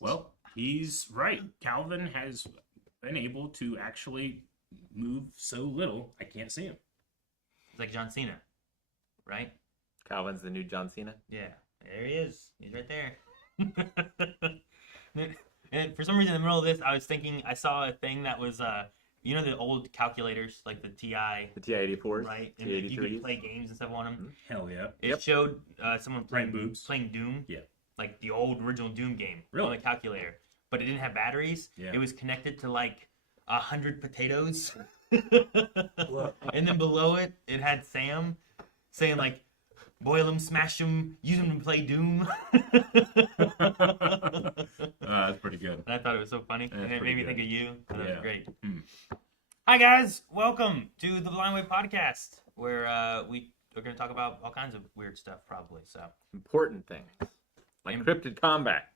Well, he's right. Calvin has been able to actually move so little, I can't see him. It's like John Cena, right? Calvin's the new John Cena. Yeah, there he is. He's right there. And for some reason, in the middle of this, I saw a thing that was, you know, the old calculators, like the TI. The TI-84s. Right? And TI-83s. you could play games and stuff on them. Hell yeah. It showed someone Right boobs. playing Doom. Yeah. Like the old original Doom game Really? on the calculator. But it didn't have batteries. Yeah. It was connected to like 100 potatoes. And then below it, it had Sam saying like, boil them, smash them, use them to play Doom. That's pretty good. And I thought it was so funny. That's And it pretty made me good. think of you. That was Yeah. great. Mm. Hi, guys. Welcome to the Blind Way Podcast, where we are going to talk about all kinds of weird stuff, probably. So, Important things. Like cryptid combat.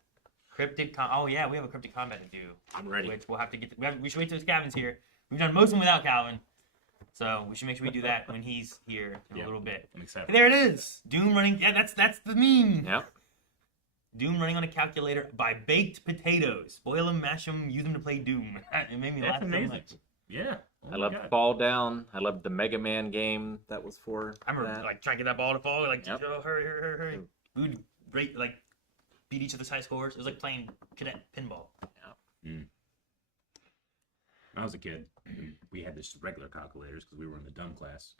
Oh, yeah, we have a cryptid combat to do. I'm ready. Which we'll have to get to. We should wait till Calvin's here. We've done most of them without Calvin. So we should make sure we do that when he's here in a little bit. I'm excited. There it is. Doom running. Yeah, that's the meme. Yep. Doom running on a calculator by baked potatoes. Boil them, mash them, use them to play Doom. It made me laugh That's so amazing. much. Yeah. Oh I my loved God. Fall Down. I loved the Mega Man game that was for I remember that. like trying to get that ball to fall. Like, Yep. oh, hurry. We would beat each other's high scores. It was like playing cadet pinball. When I was a kid, we had this regular calculators because we were in the dumb class.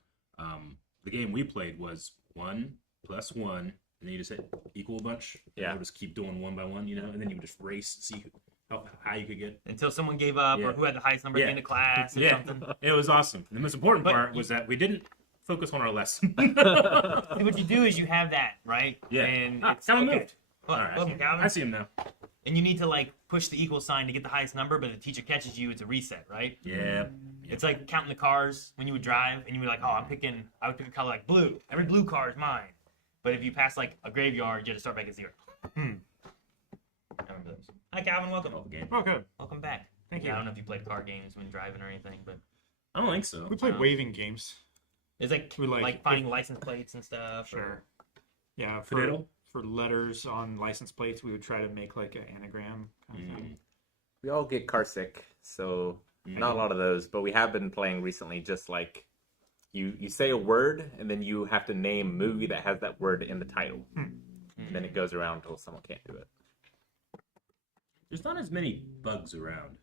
The game we played was 1 + 1, and then you just hit equal a bunch. And Yeah. you would just keep doing one by one, you know, and then you would just race to see how high you could get. Until someone gave up Yeah. or who had the highest number at the end of class or Yeah, something. it was awesome. The most important But part was that we didn't focus on our lesson. See, what you do is you have that, right? Yeah. And Ah, it's Calvin okay. moved. Well, All right, welcome, Calvin. I see him now. And you need to like push the equal sign to get the highest number, but the teacher catches you, it's a reset, right? Yeah. It's like counting the cars when you would drive, and you would like, I would pick a color like blue. Every blue car is mine. But if you pass like a graveyard, you have to start back at 0. I remember those. Hi, Calvin. Welcome. Oh, game. Oh, good. Welcome back. Thank I you. don't know if you played car games when driving or anything, but I don't think so. We played waving games. it's like We like- finding license plates and stuff. Sure. Yeah, Potato? for letters on license plates, we would try to make like an anagram kind of thing. We all get car sick, so not a lot of those. But we have been playing recently, just like you say a word, and then you have to name a movie that has that word in the title. And then it goes around until someone can't do it. There's not as many bugs around.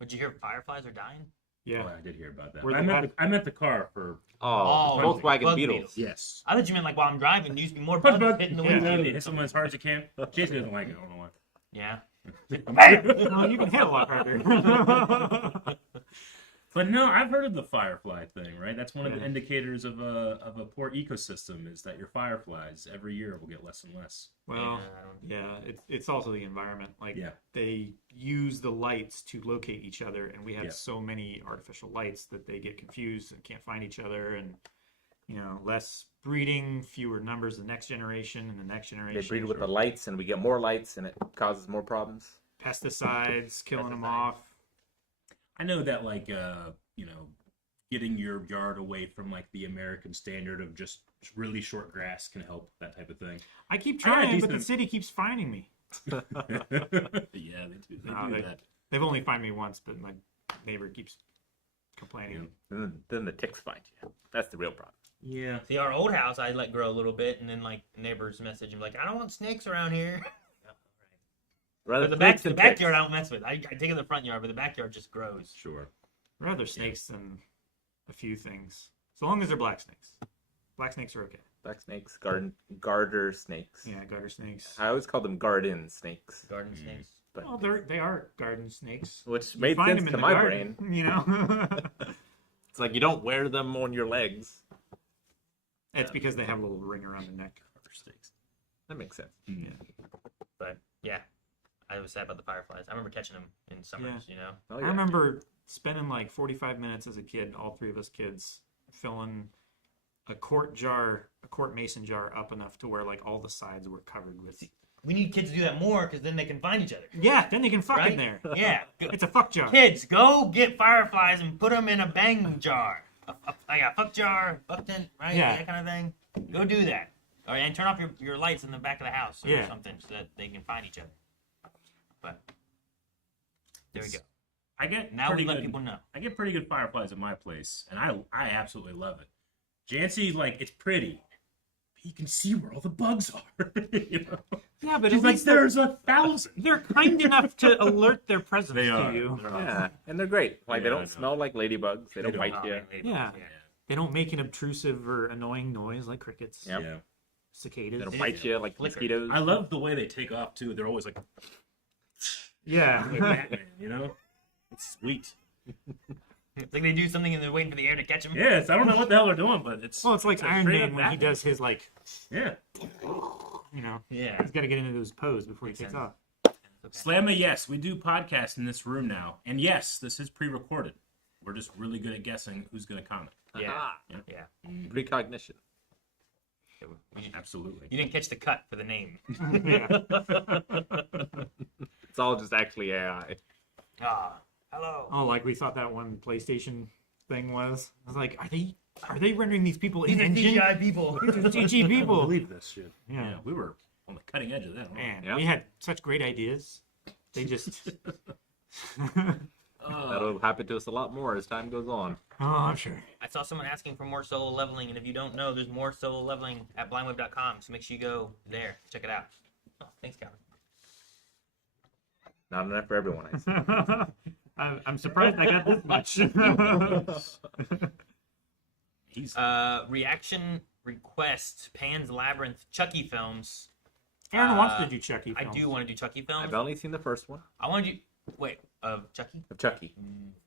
Would you hear fireflies are dying? Yeah. Oh, I did hear about that. Were I the meant the car for. Oh, Oh, Volkswagen bug Beetles. beetles. Yes. I thought you meant like while I'm driving, there used to be more Punch bugs bug. hitting the Yeah. windshield. Hit someone as hard as you can. Jason doesn't like it. I don't know why. Yeah. Well, you can hit a lot harder. But no, I've heard of the firefly thing, right? That's one of the Yeah. indicators of a poor ecosystem is that your fireflies every year will get less and less. Well, Yeah, yeah, it's also the environment. Like Yeah. they use the lights to locate each other, and we have Yeah. so many artificial lights that they get confused and can't find each other, and less breeding, fewer numbers the next generation, and the next generation. They breed with are the lights, and we get more lights, and it causes more problems. pesticides, killing them Pesticides. off. I know that getting your yard away from like the American standard of just really short grass can help that type of thing. I keep I got a trying, but the decent- city keeps finding me. Yeah, they do. They No, do that. They've only fined me once, but my neighbor keeps complaining. Then the ticks find you. That's the real problem. Yeah. See, our old house, I let grow a little bit, and then like neighbors message him like, I don't want snakes around here. Rather But the ticks than backyard, I ticks. don't mess with. I take it in the front yard, but the backyard just grows. Sure. Rather snakes than a few things. So long as they're black snakes. Black snakes are okay. Black snakes, garter snakes. Yeah, garter snakes. I always call them garden snakes, Garden snakes. but Well, they are garden snakes. which You made find sense them in to the my garden, brain. It's like you don't wear them on your legs. It's because they have a little ring around the neck. That makes sense. But yeah, I was sad about the fireflies. I remember catching them in summers, Oh, I yeah. remember spending like 45 minutes as a kid, all three of us kids, filling a quart mason jar up enough to where like all the sides were covered with. We need kids to do that more because then they can find each other. Yeah, then they can fuck Right? in there. Yeah. It's a fuck jar. Kids, go get fireflies and put them in a bang jar. Like a fuck jar, fuck tent, right? Yeah. That kind of thing. Go do that. All right, and turn off your lights in the back of the house or Yeah. something so that they can find each other. There we go. I get Now we pretty let good, people know. I get pretty good fireflies at my place, and I absolutely love it. Jancy, like, it's pretty. You can see where all the bugs are. You know? Yeah, but She's at like, least there's 1,000. they're kind enough to alert their presence They to are. you. They're awesome. Yeah, and they're great. Like they Yeah, I know. don't smell like ladybugs. They don't don't. bite Oh, you. man, ladybugs, Yeah. Yeah. They don't make an obtrusive or annoying noise like crickets, Yep. Yeah. cicadas. They don't Yeah. bite you like Flicker. mosquitoes. I love the way they take off, too. They're always like Yeah. Batman, you know? It's sweet. It's like they do something and they're waiting for the air to catch them. Yes, I don't know what the hell they're doing, but it's... Well, it's like Iron straight Man up when he Batman. does his like, Yeah. you know, Yeah. he's got to get into his pose before Makes he takes sense. off. Okay. Slamma, yes, we do podcasts in this room now. And yes, this is pre-recorded. We're just really good at guessing who's going to comment. Yeah. Aha. Yeah. Precognition. Absolutely. You didn't catch the cut for the name. Yeah. It's all just actually AI. Ah, hello. Oh, like we thought that one PlayStation thing was. I was like, are they rendering these people in These are engine? CGI people. These are CG I people. believe this shit. Yeah. Yeah, we were on the cutting edge of that. Man, Yeah. we had such great ideas. They just. That'll happen to us a lot more as time goes on. Oh, I'm sure. I saw someone asking for more solo leveling, and if you don't know, there's more solo leveling at blindweb.com, so make sure you go there. Check it out. Oh, thanks, Calvin. Not enough for everyone, I see. I'm surprised I got this much. He's Reaction request, Pan's Labyrinth, Chucky films. Aaron wants to do Chucky I films. do want to do Chucky films. I've only seen the first one I want to do... Wait, of Chucky? of Chucky.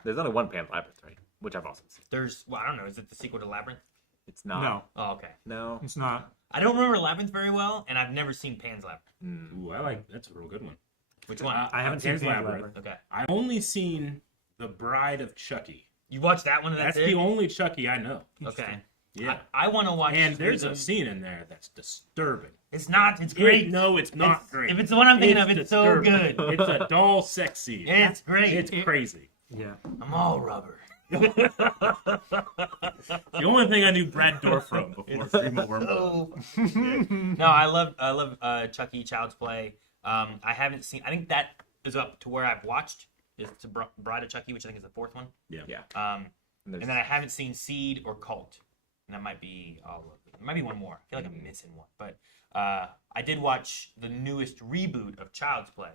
There's only one Pan's Labyrinth, right? Which I've also seen. There's... Well, I don't know. Is it the sequel to Labyrinth? It's not. No, Oh, okay. No. it's not. I don't remember Labyrinth very well, and I've never seen Pan's Labyrinth. Ooh, I like that's a real good one. Which one? I haven't seen Pan's Pan's Labyrinth. Labyrinth. Okay. I've only seen The Bride of Chucky. You watched that one and That's that's the it? only Chucky I know. Okay. Yeah. I want to watch... And there's a the- scene in there that's disturbing. It's not. It's great. No, it's not It's- great. If it's the one I'm thinking of, it's so disturbing. good. It's a doll sex scene. It's great. It's crazy. Yeah. I'm all rubber. The only thing I knew Brad Dourif from before Dream of Wormwood. No, I love Chucky Child's Play. I haven't seen. I think that is up to where I've watched. Is to Bride of Chucky, which I think is the fourth one. Yeah. Yeah. And then I haven't seen Seed or Cult, and that might be all of it. There might be one more. I feel like I'm missing one, but I did watch the newest reboot of Child's Play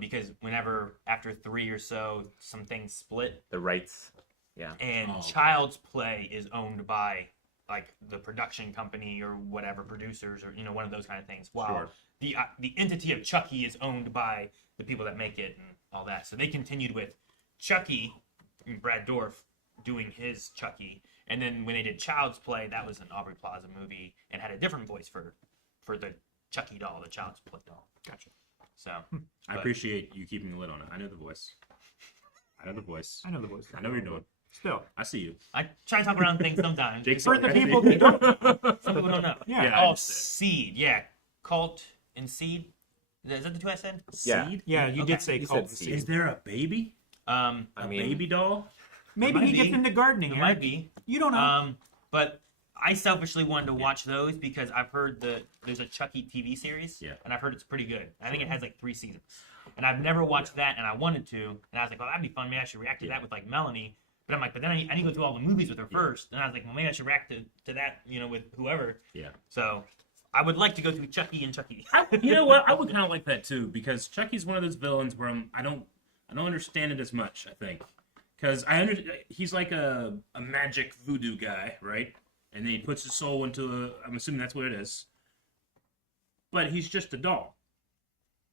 because whenever after 3 or so, some things split. The rights. Yeah. And Oh, okay. Child's Play is owned by like the production company or whatever, producers or one of those kind of things. While Sure. the entity of Chucky is owned by the people that make it and all that. So they continued with Chucky, Brad Dourif doing his Chucky, and then when they did Child's Play, that was an Aubrey Plaza movie and had a different voice for the Chucky doll, the Child's Play doll. Gotcha. So I appreciate you keeping a lid on it. I know the voice. I know the voice. I know the voice. I know what you're doing. Still. I see you. I try to talk around things sometimes. Jake's For the I see people you. who don't. Some people don't know. Yeah. Yeah. I Oh, understand. Seed. Yeah. Cult and Seed. Is that the two I said? Yeah. Seed? Yeah, you Okay. did say You cult. said seed. Is there a baby? I A mean, baby doll? Maybe Might he gets be. into gardening. It Eric. might be. You don't know. But I selfishly wanted to watch those because I've heard that there's a Chucky TV series. Yeah. And I've heard it's pretty good. I think it has like 3 seasons. And I've never watched that, and I wanted to. And I was like, well, that'd be fun. Maybe I should react to that with like Melanie. But I'm like, but then I need to go through all the movies with her first. And I was like, well, maybe I should react to that, with whoever. Yeah. So I would like to go through Chucky and Chucky. You know what? I would kind of like that too because Chucky's one of those villains where I don't understand it as much. I think because he's like a magic voodoo guy, right? And then he puts his soul into I'm assuming that's what it is. But he's just a doll.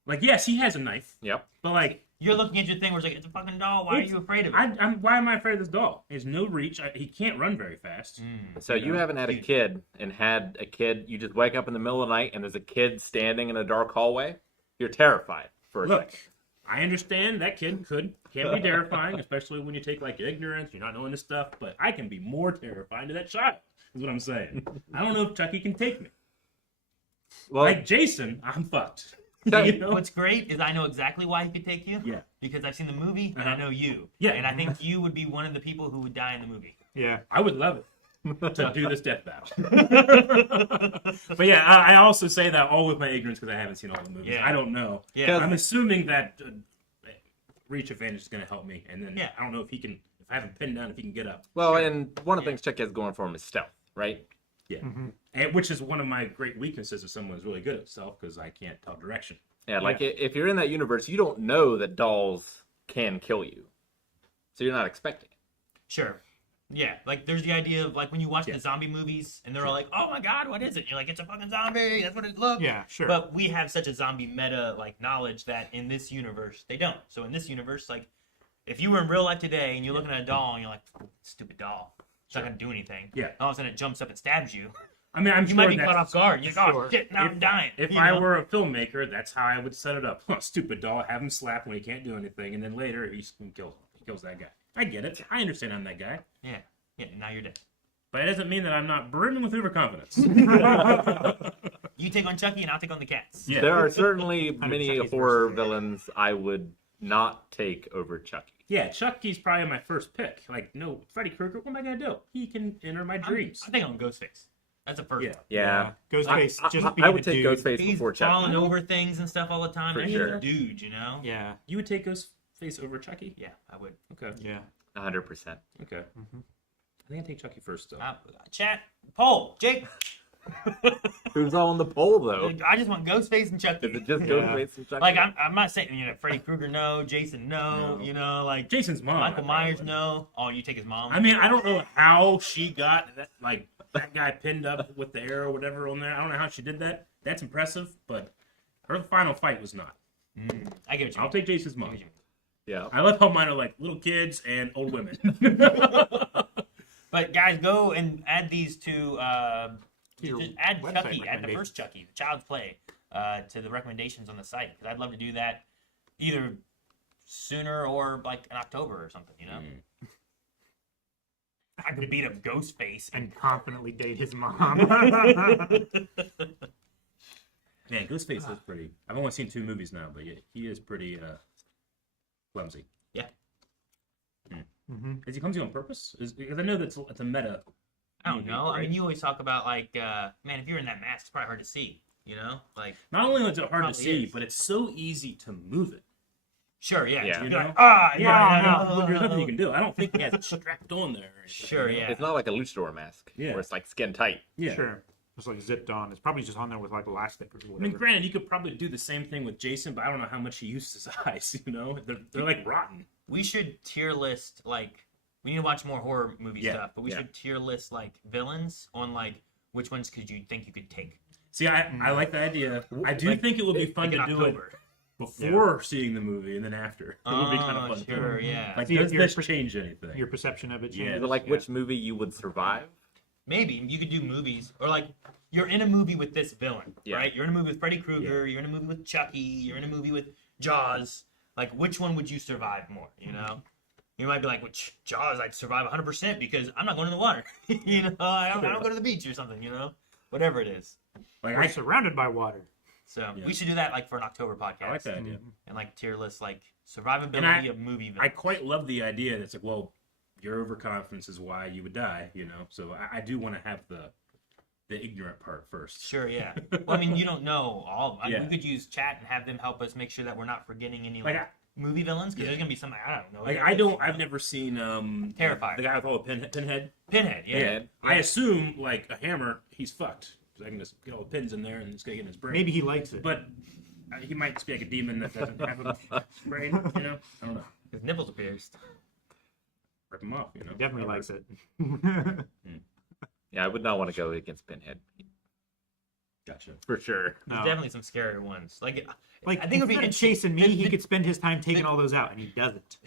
Like, yes, he has a knife, yep. but like, You're looking at your thing where it's like, it's a fucking doll. Why are you afraid of it? why am I afraid of this doll? He has no reach. He can't run very fast. So you haven't had a kid and had a kid, you just wake up in the middle of the night and there's a kid standing in a dark hallway? You're terrified for a Look, second. I understand that kid can be terrifying, especially when you take like ignorance, you're not knowing this stuff. But I can be more terrifying to that child. Is what I'm saying. I don't know if Chucky can take me. Well, Like Jason, I'm fucked. So- You know? What's great is I know exactly why he could take you. Yeah. Because I've seen the movie and I know you. Yeah. And I think you would be one of the people who would die in the movie. Yeah. I would love it to do this death battle. But yeah, I also say that all with my ignorance because I haven't seen all the movies. Yeah. I don't know. Yeah. I'm assuming that reach advantage is going to help me. And then Yeah. I don't know if he can, if I have him pinned down, if he can get up. Well, and one of the things Chucky has going for him is stealth, right? Yeah. And which is one of my great weaknesses if someone's really good at stealth, because I can't tell direction. Yeah, like if you're in that universe, you don't know that dolls can kill you, so you're not expecting it. Sure. Yeah, like there's the idea of like when you watch the zombie movies and they're all like, "Oh my god, what is it?" You're like, "It's a fucking zombie. That's what it looks." Yeah, sure. But we have such a zombie meta like knowledge that in this universe they don't. So in this universe, like if you were in real life today and you're looking at a doll and you're like, "Stupid doll, it's not gonna do anything." Yeah. All of a sudden it jumps up and stabs you. I mean, I'm You sure might be that's- caught off guard. You're like, "Oh Sure. shit, now I'm dying." If you I know? were a filmmaker, that's how I would set it up. Stupid doll, have him slap when he can't do anything, and then later he kills that guy. I get it. I understand I'm that guy. Yeah, now you're dead. But it doesn't mean that I'm not brimming with overconfidence. You take on Chucky and I'll take on the cats. Yeah. There are certainly many Chucky's horror versus- villains I would not take over Chucky. Yeah, Chucky's probably my first pick. Like, no, Freddy Krueger, what am I going to do? He can enter my dreams. I think on Ghostface. That's the first Yeah. one. Yeah, Ghostface just I being would a take dude. Ghostface He's before Chucky. falling over things and stuff all the time. For And sure. he's a dude, you know? Yeah, You would take Ghostface over Chucky? Yeah, I would. Okay. yeah. 100%. Okay. I think I'd take Chucky first, though. Chat, poll, Jake. Who's on the pole though? I just want Ghostface and Chucky. Is it just Yeah. Ghostface and Chucky? Like I'm not saying Freddy Krueger no, Jason no, No. you know like Jason's mom. Michael I Myers probably no. Oh, you take his mom. would. I mean, I don't know how she got that, like, that guy pinned up with the arrow or whatever on there. I don't know how she did that. That's impressive, but her final fight was not. I get what you I'll mean. take Jason's I mom. get what you mean. Yeah. I love how mine are like little kids and old women. But guys, go and add these to your just add website Chucky, add the recommendation. first Chucky, the Child's Play, to the recommendations on the site because I'd love to do that either sooner or like in October or something. You know, I could beat up Ghostface and And confidently date his mom. Man, Ghostface is pretty. I've only seen 2 movies now, but he is pretty clumsy. yeah. Is he clumsy on purpose? Because I know that's it's a meta. I don't movie, know. I right? mean, you always talk about like, man, if you're in that mask, it's probably hard to see. You know, like Not only is it hard to Probably see, is. but it's so easy to move it. sure, yeah, Yeah. You're You like, know? ah, There's nothing you can do. I don't think he has it strapped on there. Or anything, Sure, you know? yeah. It's not like a luchador mask Yeah. where it's like skin tight. Yeah. Sure. It's like zipped on. It's probably just on there with like elastic or whatever. I mean, granted, you could probably do the same thing with Jason, but I don't know how much he uses his eyes. You know, they're like rotten. We should tier list like we need to watch more horror movie Yeah, stuff, but we yeah. should tier list like villains on like which ones could you think you could take. See, I like the idea. I do Like- think it would be fun Like in to do it October. before seeing the movie and then after. It would be kind of fun sure, too. yeah. Like, See, does your this change anything? Your perception of it Yeah. changes. Is it like Yeah. which movie you would survive? Maybe you could do movies or like you're in a movie with this villain, Yeah. right? You're in a movie with Freddy Krueger, you're in a movie with Chucky, you're in a movie with Jaws. Like which one would you survive more, you know? You might be like, with Jaws, I'd survive 100% because I'm not going in the water. You know, I don't go to the beach or something, you know? Whatever it is. Like We're surrounded by water. So Yeah. we should do that like for an October podcast. I like that idea. And like tier list like survivability And I- of movie villains. I quite love the idea that it's like, well, your overconfidence is why you would die, you know? So I do want to have the ignorant part first. Sure, yeah. Well, I mean, you don't know all. Yeah. We could use chat and have them help us make sure that we're not forgetting any Like, like movie villains because there's gonna be something I don't know. Like, I've never seen, Terrifier. the guy with all the pinhead. Pinhead, yeah. Yeah. I assume, like, a hammer, he's fucked. So I can just get all the pins in there and it's gonna get in his brain. Maybe he likes it. But he might just be like a demon that doesn't have a brain, you know? I don't know. His nipples are pierced. Rip him off, you know? He definitely likes it. Yeah, I would not want to go against Pinhead Gotcha. for sure. There's No. definitely some scarier ones. Like Like, I think it would be instead of interesting- chasing me, the- he the- could spend his time taking all those out, and he doesn't.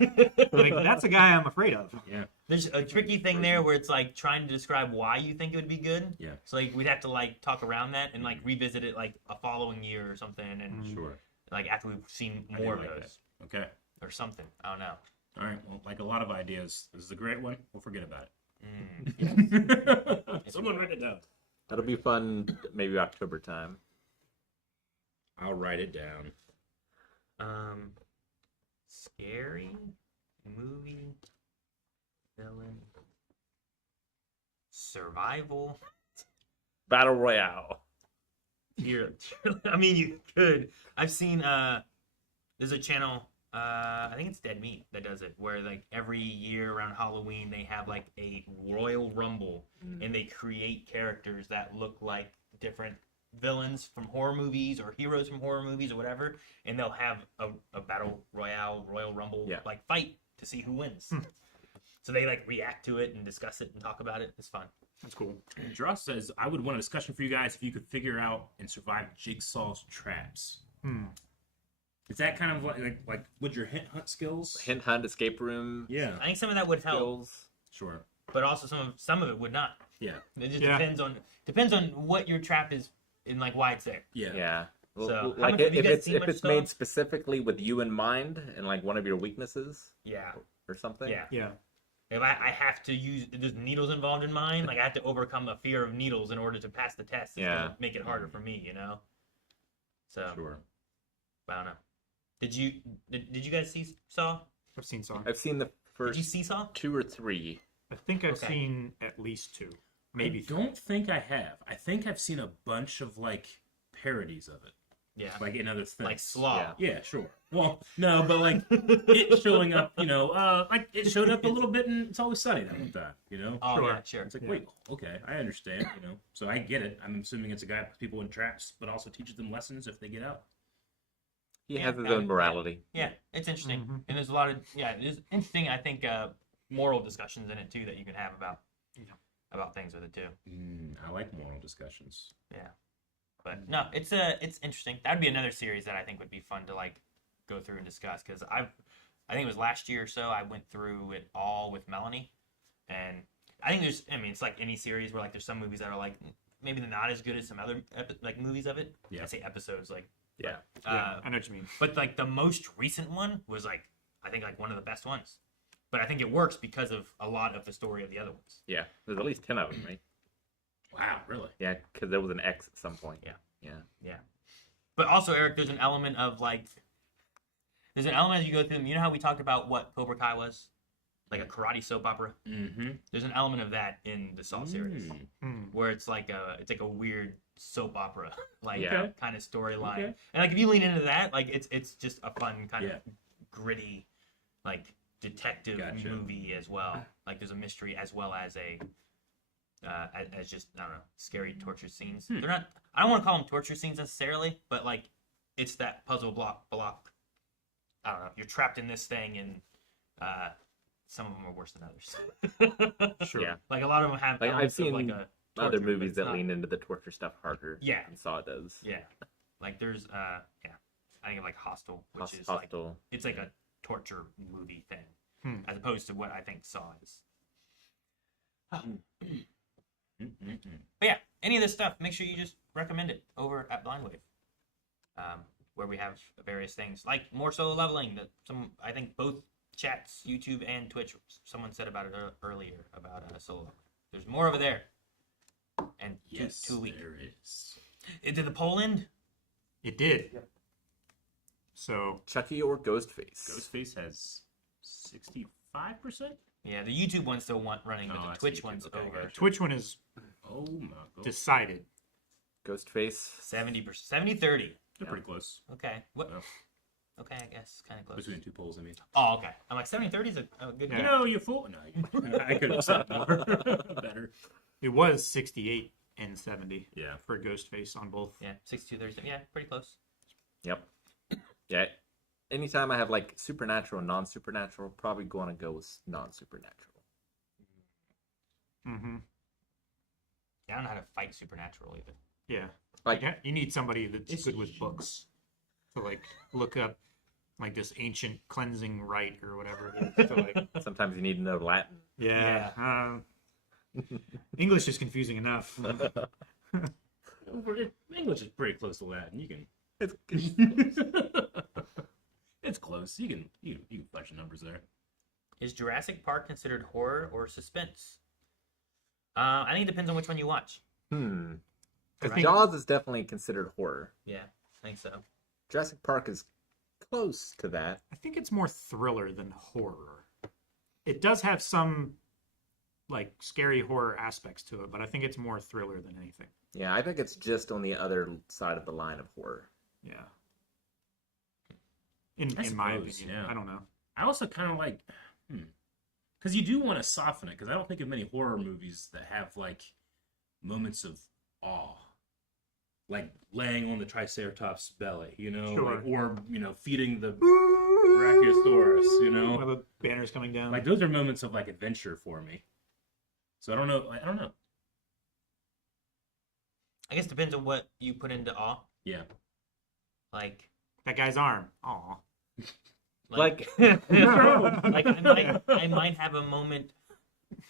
Like, that's a guy I'm afraid of. Yeah. There's a tricky thing there where it's like trying to describe why you think it would be good. Yeah. So like we'd have to like talk around that and like revisit it like a following year or something, and Sure. like after we've seen I do more of like those that. Okay. or something. I don't know. All right. Well, like a lot of ideas, this is a great one. We'll forget about Mm. it. Someone write it down. That'll be fun. Maybe October time. I'll write it down. Scary movie villain survival. Battle Royale. Here, I mean, you could. I've seen. There's a channel. I think it's Dead Meat that does it, where like every year around Halloween they have like a Royal Rumble, and they create characters that look like different villains from horror movies or heroes from horror movies or whatever, and they'll have a battle royale, Royal Rumble like fight to see who wins. So they like react to it and discuss it and talk about it. It's fun. That's cool. Dross says, I would want a discussion for you guys if you could figure out and survive Jigsaw's traps. Is that kind of like with your hint hunt skills? Hint hunt, escape room. Yeah. I think some of that would help, Skills. Sure. but also some of it would not. Yeah. It just Yeah. depends on what your trap is and like why it's there. Yeah. Yeah. Well, So, well, how like much- have you if guys it's seen if much it's stuff? made specifically with you in mind and like one of your weaknesses Yeah. or something. Yeah. Yeah. If I have to use, there's needles involved in mine, like I have to overcome a fear of needles in order to pass the test. It's Yeah. gonna make it harder for me, you know? So, Sure. I don't know. Did you guys see Saw? I've seen Saw. I've seen the Did first you see Saw? 2 or 3. I think I've Okay. seen at least 2, maybe I 3. don't think I have. I think I've seen a bunch of like parodies of it, Yeah. like in other things. Like Slaw. Yeah. Yeah, sure. Well, no, but like it showing up, like it showed up a little bit in It's Always Sunny that one time, Oh, Sure. yeah, sure. It's like, Yeah. wait, okay, I understand, So I get it. I'm assuming it's a guy who puts people in traps, but also teaches them lessons if they get out. He Yeah, has his that own would- morality. Yeah, it's interesting. Mhm. And there's a lot of, it is interesting, I think, moral discussions in it, too, that you can have about things with it, too. I like moral discussions. Yeah. But no, it's interesting. That'd be another series that I think would be fun to like go through and discuss, because I think it was last year or so I went through it all with Melanie, and I think it's like any series where like there's some movies that are like maybe they're not as good as some other like movies of it. Yeah. I say episodes like, Yeah. Yeah, I know what you mean. but like the most recent one was like I think like one of the best ones. But I think it works because of a lot of the story of the other ones. Yeah. There's at least 10 of them, right? Wow, really? Yeah, because there was an X at some point. Yeah. Yeah. Yeah. But also, Eric, there's an element of like, there's an element as you go through them. You know how we talked about what Cobra Kai was? Like a karate soap opera? Mm-hmm. There's an element of that in the Saw series Hmm. where it's like a weird soap opera like Yeah. kind of storyline. Okay. And like if you lean into that, like it's just a fun kind Yeah. of gritty like detective Gotcha. movie as well. Like there's a mystery as well as as just I don't know, scary torture scenes. They're not. I don't want to call them torture scenes necessarily, but like it's that puzzle block. I don't know. You're trapped in this thing, and some of them are worse than others. Sure. Yeah. Like a lot of them have. Like, I've elements of, seen like a Other torture, but movies it's that not- lean into the torture stuff harder. Yeah. than Saw does. Yeah, like there's I think of like Hostel, which is like Hostel. it's like a torture movie thing, Hmm. as opposed to what I think Saw is. Mm-mm-mm. But yeah, any of this stuff, make sure you just recommend it over at Blindwave, where we have various things like more solo leveling. That I think both chats, YouTube and Twitch, someone said about it earlier about solo leveling. There's more over there, and Yes, two a week. there is. Did the poll end? It did. So Chucky or Ghostface? Ghostface has 65%. Yeah, the YouTube one's still running, but Oh, the that's Twitch YouTube. one's Okay, over. gotcha. Twitch one is Oh my god, decided. Ghostface. 70%, 70-30. they're pretty close. Okay. What? Yeah. Okay, I guess kind of close. Between two polls, I mean. Oh, okay. I'm like 70-30 is a good. Yeah. You know, you fool. No, I could have said more. Better. It was 68 and 70 Yeah. for Ghostface on both. Yeah, 62-30. Yeah, pretty close. Yep. Yeah. Anytime I have like supernatural and non-supernatural, probably going to go with non-supernatural. Mm-hmm. Yeah, I don't know how to fight supernatural either. Yeah. Like, Yeah, you need somebody that's It's- good with books to like look up like this ancient cleansing rite or whatever it is. To, like, sometimes you need to know Latin. yeah. English is confusing enough. English is pretty close to Latin. You can. It's It's close. You can fudge the numbers there. Is Jurassic Park considered horror or suspense? I think it depends on which one you watch. Because Right. Jaws is definitely considered horror. Yeah, I think so. Jurassic Park is close to that. I think it's more thriller than horror. It does have some like scary horror aspects to it, but I think it's more thriller than anything. Yeah, I think it's just on the other side of the line of horror. Yeah. In I my suppose, opinion, yeah. I don't know. I also kind of like, because you do want to soften it. Because I don't think of many horror movies that have like moments of awe, like laying on the Triceratops' belly, Sure. like, or feeding the Brachiosaurus, One of the banners coming down. like those are moments of like adventure for me. So I don't know. I don't know. I guess it depends on what you put into awe. Yeah. Like, that guy's arm. Aw. Like- like I might have a moment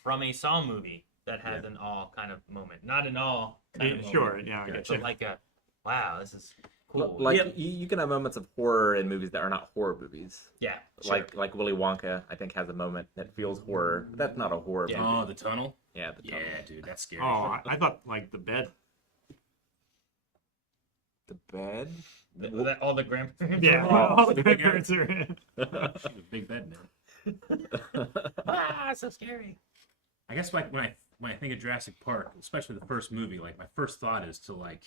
from a Saw movie that has an awe kind of moment, not an awe kind of moment, Sure, yeah, I get but you. like a wow, this is cool. Like Yep. you can have moments of horror in movies that are not horror movies. Yeah, sure. Like Willy Wonka, I think has a moment that feels horror, but that's not a horror Yeah. movie. Oh, the tunnel. Yeah, the tunnel. Yeah, dude, that's scary. Oh, I thought like the bed. The bed. All the grandparents. Yeah, Oh, all the big grandparents are in. She's a big bed man. So scary. I guess like when I think of Jurassic Park, especially the first movie, like my first thought is to like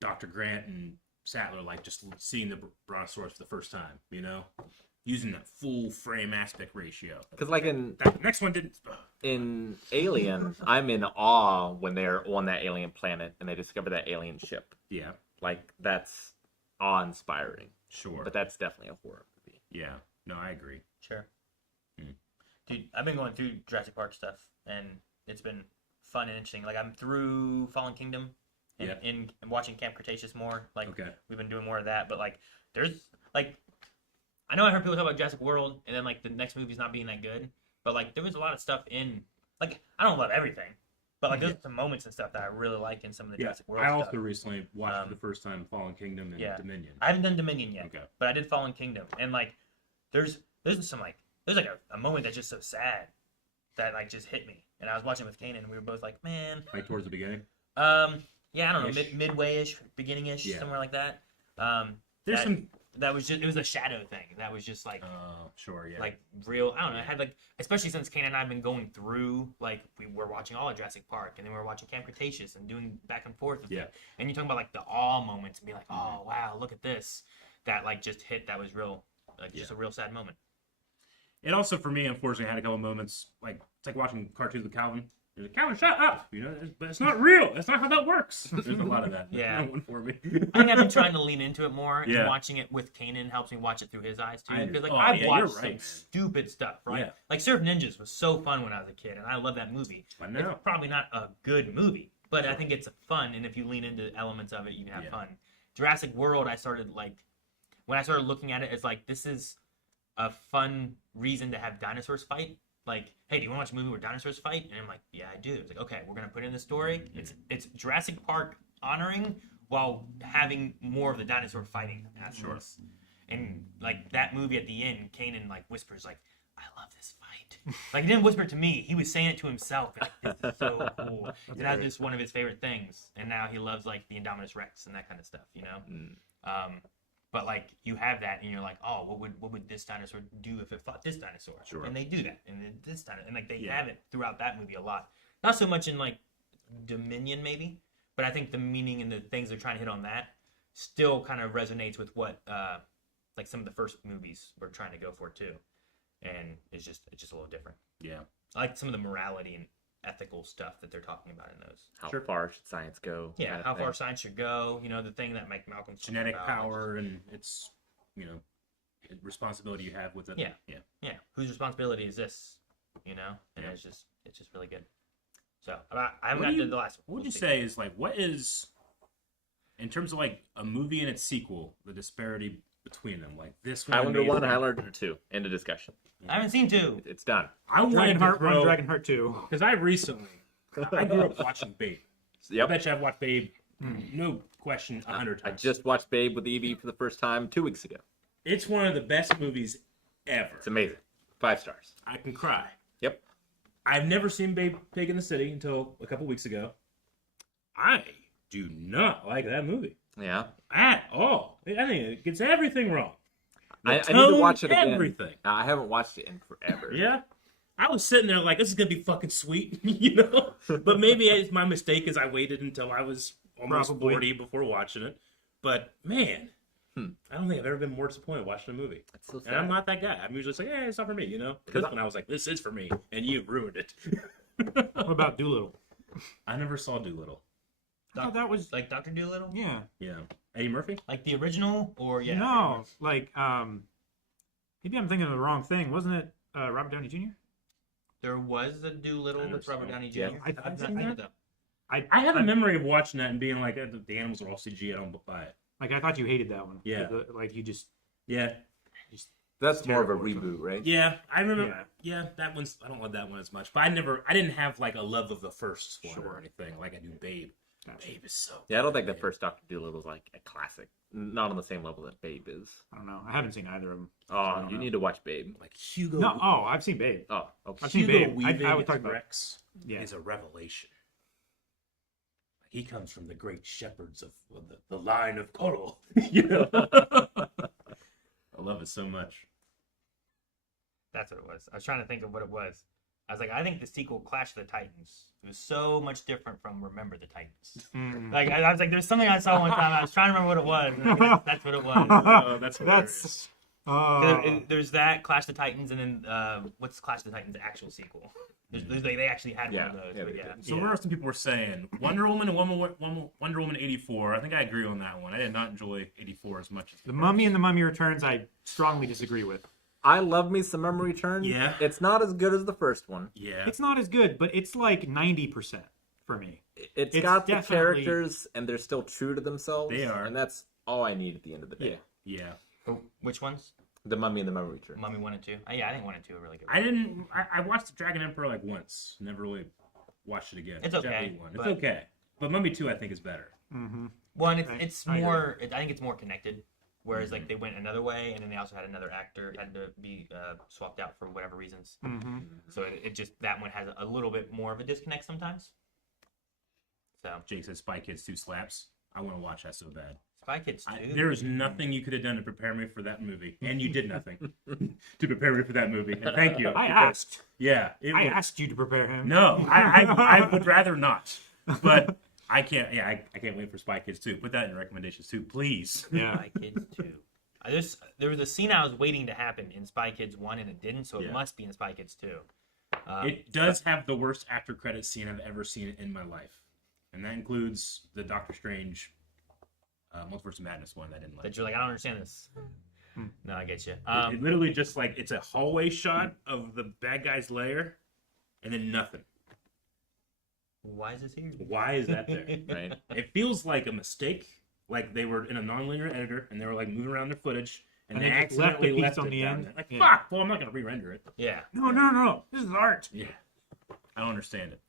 Dr. Grant and Sattler, like just seeing the Brontosaurus for the first time, using that full frame aspect ratio. Because like in That next one didn't. Alien, I'm in awe when they're on that alien planet and they discover that alien ship. Yeah, Like that's awe-inspiring. sure. But that's definitely a horror movie. Yeah, no, I agree. Sure. Hmm. Dude, I've been going through Jurassic Park stuff, and it's been fun and interesting. Like, I'm through Fallen Kingdom, and, Yeah. and watching Camp Cretaceous more. Like, Okay. we've been doing more of that, but, like, there's, like, I know I heard people talk about Jurassic World, and then, like, the next movie's not being that good, but, like, there was a lot of stuff in, like, I don't love everything, but, like, there's some moments and stuff that I really like in some of the Yeah, Jurassic World I stuff. also recently watched for the first time Fallen Kingdom and yeah. Dominion. I haven't done Dominion yet, Okay. but I did Fallen Kingdom, and like, there's some like, there's like a moment that's just so sad that like just hit me, and I was watching with Kanan, and we were both like, man, Like towards the beginning. yeah, I don't know, Ish. midway-ish, beginning-ish, Yeah. somewhere like that. There's that, some. that was just, it was a shadow thing. That was just like, Sure, yeah. like real. I don't know. I had like, especially since Kanan and I have been going through, like, we were watching all of Jurassic Park, and then we were watching Camp Cretaceous and doing back and forth. With Yeah. it. And you're talking about like the awe moments and be like, oh wow, look at this. That like just hit. That was real, like just a real sad moment. It also, for me, unfortunately, had a couple moments. Like it's like watching cartoons with Calvin. You're like, Calvin, shut up! But it's not real. That's not how that works. There's a lot of that. Yeah. That one for me. I think I've been trying to lean into it more, and Yeah. watching it with Kanan helps me watch it through his eyes too. I Because like under- I've yeah, watched you're some right, man. stupid stuff, right? Yeah. Like Surf Ninjas was so fun when I was a kid, and I love that movie. I know. It's probably not a good movie, but I think it's fun, and if you lean into elements of it, you can have Yeah. fun. Jurassic World, I started like when I started looking at it, it's like this is a fun reason to have dinosaurs fight. Like, hey, do you want to watch a movie where dinosaurs fight? And I'm like, yeah, I do. It's like, okay, we're gonna put in the story. It's Jurassic Park honoring while having more of the dinosaur fighting aspects. And like that movie at the end, Kanan like whispers like, I love this fight. Like he didn't whisper it to me. He was saying it to himself. Like, this is so cool. And that was just one of his favorite things. And now he loves like the Indominus Rex and that kind of stuff, But like you have that, and you're like, oh, what would this dinosaur do if it fought this dinosaur? Sure. And they do that, and then this dinosaur, and like they Yeah. have it throughout that movie a lot. Not so much in like Dominion maybe, but I think the meaning and the things they're trying to hit on that still kind of resonates with what like some of the first movies were trying to go for too, and it's just a little different. Yeah. I like some of the morality and ethical stuff that they're talking about in those. How Sure. far should science go? Yeah, kind of how thing. far science should go. The thing that Malcolm talked Genetic about. power and its, responsibility you have with it. Yeah. Yeah. Yeah, whose responsibility is this? And Yeah. it's just really good. So I haven't What gotten do to the last one. What would We'll you see. say is like, what is, in terms of like a movie and its sequel, the disparity between them? Like this one. Highlander 1, amazing. Highlander 2. End of discussion. I haven't seen two. It's done. I wanted to Dragonheart 1, throw, Dragonheart 2. because I grew up watching Babe. I Yep. bet you I've watched Babe, no question, 100 I times. just watched Babe with Evie for the first time 2 weeks ago. It's one of the best movies ever. It's amazing. 5 stars. I can cry. Yep. I've never seen Babe Pig in the City until a couple weeks ago. I do not like that movie Yeah. at all. I think it gets everything wrong. I The need to tone, watch it again. everything. I haven't watched it in forever. Yeah. I was sitting there like, this is going to be fucking sweet, But maybe it's my mistake is I waited until I was almost Probably. 40 before watching it. But, man, I don't think I've ever been more disappointed watching a movie. That's so And I'm sad. not that guy. I'm usually just like, it's not for me, you know? This Because one I was like, this is for me, and you've ruined it. What about Doolittle? I never saw Doolittle. Oh, that was Like Dr. Dolittle? yeah. Yeah. Eddie Murphy? Like the original, or yeah? No, like maybe I'm thinking of the wrong thing. Wasn't it Robert Downey Jr.? There was a Doolittle I never with Robert saw it. Downey Jr. Yeah. I've I've not seen seen that. it though. I have a memory of watching that and being like, the animals are all CG, I don't buy it. Like I thought you hated that one. Yeah. Like you just Yeah. That's more of a terrible or reboot, right? Yeah, I remember. Yeah, that one's. I don't love that one as much. But I didn't have like a love of the first one or Sure. anything like I do Babe. Gotcha. Babe is so. Yeah, I don't think the first Doctor Dolittle was like a classic. Not on the same level that Babe is. I don't know. I haven't seen either of them. Oh, you need to watch Babe. Like Hugo. No, oh, I've seen Babe. Oh, okay. I've seen Hugo Babe. Weaving I was as talking about. Rex Yeah. is a revelation. He comes from the great shepherds of the line of Coral. You know? I love it so much. That's what it was. I was trying to think of what it was. I was like, I think the sequel, Clash of the Titans, it was so much different from Remember the Titans. Mm. Like I was like, there's something I saw one time. I was trying to remember what it was. And I guess that's what it was. Oh, that's hilarious. That's. There's that Clash of the Titans, and then what's Clash of the Titans' actual sequel? They actually had one of those. Yeah, but they yeah. did. So what some people were saying? Wonder Woman and Wonder Woman 84. I think I agree on that one. I did not enjoy 84 as much as The Mummy and the Mummy Returns, I strongly disagree with. I love me some Memory Returns. Yeah. It's not as good as the first one. Yeah. It's not as good, but it's like 90% for me. It's It's got the definitely- characters, and they're still true to themselves. They are. And that's all I need at the end of the day. Yeah. Yeah. Oh, which ones? The Mummy and the Memory Returns. Mummy 1 and 2. Yeah, I think 1 and 2 are really good. I watched the Dragon Emperor like once. Never really watched it again. It's Jet okay, Li one. It's but- okay. But Mummy 2 I think is better. Mm-hmm. One, I it's agree. more. I think it's more connected. Whereas like they went another way, and then they also had another actor had to be swapped out for whatever reasons. Mm-hmm. So it just that one has a little bit more of a disconnect sometimes. So Jake says Spy Kids 2 slaps. I want to watch that so bad. Spy Kids 2. There is nothing you could have done to prepare me for that movie. And you did nothing to prepare me for that movie. And thank you. I because- asked. Yeah. I asked you to prepare him. No, I would rather not. But I can't. Yeah, I can't wait for Spy Kids 2. Put that in your recommendations too, please. Yeah. Spy Kids 2. There was a scene I was waiting to happen in Spy Kids 1, and it didn't, so it Yeah. must be in Spy Kids 2. It does have the worst after credit scene I've ever seen in my life, and that includes the Doctor Strange Multiverse of Madness one that I didn't like. That you're like, I don't understand this. No, I get you. It literally just like it's a hallway shot of the bad guy's lair, and then nothing. Why is this here? Why is that there? Right? It feels like a mistake. Like they were in a nonlinear editor and they were like moving around their footage and And they they just left accidentally the left piece on it the down end. there. Like, Yeah. fuck! Well, I'm not gonna re-render it. Yeah. No. This is art. Yeah, I don't understand it.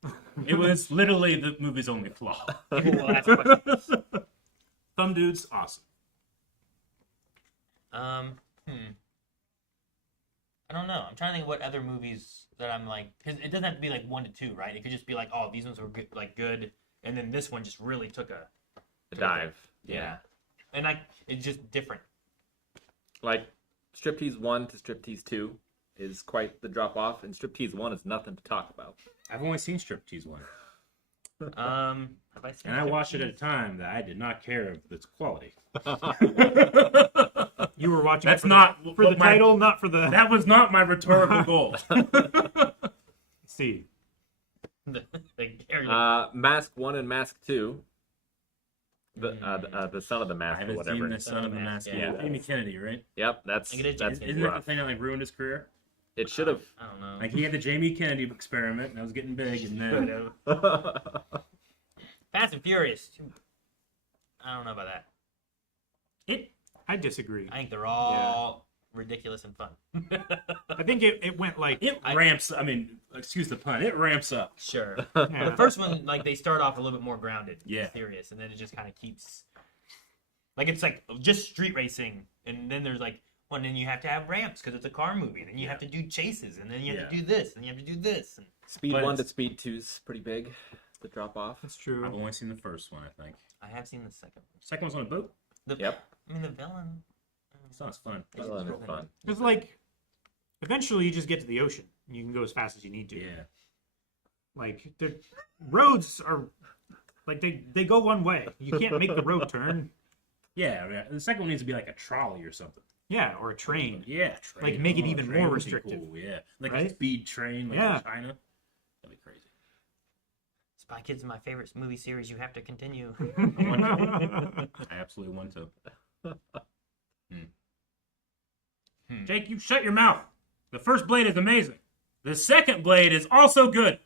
It was literally the movie's only flaw. Well, that's what- Thumb Dude's awesome. I don't know. I'm trying to think of what other movies that I'm like, because it doesn't have to be like 1 to 2, right? It could just be like, oh, these ones were good, like good, and then this one just really took a The dive. yeah, and like it's just different. Like, Striptease 1 to Striptease 2 is quite the drop off, and Striptease 1 is nothing to talk about. I've only seen Striptease one, Have I seen and I watched it at a Striptease? time that I did not care of its quality. You were watching. That's it for not the, for what the my- title, not for the. That was not my rhetorical goal. See. the Gary- Mask 1 and Mask 2. The Son of the I Mask or haven't whatever. seen the Son of the Mask Yeah. yet. Amy Kennedy, right? Yep, that's I think it is that's Jamie Isn't that the rough. thing that like ruined his career? It should have. I don't know. Like he had the Jamie Kennedy experiment, and that was getting big, and then Fast and Furious. I don't know about that. I disagree. I think they're all ridiculous and fun. I think it went like. it ramps. I mean, excuse the pun. It ramps up. Sure. Yeah. The first one, like they start off a little bit more grounded, Yeah. serious, and then it just kind of keeps, like it's like just street racing, and then there's like, well, then you have to have ramps because it's a car movie, then you have to do chases, and then you have to Yeah. do this, and you have to do this. And Speed But 1 to it's- Speed 2 is pretty big. The drop off. That's true. I've only seen the first one, I think. I have seen the second one. Second one's on a boat. The, Yep. I mean, the villain. It's not as fun. That one is fun. Because like, eventually you just get to the ocean. And you can go as fast as you need to. Yeah. Like the roads are, like they go one way. You can't make the road turn. Yeah, the second one needs to be like a trolley or something. Yeah, or a train. Yeah, train. Like, make it Oh, even train more would be restrictive. cool, yeah, like a Right? speed train, like Yeah. in China. That'd be crazy. Spy Kids is my favorite movie series. You have to continue. I absolutely want to. Jake, you shut your mouth. The first Blade is amazing. The second Blade is also good.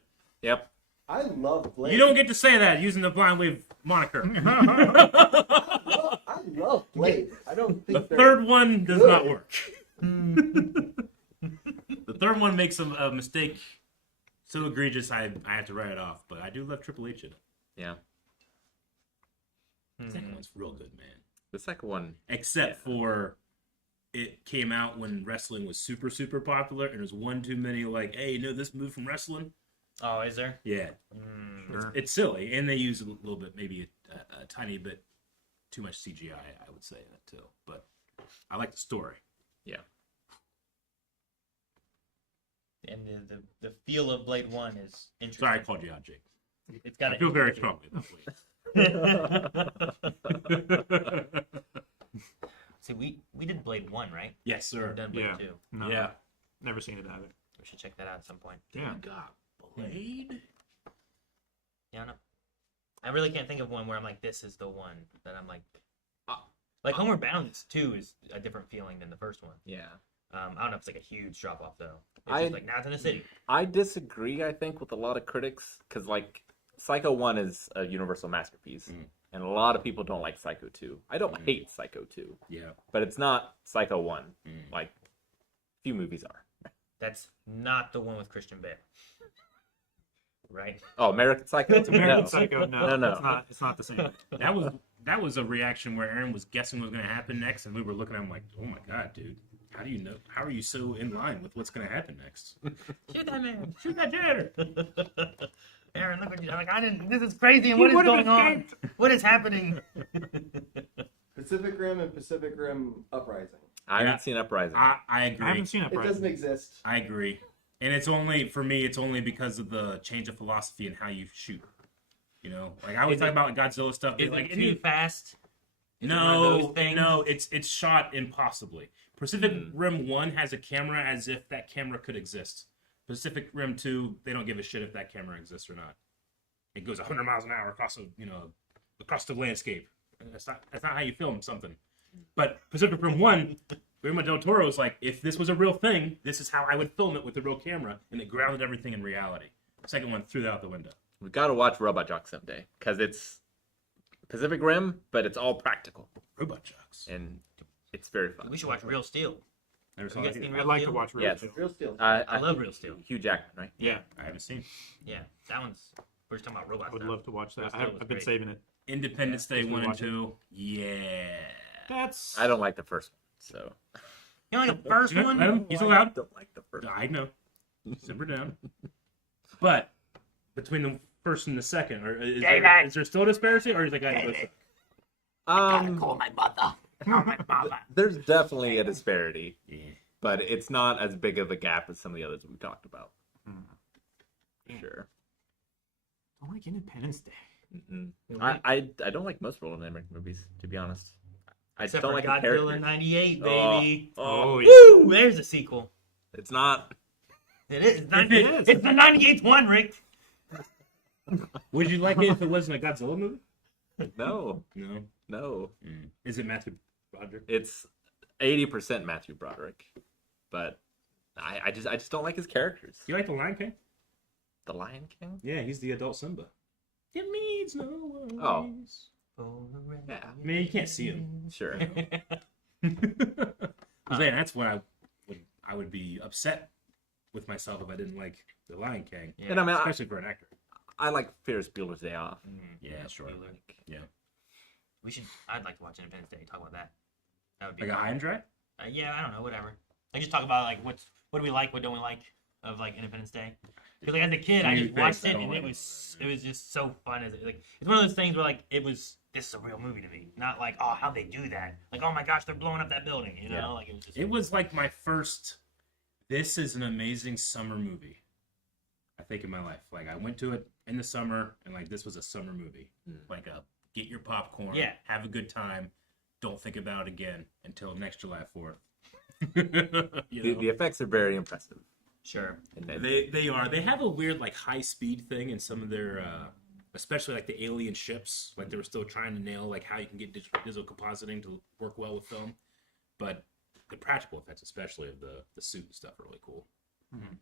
Yep. I love Blade. You don't get to say that using the Blind Wave moniker. I love Blade. I don't The think they're third one does good. not work. The third one makes a mistake so egregious I had to write it off. But I do love Triple H in it. Yeah. The second one's real good, man. The second one. Except for it came out when wrestling was super, super popular, and there's one too many like, hey, you know this move from wrestling? Oh, is there? Yeah. Sure. It's silly, and they use a little bit, maybe a tiny bit too much CGI, I would say, in it too. But I like the story. Yeah. And the feel of Blade 1 is interesting. Sorry I called you out, Jake. It's got I feel very strongly about Blade. See, we did Blade 1, right? Yes, sir. We've done Blade Yeah. 2. No, Yeah. never seen it either. We should check that out at some point. Yeah. God, Blade? Yeah, I don't know. I really can't think of one where I'm like, this is the one that I'm like Homeward Bound 2 is a different feeling than the first one. Yeah. I don't know if it's like a huge drop off though. It's I- just like now it's in the city. I disagree, I think, with a lot of critics, because, like, Psycho 1 is a universal masterpiece, and a lot of people don't like Psycho 2. I don't hate Psycho 2, Yeah. but it's not Psycho 1. Like, few movies are. That's not the one with Christian Bale. Right? Oh, American Psycho? It's American No. Psycho. No, No. It's not the same. That was a reaction where Aaron was guessing what was going to happen next, and we were looking at him like, oh my God, dude. How do you know? How are you so in line with what's going to happen next? Shoot that man! Shoot that janitor! Aaron, look what you like. I didn't. This is crazy. And what is going on? What is happening? Pacific Rim and Pacific Rim Uprising. I Yeah. haven't seen Uprising. I agree. I haven't seen it. It doesn't exist. I agree. And it's only, for me, it's only because of the change of philosophy and how you shoot. You know? Like, I always Is talk it- about Godzilla stuff. Is like, it too fast? Is it one of no, those things? no, it's shot impossibly. Pacific Rim 1 has a camera as if that camera could exist. Pacific Rim 2, they don't give a shit if that camera exists or not. It goes 100 miles an hour across the landscape. That's not how you film something. But Pacific Rim 1, Guillermo del Toro is like, if this was a real thing, this is how I would film it with a real camera, and it grounded everything in reality. Second one threw that out the window. We got to watch Robot Jock someday, because it's Pacific Rim, but it's all practical, Robot Jocks. and it's very fun. We should watch Real Steel. Never saw You guys that seen either. Real I'd like Steel? to watch Real Yes. Steel. Real Steel. I love Real Steel. Hugh Jackman, right? Yeah, I haven't seen. yeah. That one's. We're just talking about robots. I would now. love to watch that. Real Steel was I've been great. saving it. Independence Day let's 1 and watch it. 2. Yeah. That's. I don't like the first one, so. You know, like the first Let one. him, he's allowed. Don't like the first. I know. Simmer down. But between the first and the second, or is there still a disparity, or is it guys? My mother. Call my mother. There's definitely a disparity, Yeah. but it's not as big of a gap as some of the others we've talked about. Sure. I don't like Independence Day. Mm-mm. I don't like most Roland Emmerich movies, to be honest. I Except don't for like the Godzilla characters. '98, baby. Oh, yeah. Woo! There's a sequel. it's not. It is. It is. It's the '98 one, Rick. Would you like it if it wasn't a Godzilla movie? No, No. no. Is it Matthew Broderick? It's 80% Matthew Broderick, but I just don't like his characters. You like the Lion King? The Lion King? Yeah, he's the adult Simba. It means no worries. Oh. Yeah. I mean, you can't see him. Sure. That's when I would be upset with myself if I didn't like the Lion King, Yeah. And I mean, especially for an actor. I like Ferris Bueller's Day Off. Yeah, sure. Bueller. Yeah, We should. I'd like to watch Independence Day. Talk about that. That would be. like a fun. high and dry. Yeah, I don't know. Whatever. Like just talk about like what do we like, what don't we like of like Independence Day. Because like as a kid, I New just watched things, it I and don't it like was just so fun. As like it's one of those things where like this is a real movie to me. Not like oh how they do that. Like oh my gosh they're blowing up that building. You know Yeah. like it was just. It was like my first. This is an amazing summer movie. I think in my life, like I went to it in the summer, and like this was a summer movie. Like a get your popcorn, Yeah. have a good time. don't think about it again until next July 4th. The effects are very impressive. Sure. And then- They are. They have a weird like high speed thing in some of their, especially like the alien ships. Like they were still trying to nail like how you can get digital compositing to work well with film, but the practical effects, especially of the suit and stuff, are really cool. Mhm.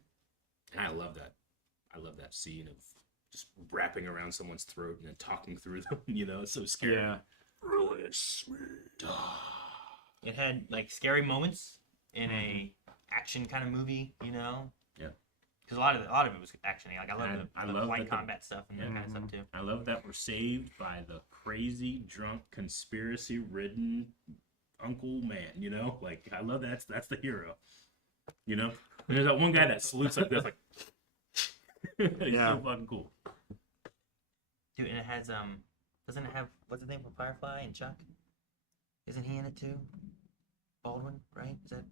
And I love that. I love that scene of just wrapping around someone's throat and then talking through them. It's so scary. Yeah. Really sweet. It had like scary moments in a action kind of movie, Yeah. Because a lot of it was actiony. Like I love I the love flight that the- combat stuff and that kind of stuff too. I love that we're saved by the crazy, drunk, conspiracy-ridden Uncle Man. Like I love that's the hero. And there's that one guy that salutes like this, like he's Yeah. so fucking cool. Dude, and it has doesn't it have what's his name from Firefly and Chuck? Isn't he in it too? Baldwin, right? Is that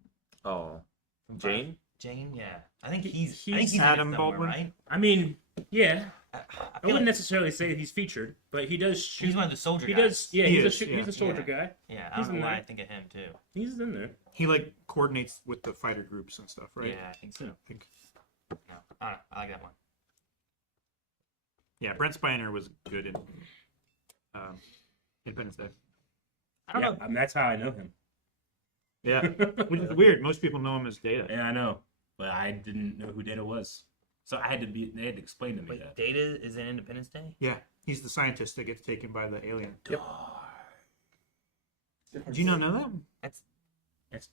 Oh, from Jane? Jane, yeah. I think he's He's in it Adam somewhere, Baldwin? right? I mean, yeah, I I feel wouldn't like necessarily say he's featured, but he does shoot. he's one of the soldier He guys. does, yeah. He He's is, he's yeah. a soldier guy. Yeah, I he's don't in know why there. I think of him too. He's in there. He like coordinates with the fighter groups and stuff, right? Yeah, I think so. I think. No, I don't know. I like that one. Yeah, Brent Spiner was good in Independence Day. I don't Yeah, know. that's how I know him. Yeah, which is weird. Most people know him as Data. Yeah, I know, but I didn't know who Data was, so they had to explain to me Wait, that. Data is in Independence Day? Yeah, he's the scientist that gets taken by the alien. Yep. Did you not know that?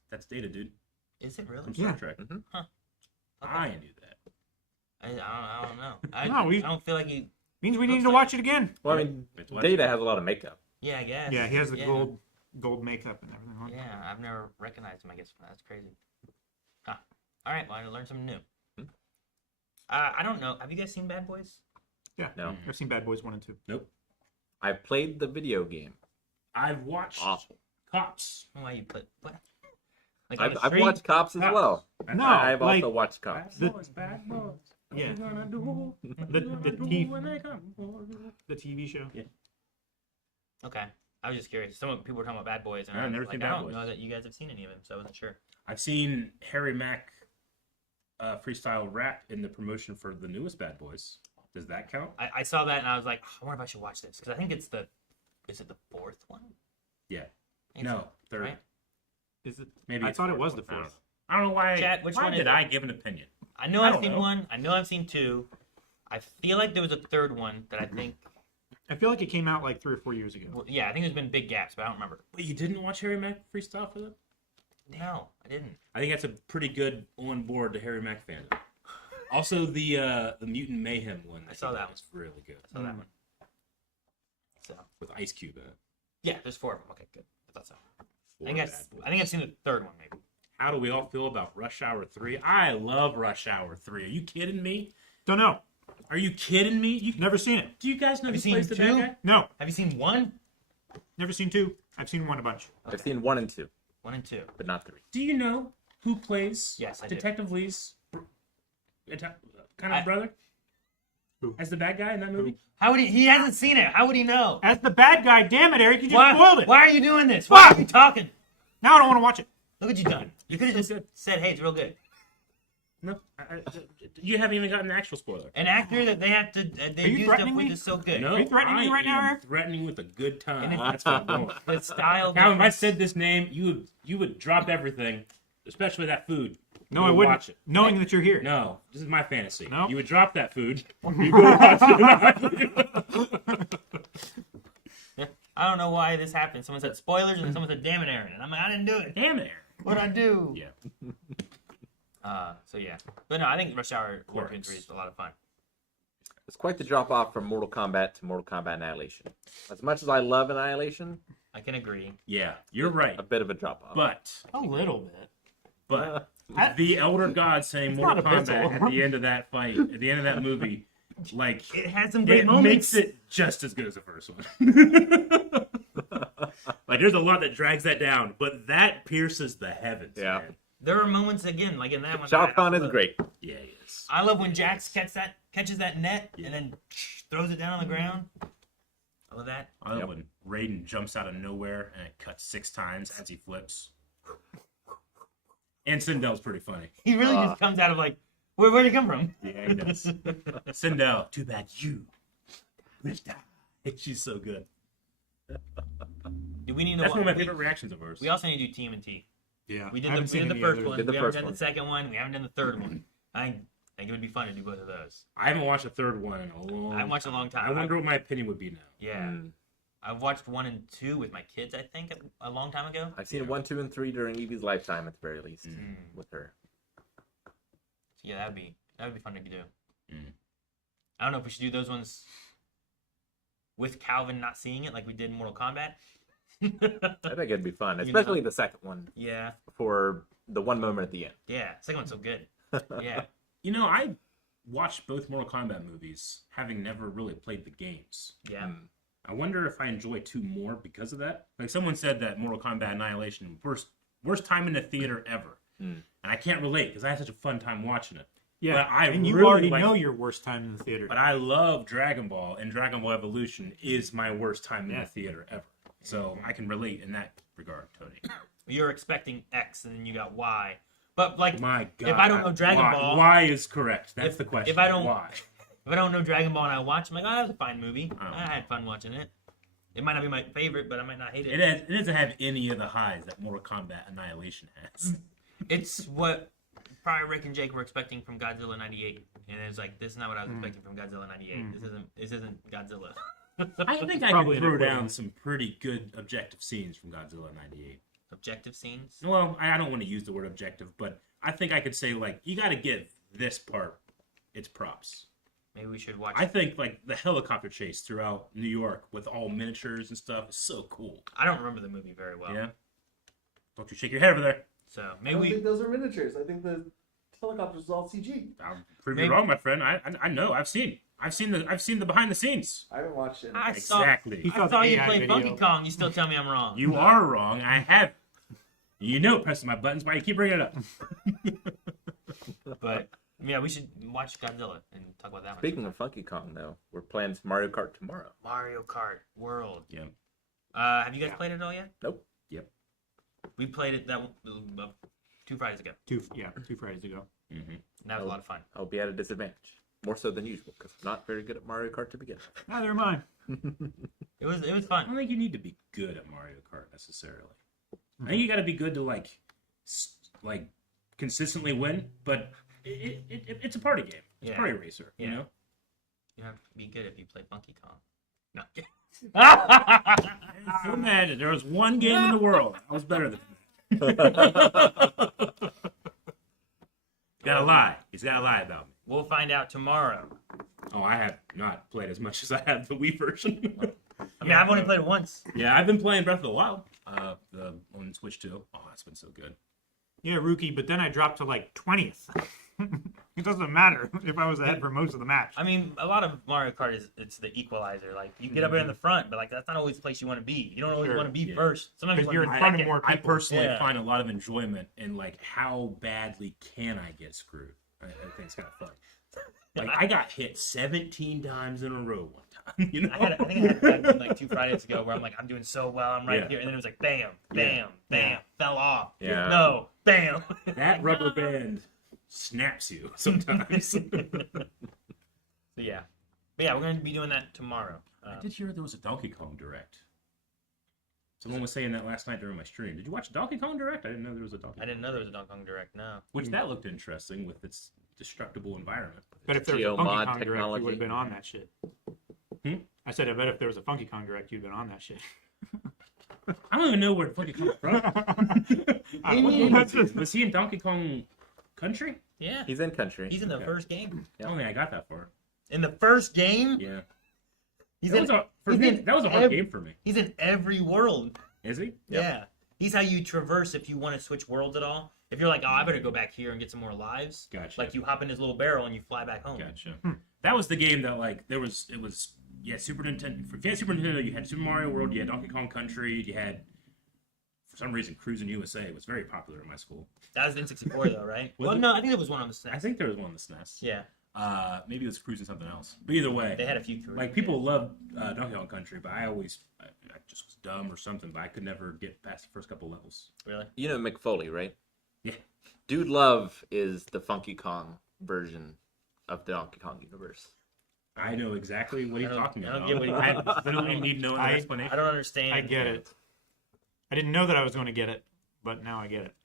That's Data, dude. Is it really? From Star Yeah. Trek. Okay. I knew that. I don't know. No, I don't feel like you. Means we Looks need to like- watch it again. Well, I mean, It's what? Data has a lot of makeup. Yeah, I guess. Yeah, he has the gold makeup and everything. Yeah, I've never recognized him. I guess that's crazy. Huh. All right, well, I learned something new. Hmm. I don't know. Have you guys seen Bad Boys? Yeah, No. I've seen Bad Boys 1 and 2. Nope. I played the video game. I've watched Awful. Cops. Why you put what? Like on I've, the I've street? watched Cops as Cops. well. No, I've like, also watched Cops. Bad boys. Yeah. What you gonna do? The TV show. Okay, I was just curious. Some people were talking about Bad Boys, and I've I was never like, seen I Bad don't Boys. know that you guys have seen any of them, so I wasn't sure. I've seen Harry Mack freestyle rap in the promotion for the newest Bad Boys. Does that count? I saw that and I was like, I wonder if I should watch this because I think it's is it the fourth one? Yeah. I think No, so, third. right? Is it? Maybe I it's thought it fourth was one. the fourth. I don't know why. Chat, which why one is did it? I give an opinion? I know I I've don't seen know. one. I know I've seen two. I feel like there was a third one that I think. I feel like it came out like 3 or 4 years ago. Well, yeah, I think there's been big gaps, but I don't remember. Wait, you didn't watch Harry Mack freestyle for them? No, I didn't. I think that's a pretty good on board to Harry Mack fan. Also, the Mutant Mayhem one. I saw he that did was really good. I saw that one. So With Ice Cube in it. yeah, there's 4 of them. Okay, good. I thought so. Four I Bad think I've seen the third one maybe. How do we all feel about Rush Hour 3? I love Rush Hour 3. Are you kidding me? Don't know. Are you kidding me? Never seen it. Do you guys know Have who you seen plays the bad 2? guy? No, Have you seen 1? never seen 2. I've seen 1 a bunch. I've seen 1 and 2, 1 and 2. but not 3. Do you know who plays Yes, I do. Detective Lee's kind I- of brother? Who? As the bad guy in that movie? How would he hasn't seen it? How would he know? As the bad guy, damn it, Eric, you just Why, spoiled it. why are you doing this? Why Fuck! are you talking? Now I don't want to watch it. Look what you done. You could have so just good. said, "Hey, it's real good." No, you haven't even gotten the actual spoiler. An actor that they have to they Are you used threatening up with me? is so good. No, Are you threatening me right now, I am Eric? threatening with a good time. And if- That's what I'm going. The style. Calvin, if I difference- said this name, you would drop everything, especially that food. No, You I would wouldn't. watch it. Knowing that you're here. No, this is my fantasy. No. You would drop that food. You go watch it. I don't know why this happened. Someone said spoilers, and then someone said, "Damn it, Aaron," and I'm like, "I didn't do it. Damn it. What'd I do?" Yeah. So yeah, but no, I think Rush Hour 1, 2, and Works. 3 is a lot of fun. It's quite the drop off from Mortal Kombat to Mortal Kombat Annihilation. As much as I love Annihilation, I can agree. Yeah, you're right. a bit of a drop off. But A little bit. the Elder God saying Mortal not a Kombat bit. at the end of that fight, at the end of that movie, like It had some great it moments. makes it just as good as the first one. Like there's a lot that drags that down, but that pierces the heavens. Yeah. Man. There are moments again, like in that one. Shao that I Kahn is love. great. Yeah, he is. I love when Jax catches that net and then throws it down on the ground. Oh, that. I love when Raiden jumps out of nowhere and it cuts 6 times as he flips. And Sindel's pretty funny. He really just comes out of like, where'd he come from? Yeah, he does. Sindel, too bad you will die. She's so good. Do we need to That's one of my we- favorite reactions of hers. We also need to do TMNT. Yeah. We I did haven't the seen any first others. one. Did the We haven't first done one. the second one. We haven't done the third one. I think it would be fun to do both of those. I haven't watched the third one in a long I haven't watched it in a long time. I wonder what my opinion would be now. Yeah. I've watched 1 and 2 with my kids, I think, a long time ago. I've seen 1, 2, and 3 during Evie's lifetime at the very least with her. So yeah, that'd be fun to do. Mm. I don't know if we should do those ones with Calvin not seeing it like we did in Mortal Kombat. I think it'd be fun, You especially know. the second one Yeah. for the one moment at the end. Yeah. Second one's so good. Yeah. You know, I watched both Mortal Kombat movies, having never really played the games. Yeah. I wonder if I enjoy 2 more because of that. Like someone said that Mortal Kombat Annihilation worst time in the theater ever, and I can't relate because I had such a fun time watching it. Yeah, But I and you really already like- know your worst time in the theater. But I love Dragon Ball, and Dragon Ball Evolution is my worst time in the theater ever. So I can relate in that regard, Tony. You're expecting X and then you got Y. But like My God, if I don't know Dragon why, Ball, why is correct? That's if- the question. if I don't- why? if I don't know Dragon Ball and I watch, I'm like, oh, that was a fine movie. Oh. I had fun watching it. It might not be my favorite, but I might not hate it. It doesn't have any of the highs that Mortal Kombat Annihilation has. It's what probably Rick and Jake were expecting from Godzilla '98, and it's like this is not what I was expecting from Godzilla '98. This isn't Godzilla. I think I Probably could an throw down equivalent. some pretty good objective scenes from Godzilla '98. Objective scenes. Well, I don't want to use the word objective, but I think I could say, like, you got to give this part its props. Maybe we should watch. I think, like, the helicopter chase throughout New York with all miniatures and stuff is so cool. I don't remember the movie very well. Yeah? Don't you shake your head over there. So I maybe don't we. think those are miniatures. I think the helicopter's all CG. I'll prove Maybe- you wrong, my friend. I know. I've seen the behind the scenes. I haven't watched it. I saw. Exactly. He I saw saw the you AI play video. Funky Kong. You still tell me I'm wrong. You are wrong. I have. You know, pressing my buttons. Why you keep bringing it up? But yeah, we should watch Godzilla and talk about that one. Speaking of Funky Kong, though, we're playing some Mario Kart tomorrow. Mario Kart World. Yeah. Have you guys played it all yet? Nope. Yep. We played it 2 Fridays ago. 2 Fridays ago. Mm-hmm. And that was a lot of fun. I'll be at a disadvantage. More so than usual, because I'm not very good at Mario Kart to begin with. Neither am I. It was I fun. don't think you need to be good at Mario Kart necessarily. I think you got to be good to like consistently win, but it's a party game. It's Yeah. a party racer. You Yeah. know. You have to be good if you play Funky Kong. No. I'm so mad that there was one game in the world that was better than that. He's gotta lie. He's gotta lie about me. We'll find out tomorrow. Oh, I have not played as much as I have the Wii version. I mean, I've only played it once. Yeah, I've been playing Breath of the Wild. On Switch 2. Oh, that's been so good. Yeah, Rookie, but then I dropped to like 20th. It doesn't matter if I was ahead for most of the match. I mean, a lot of Mario Kart it's the equalizer. Like you get up here in the front, but like that's not always the place you want to be. You don't always Sure, want to be yeah. first. Sometimes Because you you're want in to be front of second. more I people. personally Yeah. find a lot of enjoyment in like how badly can I get screwed. I think it's kind of fun. Like I got hit 17 times in a row one time. You know, I think I had that like 2 Fridays ago where I'm like, I'm doing so well, I'm right Yeah. here, and then it was like, bam, bam, bam, fell off. Yeah. No, bam. that rubber band snaps you sometimes. So yeah, but yeah, we're going to be doing that tomorrow. I did hear there was a Donkey Kong Direct. Someone was saying that last night during my stream. Did you watch Donkey Kong Direct? I didn't know there was a Donkey I didn't know there was a Donkey Kong Direct. No. Which that looked interesting with its destructible environment. But if there was a Funky Geomod Kong Direct, you technology. would have been on that shit. I said, I bet if there was a Funky Kong Direct, you'd been on that shit. I don't even know where the fuck it comes from. What game was he? Was he in Donkey Kong Country? Yeah. He's in country. He's in the Okay. first game. I don't think I got that far. In the first game? Yeah. He's That was a hard game for me. He's in every world. Is he? Yeah. He's how you traverse if you want to switch worlds at all. If you're like, oh, I better go back here and get some more lives. Gotcha. Like you hop in his little barrel and you fly back home. Gotcha. That was the game that like it was Super Nintendo. For Super Nintendo, you had Super Mario World, you had Donkey Kong Country, you had for some reason Cruisin' USA was very popular in my school. That was N64 though, right? Was Well, it? no, I think there was one on the SNES. I think there was one in the SNES. Yeah. Maybe it was Cruising something else. But either way, They had a few. like people love Donkey Kong Country, but I just was dumb or something. But I could never get past the first couple levels. Really? You know McFoley, right? Yeah. Dude Love is the Funky Kong version of the Donkey Kong universe. I know exactly what he's talking I don't about. get what he- I literally need no I- explanation. I don't understand. I get it. I didn't know that I was going to get it, but now I get it.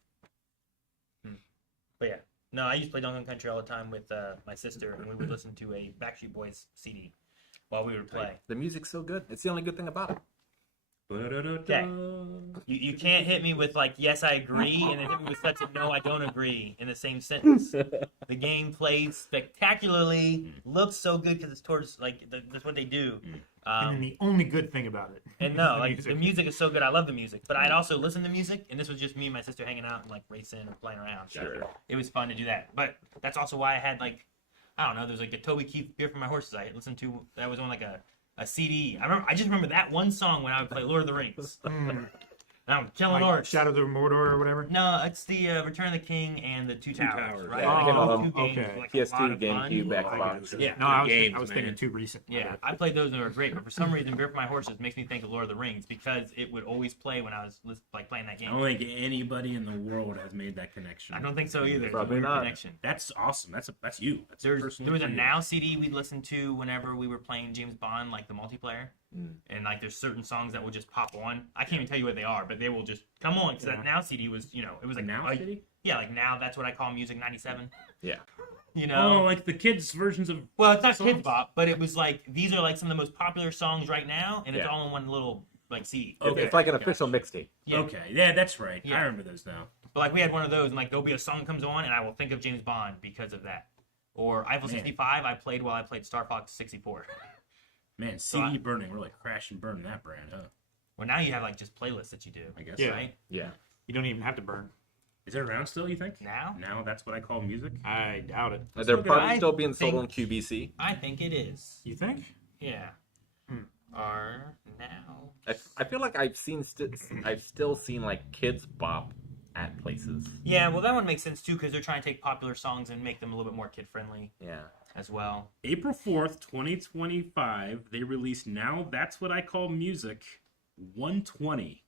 But yeah, no, I used to play Donkey Kong Country all the time with my sister, and we would listen to a Backstreet Boys CD while we would play. The music's so good. It's the only good thing about it. Okay. You can't hit me with like yes I agree and then hit me with such a no I don't agree in the same sentence. The game plays spectacularly, looks so good because it's towards like that's what they do. And then the only good thing about it. And is no, the like music. the music is so good. I love the music, but I'd also listen to music, and this was just me and my sister hanging out and like racing or playing around. Sure. It was fun to do that, but that's also why I had like I don't know. There's like a Toby Keith Beer for My Horses. I listened to that was on like a CD. I just remember that one song when I would play Lord of the Rings. I'm killing Like orcs. Shadow of the Mordor or whatever. No, it's the Return of the King and the Two Towers, Towers. right? Yeah, Like, came those out two on- games okay. were, like, a lot PS2, of GameCube, fun. Xbox. Yeah. No, I games, was thinking too recent. Yeah, I played those and they were great, but for some reason, Beer for My Horses makes me think of Lord of the Rings because it would always play when I was like playing that I game. don't think anybody in the world has made that connection. I don't think so either. It's a Probably weird not. connection. That's awesome. That's you. That's There was personally a for you. Now CD we'd listen to whenever we were playing James Bond, like the multiplayer. And like there's certain songs that will just pop on. I can't even tell you what they are, but they will just come on because that Now CD was, it was like Now City? Yeah, like Now. That's what I call Music 97. Yeah. You know. Oh, like the kids' versions of. Well, it's not songs? Kids Bop, but it was like these are like some of the most popular songs right now, and it's Yeah. all in one little like CD. It's- It's like an official mixtape. Yeah. Okay, yeah, that's right. Yeah. I remember those now. But like we had one of those, and like there'll be a song comes on, and I will think of James Bond because of that. Or Eiffel Man. 65, I played while I played Star Fox 64. Man, So CD burning really crash and burn that brand, huh? Well, now you have like just playlists that you do. I guess. Yeah. Right Yeah. You don't even have to burn. Is it around still? You think? now, Now that's what I call music. I doubt it. They're look at probably I still being sold think- on QVC. I think it is. You think? Yeah. Are now. I feel like I've still seen like Kids Bop at places. Yeah, well, that one makes sense too because they're trying to take popular songs and make them a little bit more kid friendly Yeah. as well. April 4th, 2025, they released Now That's What I Call Music 120.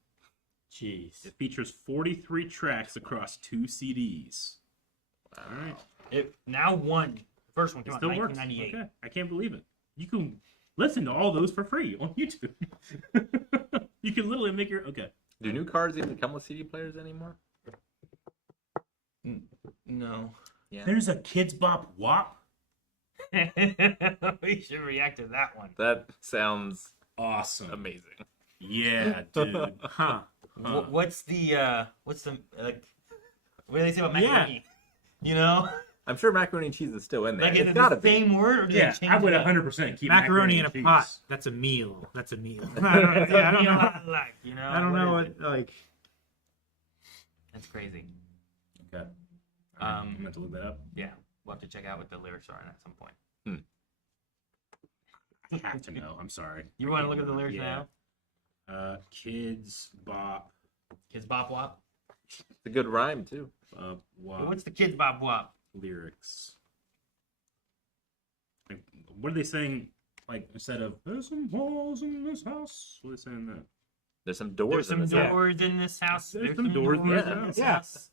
Jeez. It features 43 tracks across 2 CDs. Wow. All right. It now won. The first one It came out still in works. 1998. Okay. I can't believe it. You can listen to all those for free on YouTube. You can literally make your... Okay. Do new cars even come with CD players anymore? No. Yeah. There's a Kids Bop WAP. We should react to that one. That sounds Awesome. amazing. Yeah, dude. Huh. Huh. What's the what do they say about Yeah. macaroni? You know, I'm sure macaroni and cheese is still in there. like is It's it gotta the be. same word? Or do Yeah, they change I would it up? 100% keep Macaroni in a and pot. cheese. That's a meal. That's a meal. I don't, Yeah, I don't know. like, you know, I don't know what is what like. it? That's crazy. Okay. I'm meant to look that up. Yeah, we'll have to check out what the lyrics are at some point. I have to know. I'm sorry. You want to look at the lyrics Yeah. now? Kids Bop. Kids Bop Wop. It's a good rhyme too. WAP What's the Kids Bop Wop? lyrics. Like, what are they saying? Like instead of "There's some walls in this house," what are they saying that? There's some There's doors some in this doors in this house. There's some doors in this in house. this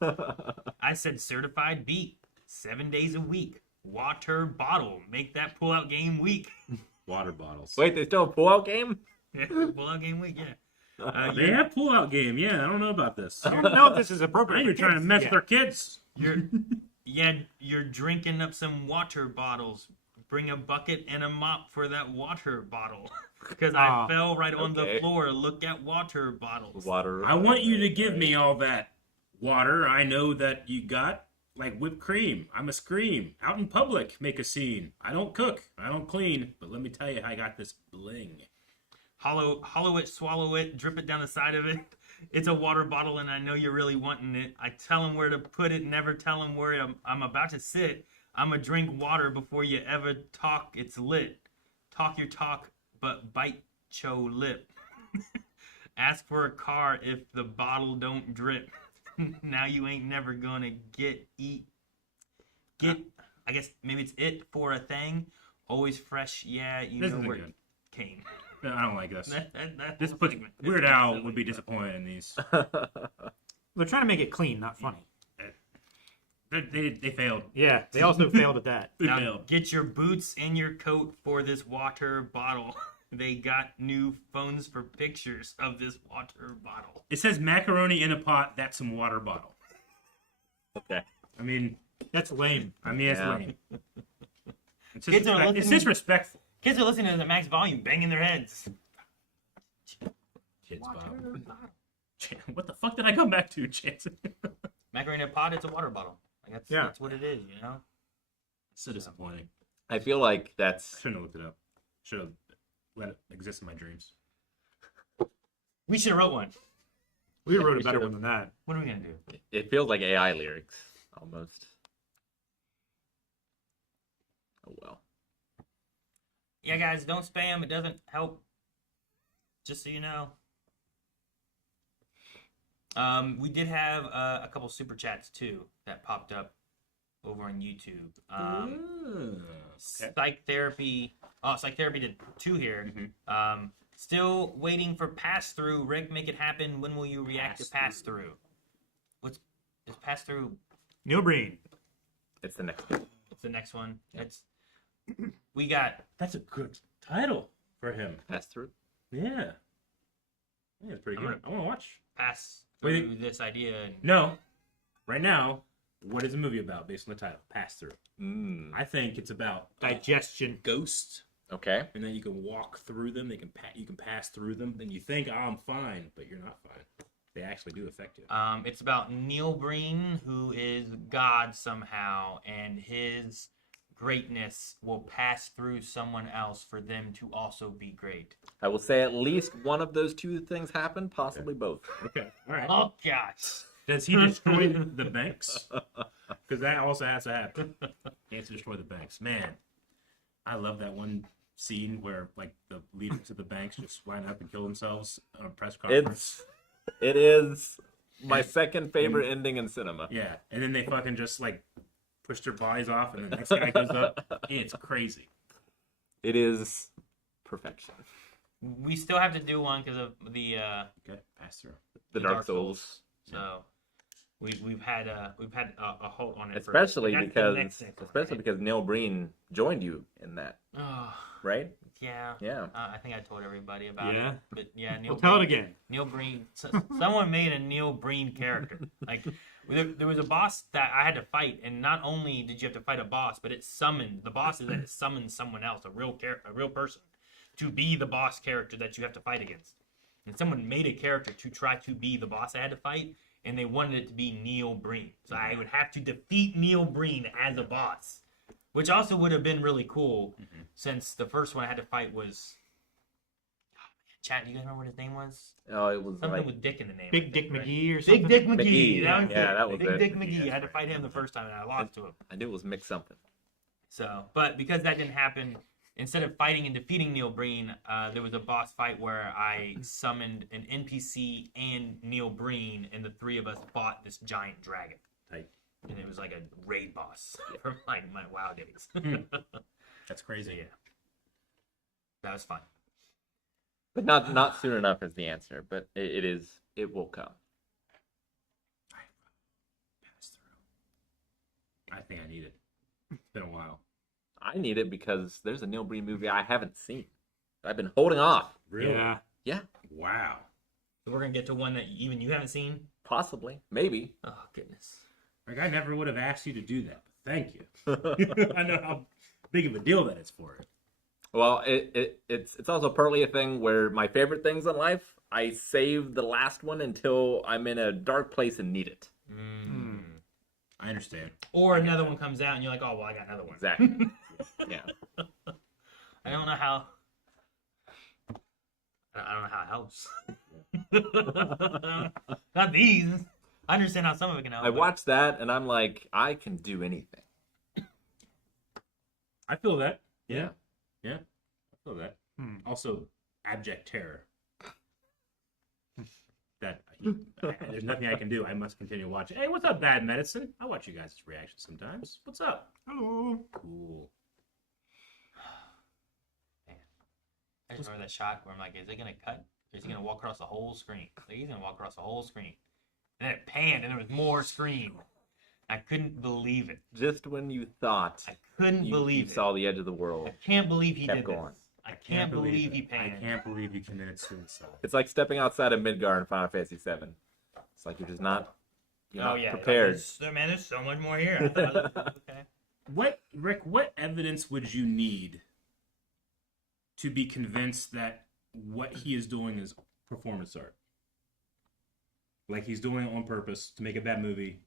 Yeah. house. I said certified beat, 7 days a week. Water bottle, make that pull-out game week. Water bottles. Wait, they still have a pull-out game? Pull-out game week, yeah. They have pull-out game. Yeah, I don't know about this. I don't know if this is I appropriate. think you're for trying to kids. mess Yeah. with their kids. You're drinking up some water bottles. Bring a bucket and a mop for that water bottle. Because I fell right on the okay. floor. Look at water bottles. Water. I want you to give me all that water I know that you got, like whipped cream. I'm a scream. Out in public, make a scene. I don't cook. I don't clean. But let me tell you, I got this bling. Hollow it, swallow it, drip it down the side of it. It's a water bottle and I know you're really wanting it. I tell them where to put it, never tell them where I'm about to sit. I'ma drink water before you ever talk, it's lit. Talk your talk, but bite your lip. Ask for a car if the bottle don't drip. Now you ain't never gonna get. I guess maybe it's it for a thing. Always fresh. Yeah, you This know isn't where good. it came. No, I don't like this. That This whole puts segment. Weird It's Al silly, would be but- disappointed in these. They're trying to make it clean, not funny. They failed. Yeah, they also failed at that. They Now, failed. get your boots and your coat for this water bottle. They got new phones for pictures of this water bottle. It says macaroni in a pot. That's some water bottle. Okay. I mean, That's lame. it's Yeah. lame. It's, Kids are it's listening- disrespectful. Kids are listening to this at max volume, banging their heads. Kids, Bob. What the fuck did I come back to, Jansen? Macaroni in a pot, it's a water bottle. Like that's what it is, you know? So disappointing. I feel like that's Shouldn't have looked it up. Should have let it exist in my dreams. We should have wrote one. We wrote a better one than that. What are we going to do? it feels like AI lyrics almost. Oh well. Yeah, guys, don't spam. It doesn't help. Just so you know. We did have a couple super chats too that popped up over on YouTube. Psych Therapy. Oh, Psych Therapy did 2 here. Still waiting for pass through. Rick, make it happen. When will you react to pass through? Is pass through? Neil Breen. It's the next one. It's the next one. We got. That's a good title for him. Pass through. Yeah. Yeah, it's pretty good. I want to watch. Pass Wait. through this idea. And No. Right now, what is the movie about based on the title? Pass Through. I think it's about Digestion. ghosts, Okay. and then you can walk through them. You can pass through them. Then you think, oh, I'm fine, but you're not fine. They actually do affect you. It's about Neil Breen, who is God somehow, and his greatness will pass through someone else for them to also be great. I will say at least one of those 2 things happened, possibly both. Okay. All right. Oh gosh. Does he destroy the banks? Because that also has to happen. He has to destroy the banks. Man, I love that one scene where like the leaders of the banks just line up and kill themselves on a press conference. It is my second favorite ending in cinema. Yeah, and then they fucking just like push their bodies off, and the next guy goes up. It's crazy. It is perfection. We still have to do one because of the Okay, pass through. The Dark Souls. So we've had a halt on it. Especially that's the because next thing, especially because Neil Breen joined you in that, Oh, right? yeah. Yeah. I think I told everybody about Yeah. it. But yeah, Neil We'll tell it Breen- again. Neil Breen. Someone made a Neil Breen character. Like there was a boss that I had to fight, and not only did you have to fight a boss, but it summoned the boss is that it summons someone else, a real person, to be the boss character that you have to fight against. And someone made a character to try to be the boss I had to fight, and they wanted it to be Neil Breen. So I would have to defeat Neil Breen as a boss, which also would have been really cool, since the first one I had to fight was. Chat, do you guys remember what his name was? Oh, it was Something like with Dick in the name. I Big think, Dick right? McGee or something. Big Dick McGee. McGee. That was Yeah, it. that was Big it. Dick McGee. I had to fight him the first time, and I lost to him. I knew it was mixed something. So, but because that didn't happen, instead of fighting and defeating Neil Breen, there was a boss fight where I summoned an NPC and Neil Breen, and the 3 of us fought this giant dragon. Tight. And it was like a raid boss from like my WoW days. That's So crazy. yeah, that was fun. But not soon enough is the answer, but it will come. Pass through. I think I need it. It's been a while. I need it because there's a Neil Breen movie I haven't seen. I've been holding off. Really? Yeah. Yeah, Wow. So we're gonna get to one that even you haven't seen. possibly, maybe. Oh goodness. Like I never would have asked you to do that, but thank you. I know how big of a deal that is for it. Well, it's also partly a thing where my favorite things in life, I save the last one until I'm in a dark place and need it. I understand. Or another one comes out and you're like, oh well, I got another one. Exactly. Yeah. I don't know how. I don't know how it helps. Not these. I understand how some of it can help. I but- watched that and I'm like, I can do anything. I feel that. Yeah. Yeah. I feel that. Hmm. Also, abject terror. That There's nothing I can do. I must continue watching. Hey, what's up, Bad Medicine? I watch you guys' reactions sometimes. What's up? Hello. Cool. Man. I just remember that shot where I'm like, is it gonna cut? Or is he gonna walk across the whole screen? Like, he's gonna walk across the whole screen. And then it panned and there was more screen. I couldn't believe it. Just when you thought I couldn't you believe it. saw the edge of the I world, can't believe he kept did going. this. I can't believe he panned. I can't believe you committed suicide. It's like stepping outside of Midgar in Final Fantasy VII. It's like you're just not, not prepared. Man, there's so much more here. I thought it was- okay. Rick, what evidence would you need to be convinced that what he is doing is performance art? Like he's doing it on purpose to make a bad movie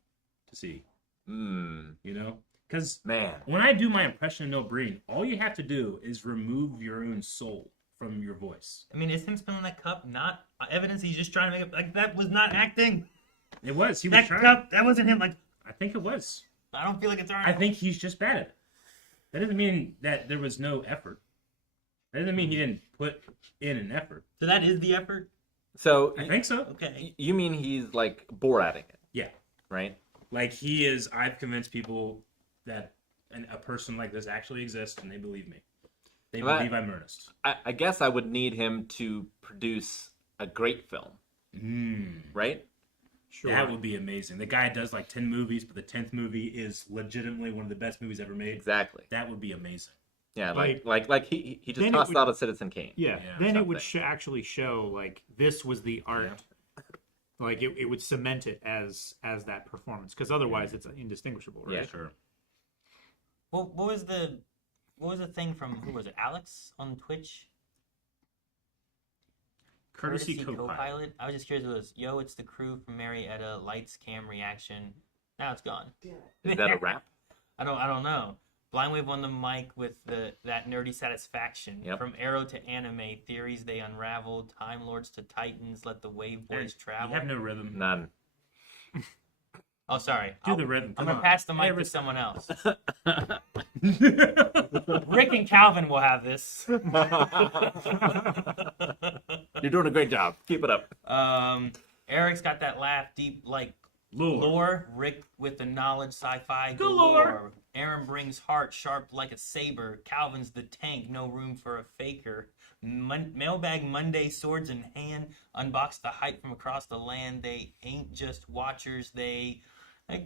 to see. You know? Because Man. when I do my impression of Neil Breen, all you have to do is remove your own soul from your voice. I mean, is him spilling that cup not evidence? He's just trying to make it like that was not acting. It was. He was That trying. cup, that wasn't him. Like, I think it was. I don't feel like it's art. I think he's just bad at it. That doesn't mean that there was no effort. That doesn't mean he didn't put in an effort. So that is the effort. So I think so. Okay. you mean he's like Borating it, Yeah. right? Like he is. I've convinced people that a person like this actually exists, and they believe me. They Well, believe I'm earnest. I guess I would need him to produce a great film, right? Sure. That would be amazing. The guy does like 10 movies, but the 10th movie is legitimately one of the best movies ever made. Exactly. That would be amazing. Yeah, Like- like he just Then it tossed would- out a Citizen Kane. Yeah, Yeah, then it would something. actually show like this was the art. Like it would cement it as that performance because otherwise it's indistinguishable, right? Yeah. Sure. What was the thing from who was it? Alex on Twitch. Courtesy co-pilot. I was just curious. It was it's the crew from Marietta. Lights, cam, reaction. Now it's gone. Is that a rap? I don't know. Blindwave on the mic with that nerdy satisfaction. Yep. From Arrow to anime, theories they unraveled, Time Lords to Titans, let the wave boys travel. You have no rhythm. None. Oh, sorry. Do the rhythm. I'm Come gonna on. pass the mic Every- to someone else. Rick and Calvin will have this. You're doing a great job. Keep it up. Eric's got that laugh, deep like lore. Rick with the knowledge, sci-fi Galore. Aaron brings heart, sharp like a saber. Calvin's the tank, no room for a faker. Mailbag Monday, swords in hand. Unbox the hype from across the land. They ain't just watchers. They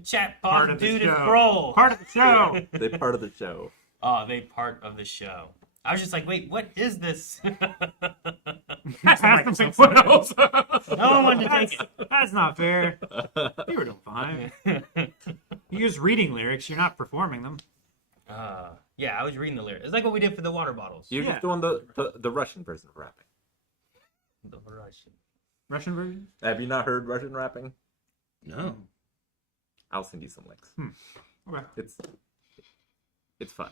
chat Part boss of the dude show. and troll. Part of the show. They part of the show. Oh, they part of the show. I was just like, wait, what is this? Pass the mic to someone else. No one wanted to take it. That's not fair. You were doing fine. You're just reading lyrics. You're not performing them. Yeah, I was reading the lyrics. It's like what we did for the water bottles. You're Yeah. just doing the Russian version of rapping. The Russian. Russian version? Have you not heard Russian rapping? No. I'll send you some links. Okay. It's fun.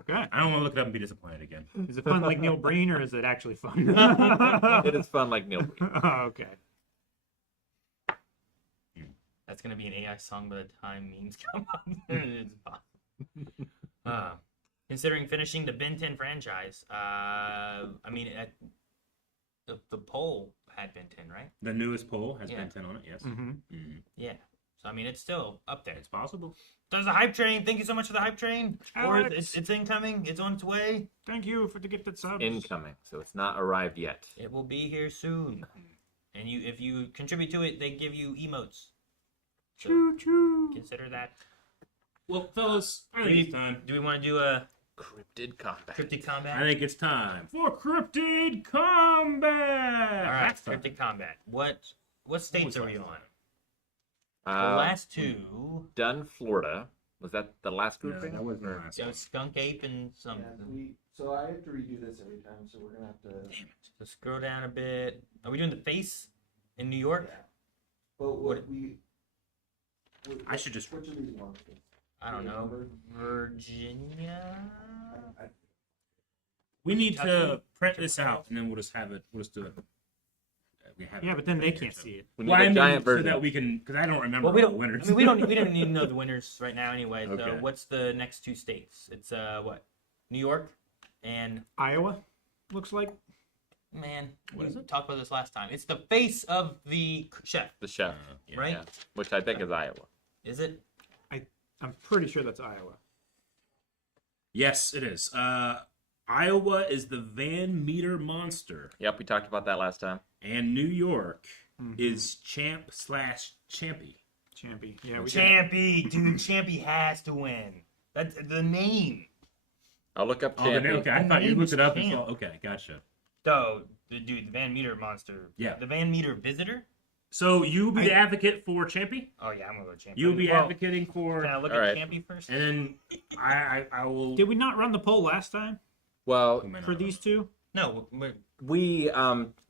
Okay. I don't want to look it up and be disappointed again. Is it fun like Neil Breen or is it actually fun? It is fun like Neil Breen. Oh, okay. That's gonna be an AI song by the time memes come up. It's fun. Considering finishing the Ben 10 franchise, I mean, the poll had Ben 10, right? The newest poll has Yeah. Ben 10 on it, yes. Mm-hmm. Yeah. So I mean, it's still up there. It's possible. There's a hype train. Thank you so much for the hype train. Or Alex. it's incoming. It's on its way. Thank you for the gifted subs. Incoming, so it's not arrived yet. It will be here soon. And if you contribute to it, they give you emotes. So Choo choo. consider that. Well, fellas, I think it's time. Do we want to do a Cryptid combat. cryptic combat? I think it's time for Cryptid Combat. All right, That's time. cryptic combat. What states are we on? The Uh, last two. Done Florida. Was that the last No, grouping? that wasn't the last So one. Skunk Ape and Yeah, something. so I have to redo this every time, so we're gonna have to. So scroll down a bit. Are we doing the face in New York? Yeah. But What- I should just- Which of these ones? I don't know. Remember? Virginia. We need to Kentucky? print this out, and then we'll just have it. We'll just do it. We have Yeah, it but then they right can't here, see it. We need Well, I a mean, giant so version. that we can, because I don't remember Well, we all don't. the winners. I mean, we don't need to know the winners right now anyway. So Okay. what's the next two states? It's what? New York and Iowa, looks like. Man, What we is it? talked about this last time. It's the face of the chef, The chef, Yeah. right? yeah, which I think is Iowa. Is it? I'm pretty sure that's Iowa. Yes, it is. Iowa is the Van Meter monster, Yep, we talked about that last time. and New York Mhm. is Champ/Champy. Champy. Yeah, we got Champy, dude. Champy has to win. That's the name. I'll look up Oh, the champion. name, okay. I The thought you name looked is it up and Champ. saw. Okay, gotcha. So, the Van Meter monster. Yeah. The Van Meter visitor. So you be the advocate for Champy. Oh yeah, I'm gonna go Champy. You'll be Well, advocating for, Can I look All at right. Champy first? and then I will. Did we not run the poll last time Well, Who may not for these two? No, we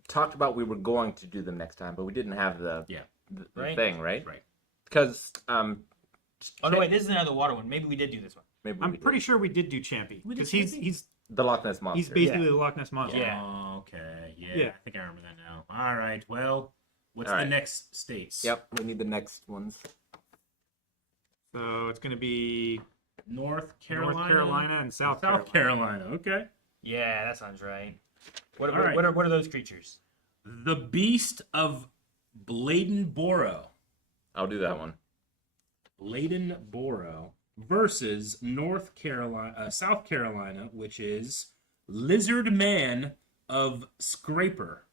talked about we were going to do them next time, but we didn't have the Yeah. the Right. thing, right? Right. Because oh no, wait, this is another water one. Maybe we did do this one. maybe I'm we did. pretty sure we did do Champy We did because he's Champy? he's The Loch Ness monster. he's basically the Loch Ness monster. Yeah. Oh, okay. Yeah, Yeah. I think I remember that now. All right. Well, what's All the right. next states? Yep, we need the next ones. So it's gonna be North Carolina. North Carolina and South Carolina. Okay. Yeah, that sounds right. What All what, right. what are those creatures? The Beast of Bladenboro. I'll do that one. Bladenboro versus South Carolina, which is Lizard Man of Scraper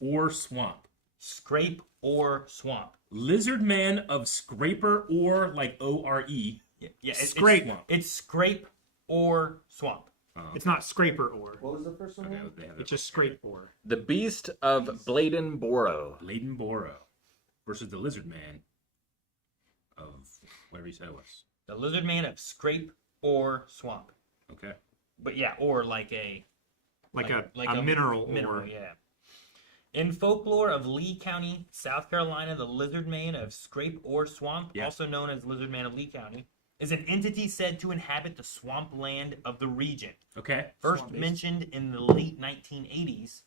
or Swamp. Scrape or swamp? Lizard Man of Scraper or like O-R-E. Yeah, Scrape. It's scrape or swamp. It's not scraper ore. What was the first one? Okay, again? they have It's just scrape ore. The Beast of Bladenboro. Bladenboro versus the Lizard Man of whatever you said it was. The lizard man of scrape or swamp. Okay. But yeah, or like a Like a mineral ore. yeah. In folklore of Lee County, South Carolina, the lizard man of Scrape or Swamp, Yeah. also known as lizard man of Lee County, is an entity said to inhabit the swamp land of the region. Okay. First Swamp-based. mentioned in the late 1980s,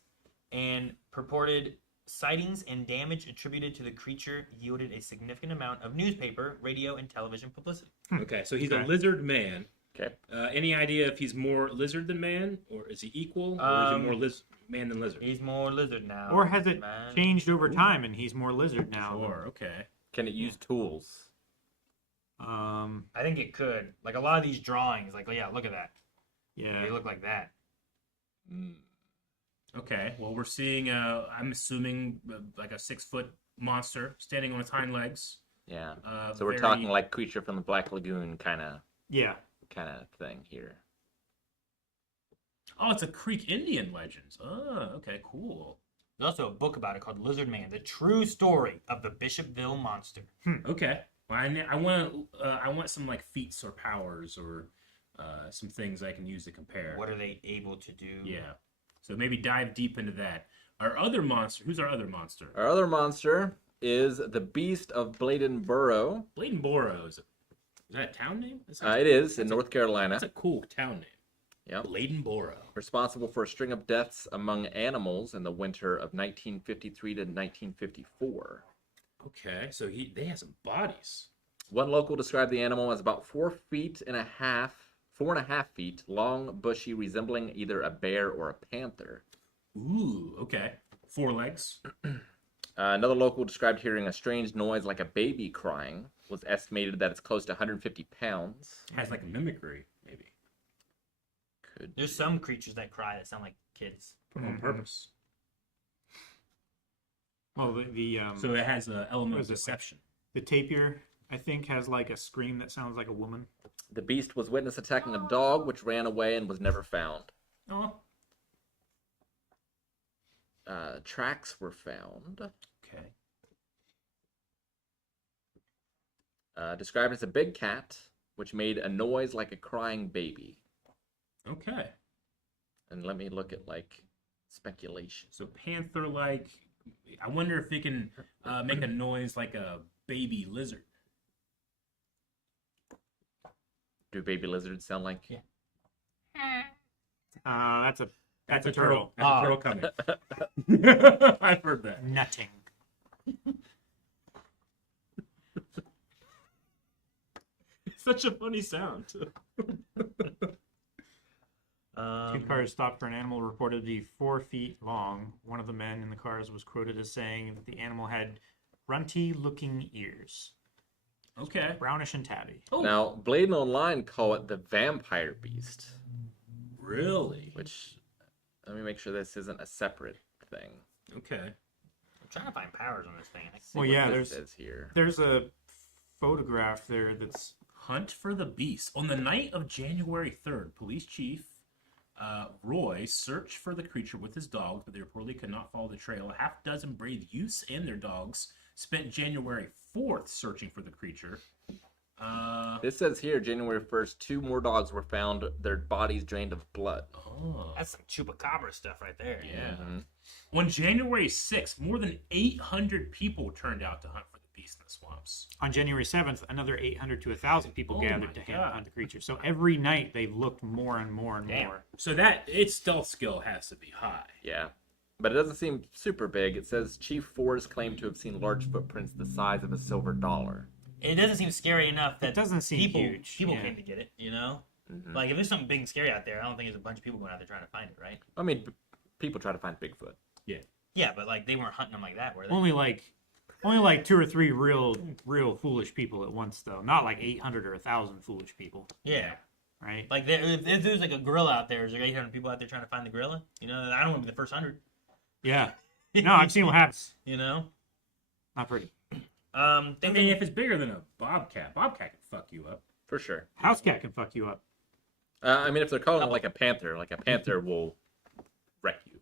and purported sightings and damage attributed to the creature yielded a significant amount of newspaper, radio, and television publicity. Okay, so he's Okay. a lizard man. Okay. Any idea if he's more lizard than man, or is he equal, or is he more man than lizard? He's more lizard now. Or has it man. changed over time and he's more lizard now? Sure. Okay. Can it use tools? I think it could. Like a lot of these drawings, like, oh yeah, look at that. Yeah. They look like that. Okay. Well, we're seeing. I'm assuming like a 6-foot monster standing on its hind legs. Yeah. So we're talking like Creature from the Black Lagoon kind of thing here. Oh, it's a Creek Indian Legends. Oh, okay, cool. There's also a book about it called Lizard Man: The True Story of the Bishopville Monster. Okay. Well, I want some like feats or powers or some things I can use to compare. What are they able to do? Yeah. So maybe dive deep into that. Our other monster. Who's our other monster? Our other monster is the Beast of Bladenboro. Bladenboro. Is that a town name? That sounds- It is in that's a- North Carolina. That's a cool town name. Yep. Bladenboro. Responsible for a string of deaths among animals in the winter of 1953 to 1954. Okay, so they have some bodies. One local described the animal as about 4.5 feet long, bushy, resembling either a bear or a panther. Ooh, okay. 4 legs. Another local described hearing a strange noise like a baby crying. Was estimated that it's close to 150 pounds. Has like a mimicry, maybe. Could There's some creatures that cry that sound like kids. On purpose. Well, the So it has an element What of is it, like- deception. the tapir, I think, has like a scream that sounds like a woman. The beast was witness attacking a dog, which ran away and was never found. Oh. Tracks were found. Okay. Described as a big cat, which made a noise like a crying baby. Okay. And let me look at like speculation. So panther-like. I wonder if it can make a noise like a baby lizard. Do baby lizards sound like? Yeah. That's a turtle. That's Ah. a turtle coming. I've heard that. Nutting. Such a funny sound. Two cars stopped for an animal reported to be 4 feet long. One of the men in the cars was quoted as saying that the animal had runty-looking ears, Okay. brownish and tabby. Oh, Now, Blade Online call it the Vampire Beast, really? which let me make sure this isn't a separate thing. Okay. I'm trying to find powers on this thing. See Well, what yeah, this there's- says here. There's a photograph there that's Hunt for the Beast. On the night of January 3rd, Police Chief Roy searched for the creature with his dogs, but they reportedly could not follow the trail. A half dozen brave youths and their dogs spent January 4th searching for the creature. This says here, January 1st, 2 more dogs were found, their bodies drained of blood. Oh. That's some chupacabra stuff right there. Yeah. Mhm. On January 6th, more than 800 people turned out to hunt for the beast in the swamps. on January 7th. Another 800 to 1,000 people Oh my gathered to God. hunt the creature. So every night they looked more and more and Damn. more. So that its stealth skill has to be high. Yeah. But it doesn't seem super big. It says Chief Forrest claimed to have seen large footprints the size of a silver dollar. It doesn't seem scary enough that It doesn't seem people huge. people yeah. came to get it. You know, Mhm. like if there's something big and scary out there, I don't think there's a bunch of people going out there trying to find it, right? I mean, people try to find Bigfoot. Yeah, but like they weren't hunting them like that, were they? Only like 2 or 3 real foolish people at once, though. Not like 800 or 1,000 foolish people, Yeah, right? like if there's like a gorilla out there, is there 800 people out there trying to find the gorilla? You know, I don't want to be the first 100. Yeah. No, I've seen what happens. You know, Not pretty. I mean, if it's bigger than a bobcat can fuck you up. For sure. House cat can fuck you up. I mean, if they're calling it like a panther will wreck you.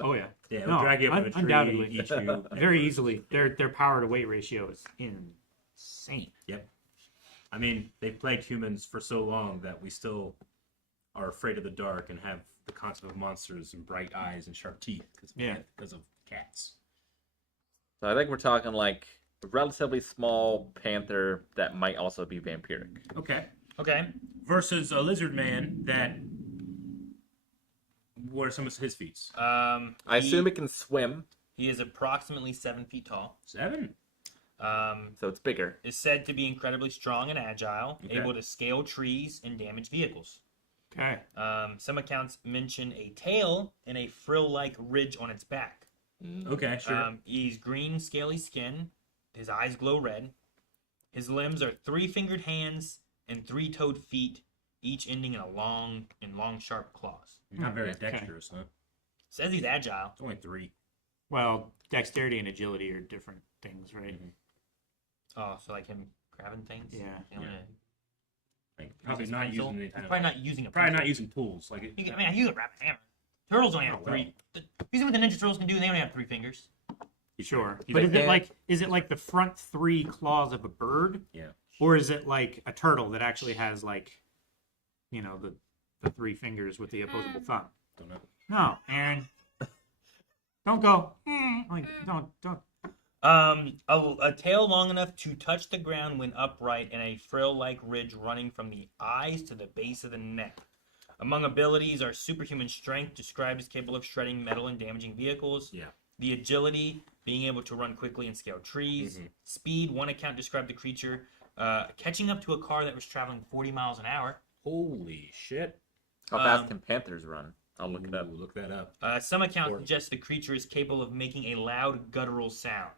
Oh yeah. Yeah, No, it'll drag you up in a tree, undoubtedly. eat you. Very easily. Their power to weight ratio is insane. I mean, they've plagued humans for so long that we still are afraid of the dark and have the concept of monsters and bright eyes and sharp teeth because of cats. So I think we're talking like a relatively small panther that might also be vampiric. Okay. okay. Versus a lizard man that. What are some of his feats? I assume it can swim, he is approximately 7 feet tall. 7. so it's bigger. Is said to be incredibly strong and agile, Okay. able to scale trees and damage vehicles. Okay. Some accounts mention a tail and a frill-like ridge on its back. Okay, sure. He's green, scaly skin. His eyes glow red. His limbs are 3-fingered hands and 3-toed feet, each ending in long, sharp claws. Not very Okay. dexterous, huh? Says he's agile. It's only 3. Well, dexterity and agility are different things, right? Mhm. Oh, so like him grabbing things. Yeah. You know, Yeah. Like, use probably his not pencil. using any He's kind of. probably not using a. Probably pencil. not using tools. Like, I mean, I use a rapid hammer. Turtles only have Oh, 3. You see what the Ninja Turtles can do? They only have 3 fingers. Sure. He's But like- is it like the front 3 claws of a bird? Yeah. Or is it like a turtle that actually has like, the 3 fingers with the opposable thumb? Don't know. No, Aaron. Don't go. Like, don't. A tail long enough to touch the ground when upright, and a frill-like ridge running from the eyes to the base of the neck. Among abilities are superhuman strength, described as capable of shredding metal and damaging vehicles. Yeah. The agility, being able to run quickly and scale trees. Mhm. Speed, one account described the creature catching up to a car that was traveling 40 miles an hour. Holy shit. How fast can panthers run? I'll look it up. Ooh, look that up. Some accounts Or- suggest the creature is capable of making a loud guttural sound.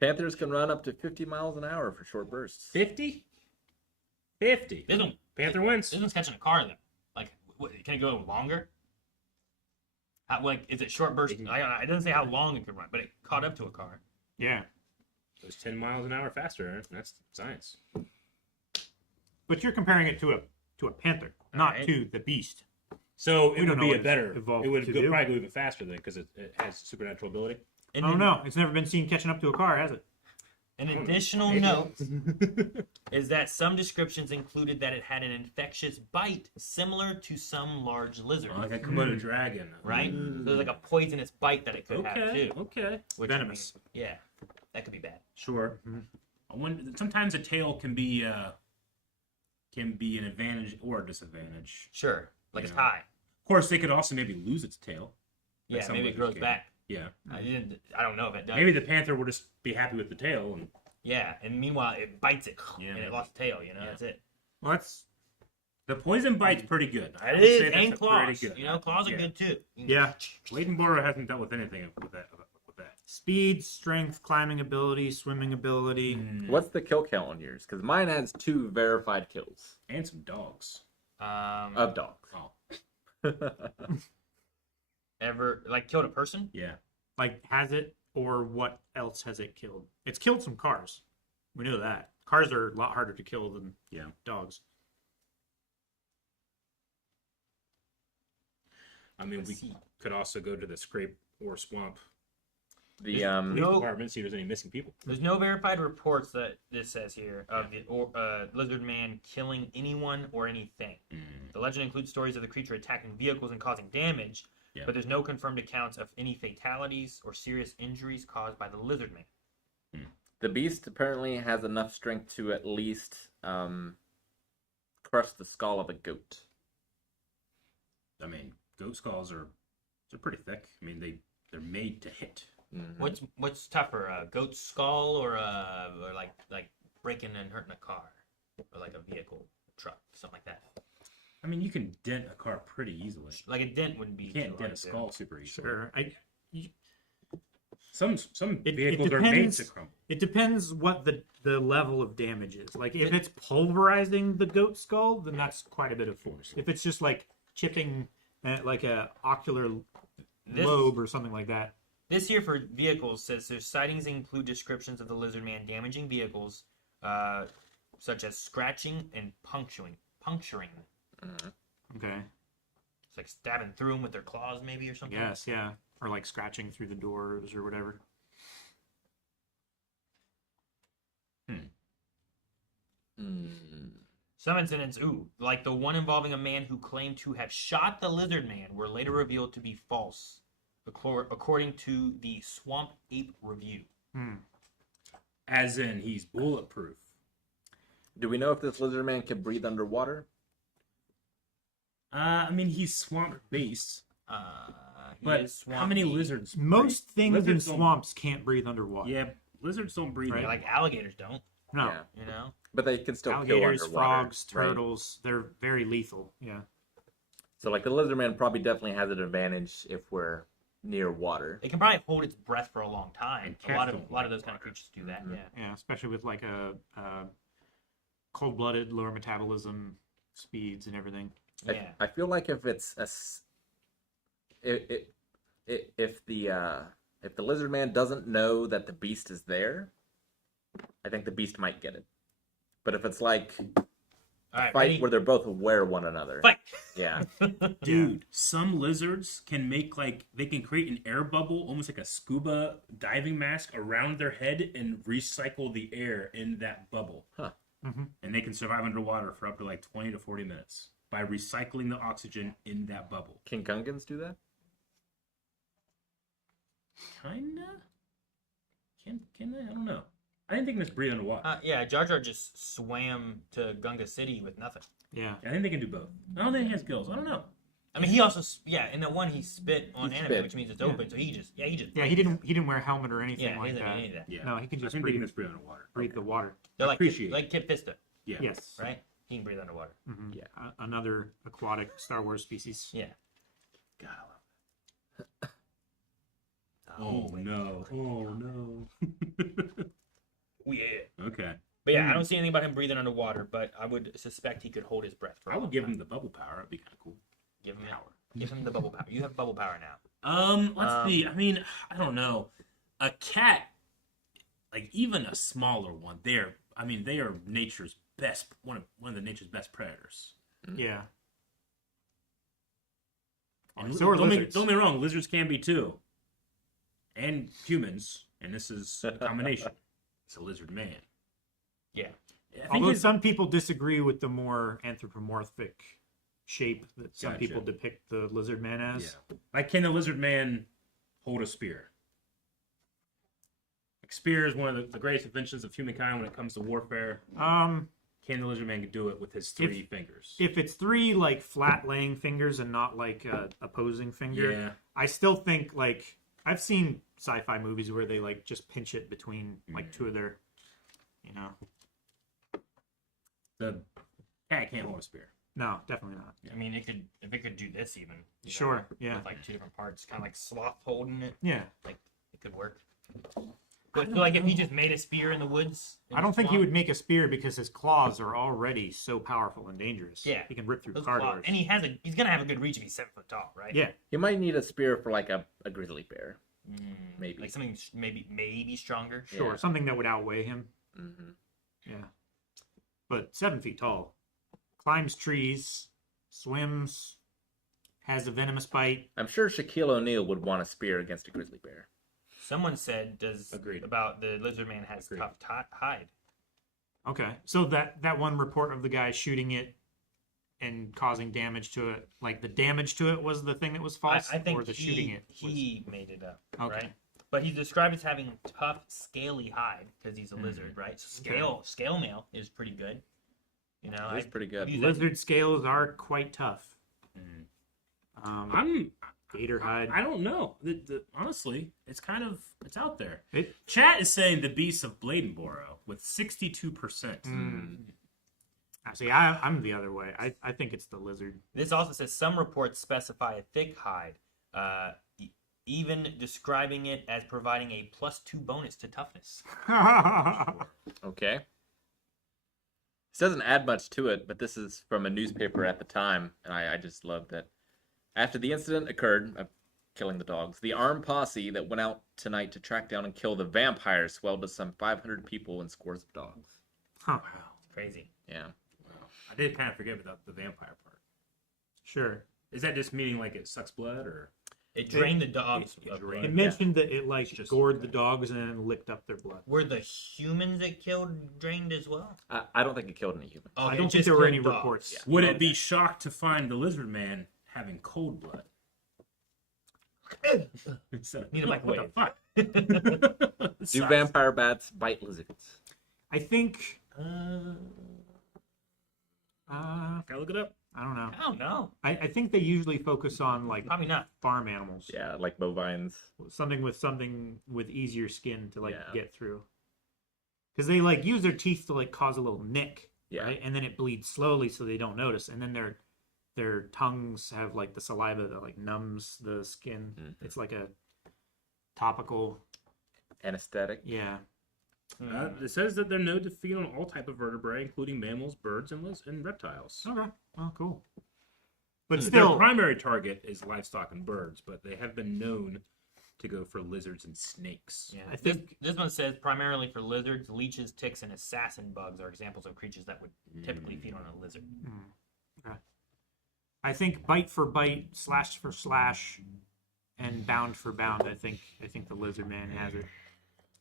Panthers can run up to 50 miles an hour for short bursts. 50? 50. This one, Panther wins. this one's catching a car though. Like, can it go longer? Is it short burst? It doesn't say how long it could run, but it caught up to a car. Yeah. It was 10 miles an hour faster. Aaron. That's science. But you're comparing it to a panther, not Alright. to the beast. So We it don't would know be what a it's better. evolved It would to go, do. probably go even faster then because it has supernatural ability. And Oh then- no, it's never been seen catching up to a car, has it? An additional note is that some descriptions included that it had an infectious bite similar to some large lizards. Like a Komodo dragon. Right? So there's like a poisonous bite that it could have Okay. too. Okay. Which, Venomous. I mean, yeah, that could be bad. Sure. Sometimes a tail can be an advantage or a disadvantage. Sure, like Yeah. a tie. Of course, they could also maybe lose its tail. Like Yeah, some maybe it lizards grows can. back. Yeah. I don't know if it does. Maybe the panther will just be happy with the tail. And Yeah, and meanwhile it bites it, Yeah, and maybe. it lost the tail. You know, Yeah. that's it. Well, that's the poison bite's pretty good. I It would is, say that's and a claws. pretty good. You know, claws are Yeah. good too. Yeah. Bladenborough hasn't dealt with anything with that. Speed, strength, climbing ability, swimming ability. What's the kill count on yours? Because mine has 2 verified kills And some dogs. of dogs. Oh, Ever like killed a person? yeah. Like, has it, or what else has it killed? It's killed some cars. We know that. Cars are a lot harder to kill than dogs. I mean, we could also go to the scrape or swamp The police No. department, see if there's any missing people. There's no verified reports that this says here of the lizard man killing anyone or anything. The legend includes stories of the creature attacking vehicles and causing damage, but there's no confirmed accounts of any fatalities or serious injuries caused by the lizard man. the beast apparently has enough strength to at least crush the skull of a goat. I mean, goat skulls they're pretty thick. I mean, they're made to hit. Mhm. What's tougher, a goat skull or like breaking and hurting a car, or like a vehicle, a truck, something like that? I mean, you can dent a car pretty easily. Like a dent wouldn't be. You can't too dent hard a to- skull super easily. Sure. Some It vehicles are made depends. to crumble. It depends what the level of damage is. Like, if it's pulverizing the goat skull, then that's quite a bit of force. If it's just like chipping like a ocular lobe or something like that. This here for vehicles says their sightings include descriptions of the lizard man damaging vehicles, such as scratching and puncturing. Okay. It's like stabbing through them with their claws, maybe, or something. Yes, yeah. Or like scratching through the doors or whatever. Some incidents, like the one involving a man who claimed to have shot the lizard man, were later revealed to be false, according to the Swamp Ape Review. As in, he's bulletproof. Do we know if this lizard man can breathe underwater? I mean, he's swamp based. He But is how swamp many ape. lizards? Most things in Lizards don't- swamps can't breathe underwater. Yeah, lizards don't breathe. Right. Like alligators don't, No. Yeah. you know? But they can still Alligators, kill underwater. frogs, right? turtles, they're very lethal. Yeah. So like the lizard man probably definitely has an advantage if we're near water. It can probably hold its breath for a long time. And A cats lot don't of like those kind of water. creatures do that. Mhm. Yeah. Yeah, especially with like a cold-blooded, lower metabolism speeds and everything. Yeah. I feel like if it's if the lizard man doesn't know that the beast is there, I think the beast might get it. But if it's like All right, fight ready? where they're both aware of one another, Fight. yeah, Dude, some lizards can make they can create an air bubble, almost like a scuba diving mask around their head and recycle the air in that bubble. Huh. Mhm. And they can survive underwater for up to like 20 to 40 minutes by recycling the oxygen in that bubble. can Gungans do that? Kinda? Can they? I don't know. I didn't think this breathe underwater. Yeah, Jar Jar just swam to Gunga City with nothing. Yeah. I think they can do both. I don't think he has gills. I don't know. I mean, he also, in the one he spit on He anime, spit. which means it's Yeah. open. So he just. Yeah, he didn't wear a helmet or anything Yeah, he like doesn't that. need any of that. Yeah. No, he can I just think they can breathe, just breathe underwater. breathe the water. They're like Appreciate like Kid Fisto, Yeah. Yes. right? He can breathe underwater. Mhm. Yeah. Another aquatic Star Wars species. Yeah. God, I love that. Oh no. Oh no. Oh, yeah. Okay. But yeah, I don't see anything about him breathing underwater, but I would suspect he could hold his breath for a I long would give time. him the bubble power. It'd be kind of cool. Give him the bubble power. You have bubble power now. Let's see. I mean, I don't know. A cat, like even a smaller one, they are nature's best one of the nature's best predators. Yeah. And So are don't lizards. get me wrong, lizards can be too. And humans, and this is a combination. It's a lizard man. Yeah. I think Although his- some people disagree with the more anthropomorphic shape that some Gotcha. people depict the lizard man as. yeah. Like, can the lizard man hold a spear? Like, spear is one of the greatest inventions of humankind when it comes to warfare. Can the lizard man do it with his three fingers? If it's three like flat laying fingers and not like a opposing finger, Yeah. I still think like I've seen sci-fi movies where they like just pinch it between like two of their, you know. Cat can't hold a spear. No, definitely not. I mean, if it could do this even. you know, Sure, yeah. With like two different parts, kind of like sloth holding it. Yeah. Like it could work. But so like if he just made a spear in the woods. I don't think he would make a spear because his claws are already so powerful and dangerous. Yeah. He can rip through Those car claws- doors. and he's gonna have a good reach if he's 7 foot tall, right? Yeah. You might need a spear for like a grizzly bear. Maybe. Like something maybe stronger. Sure. Yeah. Something that would outweigh him. Hmm. Yeah. But 7 feet tall. Climbs trees. Swims. Has a venomous bite. I'm sure Shaquille O'Neal would want a spear against a grizzly bear. Someone said Agreed. about the lizard man has Agreed. tough hide. Okay. So that one report of the guy shooting it and causing damage to it, like the damage to it was the thing that was false? I think or the shooting it was... he made it up, Okay. right? But he's described as having tough, scaly hide because he's a lizard, right? So scale mail is pretty good. You know, That's pretty good. Lizard scales are quite tough. I'm Gator hide. I don't know. Honestly, it's out there. It, Chat is saying the Beast of Bladenboro with 62%. see, I'm the other way. I think it's the lizard. This also says some reports specify a thick hide, even describing it as providing a +2 bonus to toughness. Okay. This doesn't add much to it, but this is from a newspaper at the time, and I just love that. After the incident occurred, of killing the dogs, the armed posse that went out tonight to track down and kill the vampires swelled to some 500 people and scores of dogs. Huh. It's crazy. Yeah. I did kind of forget about the vampire part. Sure. Is that just meaning like it sucks blood, or It drained the dogs. it of drained- blood. It mentioned that it like Just- gored the dogs and then licked up their blood. Were the humans it killed drained as well? I don't think it killed any humans. Okay, I it don't think just there were killed any dogs. reports. Yeah. would it be shocked to find the lizard man having cold blood? So, Need a what microwave. the fuck? Do vampire bats bite lizards? I think. Gotta look it up. I don't know. I don't know. I think they usually focus on like Probably not. farm animals. Yeah, like bovines. Something with easier skin to like Yeah. get through. Because they like use their teeth to like cause a little nick, Yeah. right? And then it bleeds slowly so they don't notice. And then their tongues have like the saliva that like numbs the skin. Mhm. It's like a topical. Anesthetic. Yeah. It says that they're known to feed on all type of vertebrae, including mammals, birds, and reptiles. Okay. Well, cool. But Their still, primary target is livestock and birds, but they have been known to go for lizards and snakes. Yeah, I think- this one says primarily for lizards, leeches, ticks, and assassin bugs are examples of creatures that would typically feed on a lizard. okay. I think bite for bite, slash for slash, and bound for bound. I think the lizard man has it.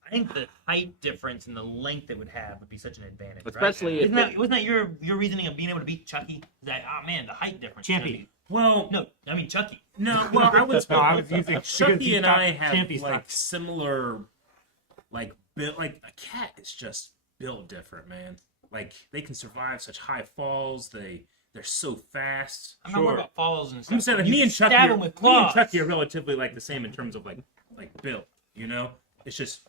I think the height difference and the length it would have would be such an advantage. Especially right? if Wasn't that your reasoning of being able to beat Chucky? That the height difference. is gonna Champy. be- Well, No, I mean Chucky. no, well, I was, No, I was using because Chucky he and thought I have Champy's like not- similar, like built. Like a cat is just built different, man. Like they can survive such high falls. They're so fast. I'm not worried about falls and stuff. I'm saying like You me and stab Chucky, him with me and claws. Chucky are relatively like the same in terms of like built. You know, it's just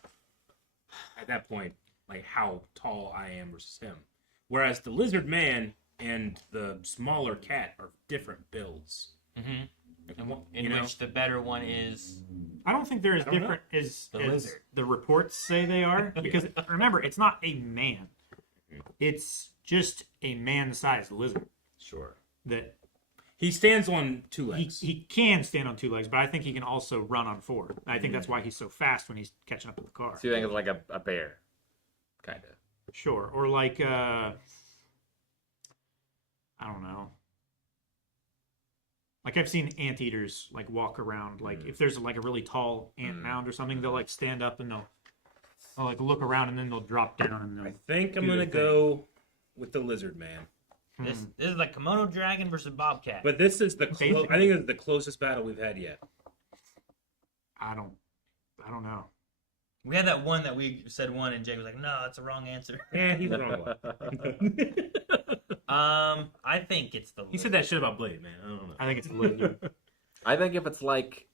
at that point like how tall I am versus him. Whereas the lizard man and the smaller cat are different builds. Mm-hmm. In You know? which the better one is. I don't think they're as I don't different as The lizard. the reports say they are. Because remember, it's not a man. It's just a man-sized lizard Sure. that He stands on two he, legs. he can stand on two legs, but I think he can also run on four. I think that's why he's so fast when he's catching up with the car. So you think it's like a bear, kind of. Sure, or like I don't know. Like I've seen anteaters like walk around. Like if there's like a really tall ant mound or something, they'll like stand up and they'll like look around and then they'll drop down and I they'll. think I'm do gonna their thing. go with the lizard man. This is like Komodo dragon versus bobcat. But this is the Basically. I think it's the closest battle we've had yet. I don't know. we had that one that we said one, and Jay was like, "No, that's the wrong answer." Yeah, he's wrong. I think it's the. He said that shit about Blade, man. I don't know. I think it's the lizard. I think if it's like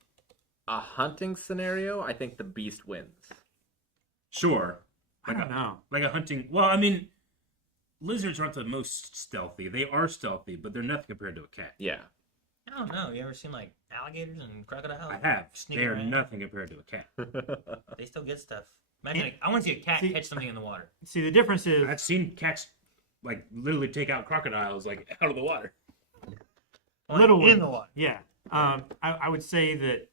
a hunting scenario, I think the beast wins. Sure. I don't know. Like a hunting. Well, I mean, lizards aren't the most stealthy. They are stealthy, but they're nothing compared to a cat. Yeah. I don't know. You ever seen like alligators and crocodiles? I have. Sneaking They are around? nothing compared to a cat. They still get stuff. Imagine, I want to see a cat See- catch something in the water. See, the difference is I've seen cats like literally take out crocodiles like out of the water. Like, little in ones. the water. Yeah. I would say that,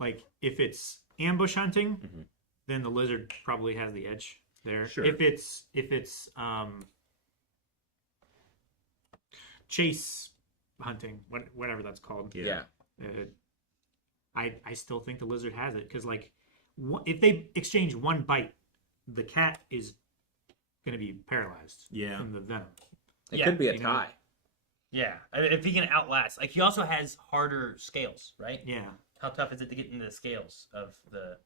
like if it's ambush hunting, Mhm. then the lizard probably has the edge there. Sure. If it's chase hunting, whatever that's called. Yeah. I still think the lizard has it because like if they exchange one bite, the cat is going to be paralyzed Yeah. from the venom. It Yeah, could be a you know. tie. Yeah, if he can outlast, like he also has harder scales, right? Yeah. How tough is it to get into the scales of the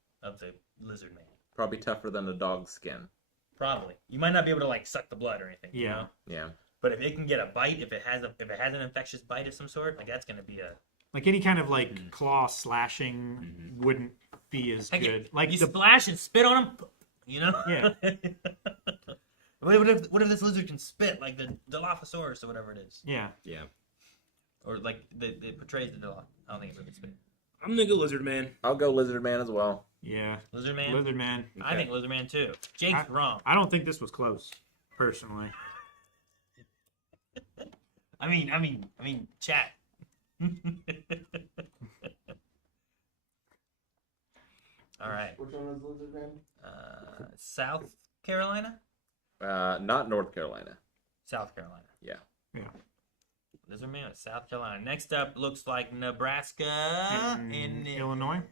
lizard man? Probably tougher than a dog's skin. Probably. You might not be able to like suck the blood or anything. You Yeah. know? Yeah. But if it can get a bite, if it has an infectious bite of some sort, like that's gonna be a Like any kind of like claw slashing wouldn't be as heck, good. Like you the splash and spit on him, you know? Yeah. what if this lizard can spit like the Dilophosaurus or whatever it is, yeah. Yeah. or like it portrays the Diloph. I don't think it really spit. I'm gonna go lizard man. I'll go lizard man as well. Yeah. Lizard man. Lizard man. I think lizard man too. Jake's wrong. I don't think this was close, personally. I mean, chat. All right. Which one was Lizard Man? South Carolina? Not North Carolina. South Carolina. Yeah. Yeah. Lizard man is South Carolina. Next up looks like Nebraska. In Illinois?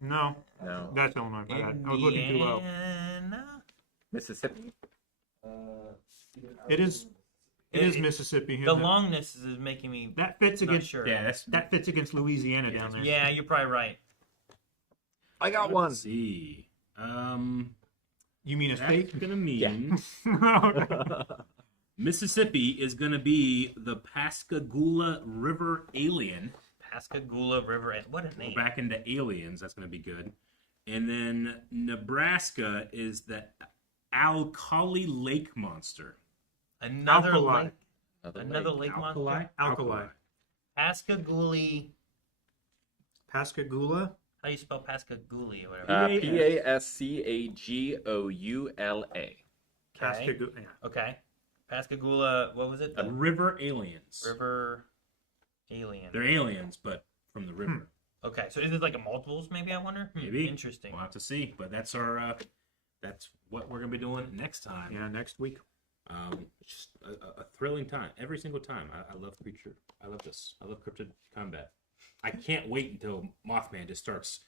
No, No. that's Illinois. My bad. I was looking too low. Indiana? Mississippi. It is. It is Mississippi. The isn't it? longness is making me that fits not against. sure. Yeah, that's That fits against Louisiana down there. Yeah, you're probably right. I got one. Let's see. You mean a That's state? gonna mean Mississippi is gonna be the Pascagoula River Alien. Pascagoula River. What a name. We're back into aliens. That's gonna be good. And then Nebraska is the Alkali Lake Monster. Another Alkali. lake. Another lake monster. Alkali. Pascagoula. Pascagoula. How do you spell Pascagoula or whatever? Pascagoula. Pascagoula. Yeah. Okay. Pascagoula, what was it? The River aliens. river alien. They're aliens, but from the river. Okay, so is it like a multiples maybe, I wonder? Maybe. Interesting. We'll have to see. But that's our that's what we're gonna be doing next time. Yeah. Next week. It's just a thrilling time every single time. I love creature. I love this. I love cryptid combat. I can't wait until Mothman just starts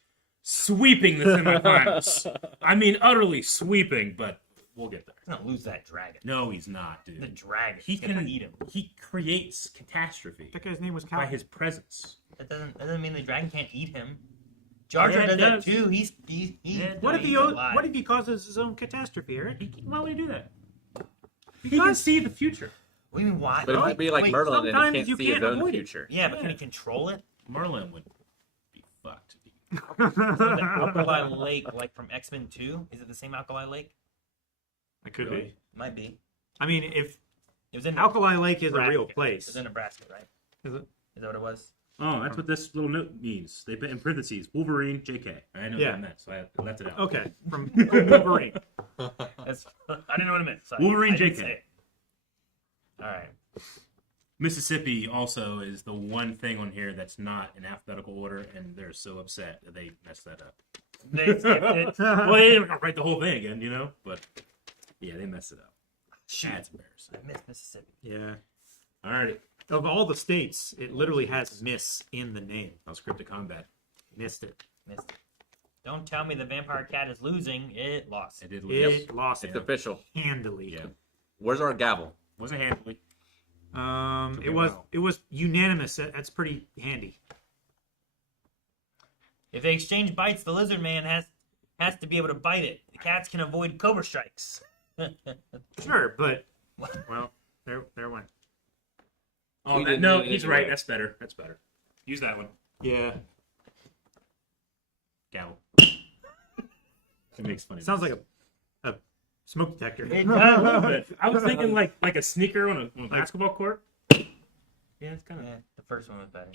sweeping the semifinals. I mean, utterly sweeping. But we'll get there. He's gonna lose that dragon. No, he's not, dude. The dragon. He He's gonna can eat him. He creates catastrophe That guy's name was by Cal. his presence. That doesn't mean the dragon can't eat him. Jar Jar Yeah, it does that does. too. He's What if he? he's alive. What if he causes his own catastrophe, Eric? Why would he do that? He can see the future. What do you mean why? But it might be like Wait, Merlin and he sometimes can't you see can't his own avoid it. future. Yeah, but can he control it? Merlin would be fucked. The Alkali Lake, like from X-Men 2? Is it the same Alkali Lake? It could Really? be. Might be. I mean, if It was in Alkali Lake is a Nebraska. real It place, was in Nebraska, right? is it? Is that what it was? Oh, that's what this little note means. They put in parentheses Wolverine, JK. I know what Yeah. that meant, so I left it out. Okay, from Wolverine. That's, I didn't know what it meant. Sorry. Wolverine I didn't JK. say it. All right. Mississippi also is the one thing on here that's not in alphabetical order, and they're so upset that they messed that up. They skipped it. Well, they didn't write the whole thing again, you know? But, yeah, they messed it up. Shoot. That's embarrassing. I missed Mississippi. Yeah. All right. Of all the states, it literally has "miss" in the name. That was Cryptic Combat. Missed it. Missed it. Don't tell me the vampire cat is losing. It lost. It did lose. It lost It's it official. handily. Yeah. Where's our gavel? Wasn't handily. It was unanimous. That's pretty handy. If they exchange bites, the lizard man has to be able to bite it. The cats can avoid cobra strikes. Sure, but well, there went. Oh, We didn't no, do it he's anyway. right. That's better. That's better. Use that one. Yeah, Gavel. It makes funny. sounds like a Smoke detector. It does. But I was thinking like a sneaker on a basketball court. Yeah, it's kind of. Yeah, the first one was better.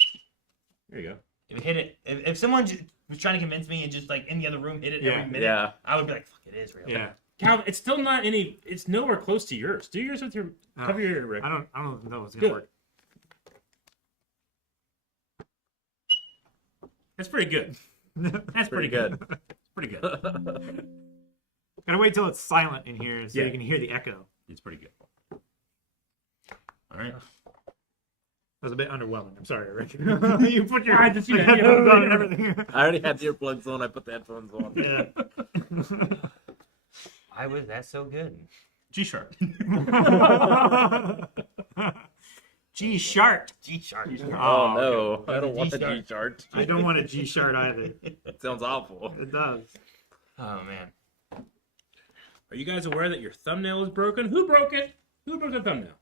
There you go. If it hit it, if someone was trying to convince me and just like in the other room hit it every minute, Yeah. I would be like, "Fuck, it is real." Yeah. Cal, it's still not any. It's nowhere close to yours. Do yours with your cover your ear, Rick. I don't know if it's Do gonna it. work. That's pretty good. That's pretty good. It's pretty good. Gotta wait till it's silent in here so Yeah. you can hear the echo. It's pretty good. All right. That was a bit underwhelming. I'm sorry, Rick. You put your I just- like, yeah, headphones yeah. on and everything. I already had the earplugs on. I put the headphones on. Yeah. Why was that so good? G sharp. G sharp. G sharp. Oh, no. I don't want the G-sharp. G-chart. I don't want a G sharp either. It sounds awful. It does. Oh man. Are you guys aware that your thumbnail is broken? Who broke it? Who broke the thumbnail?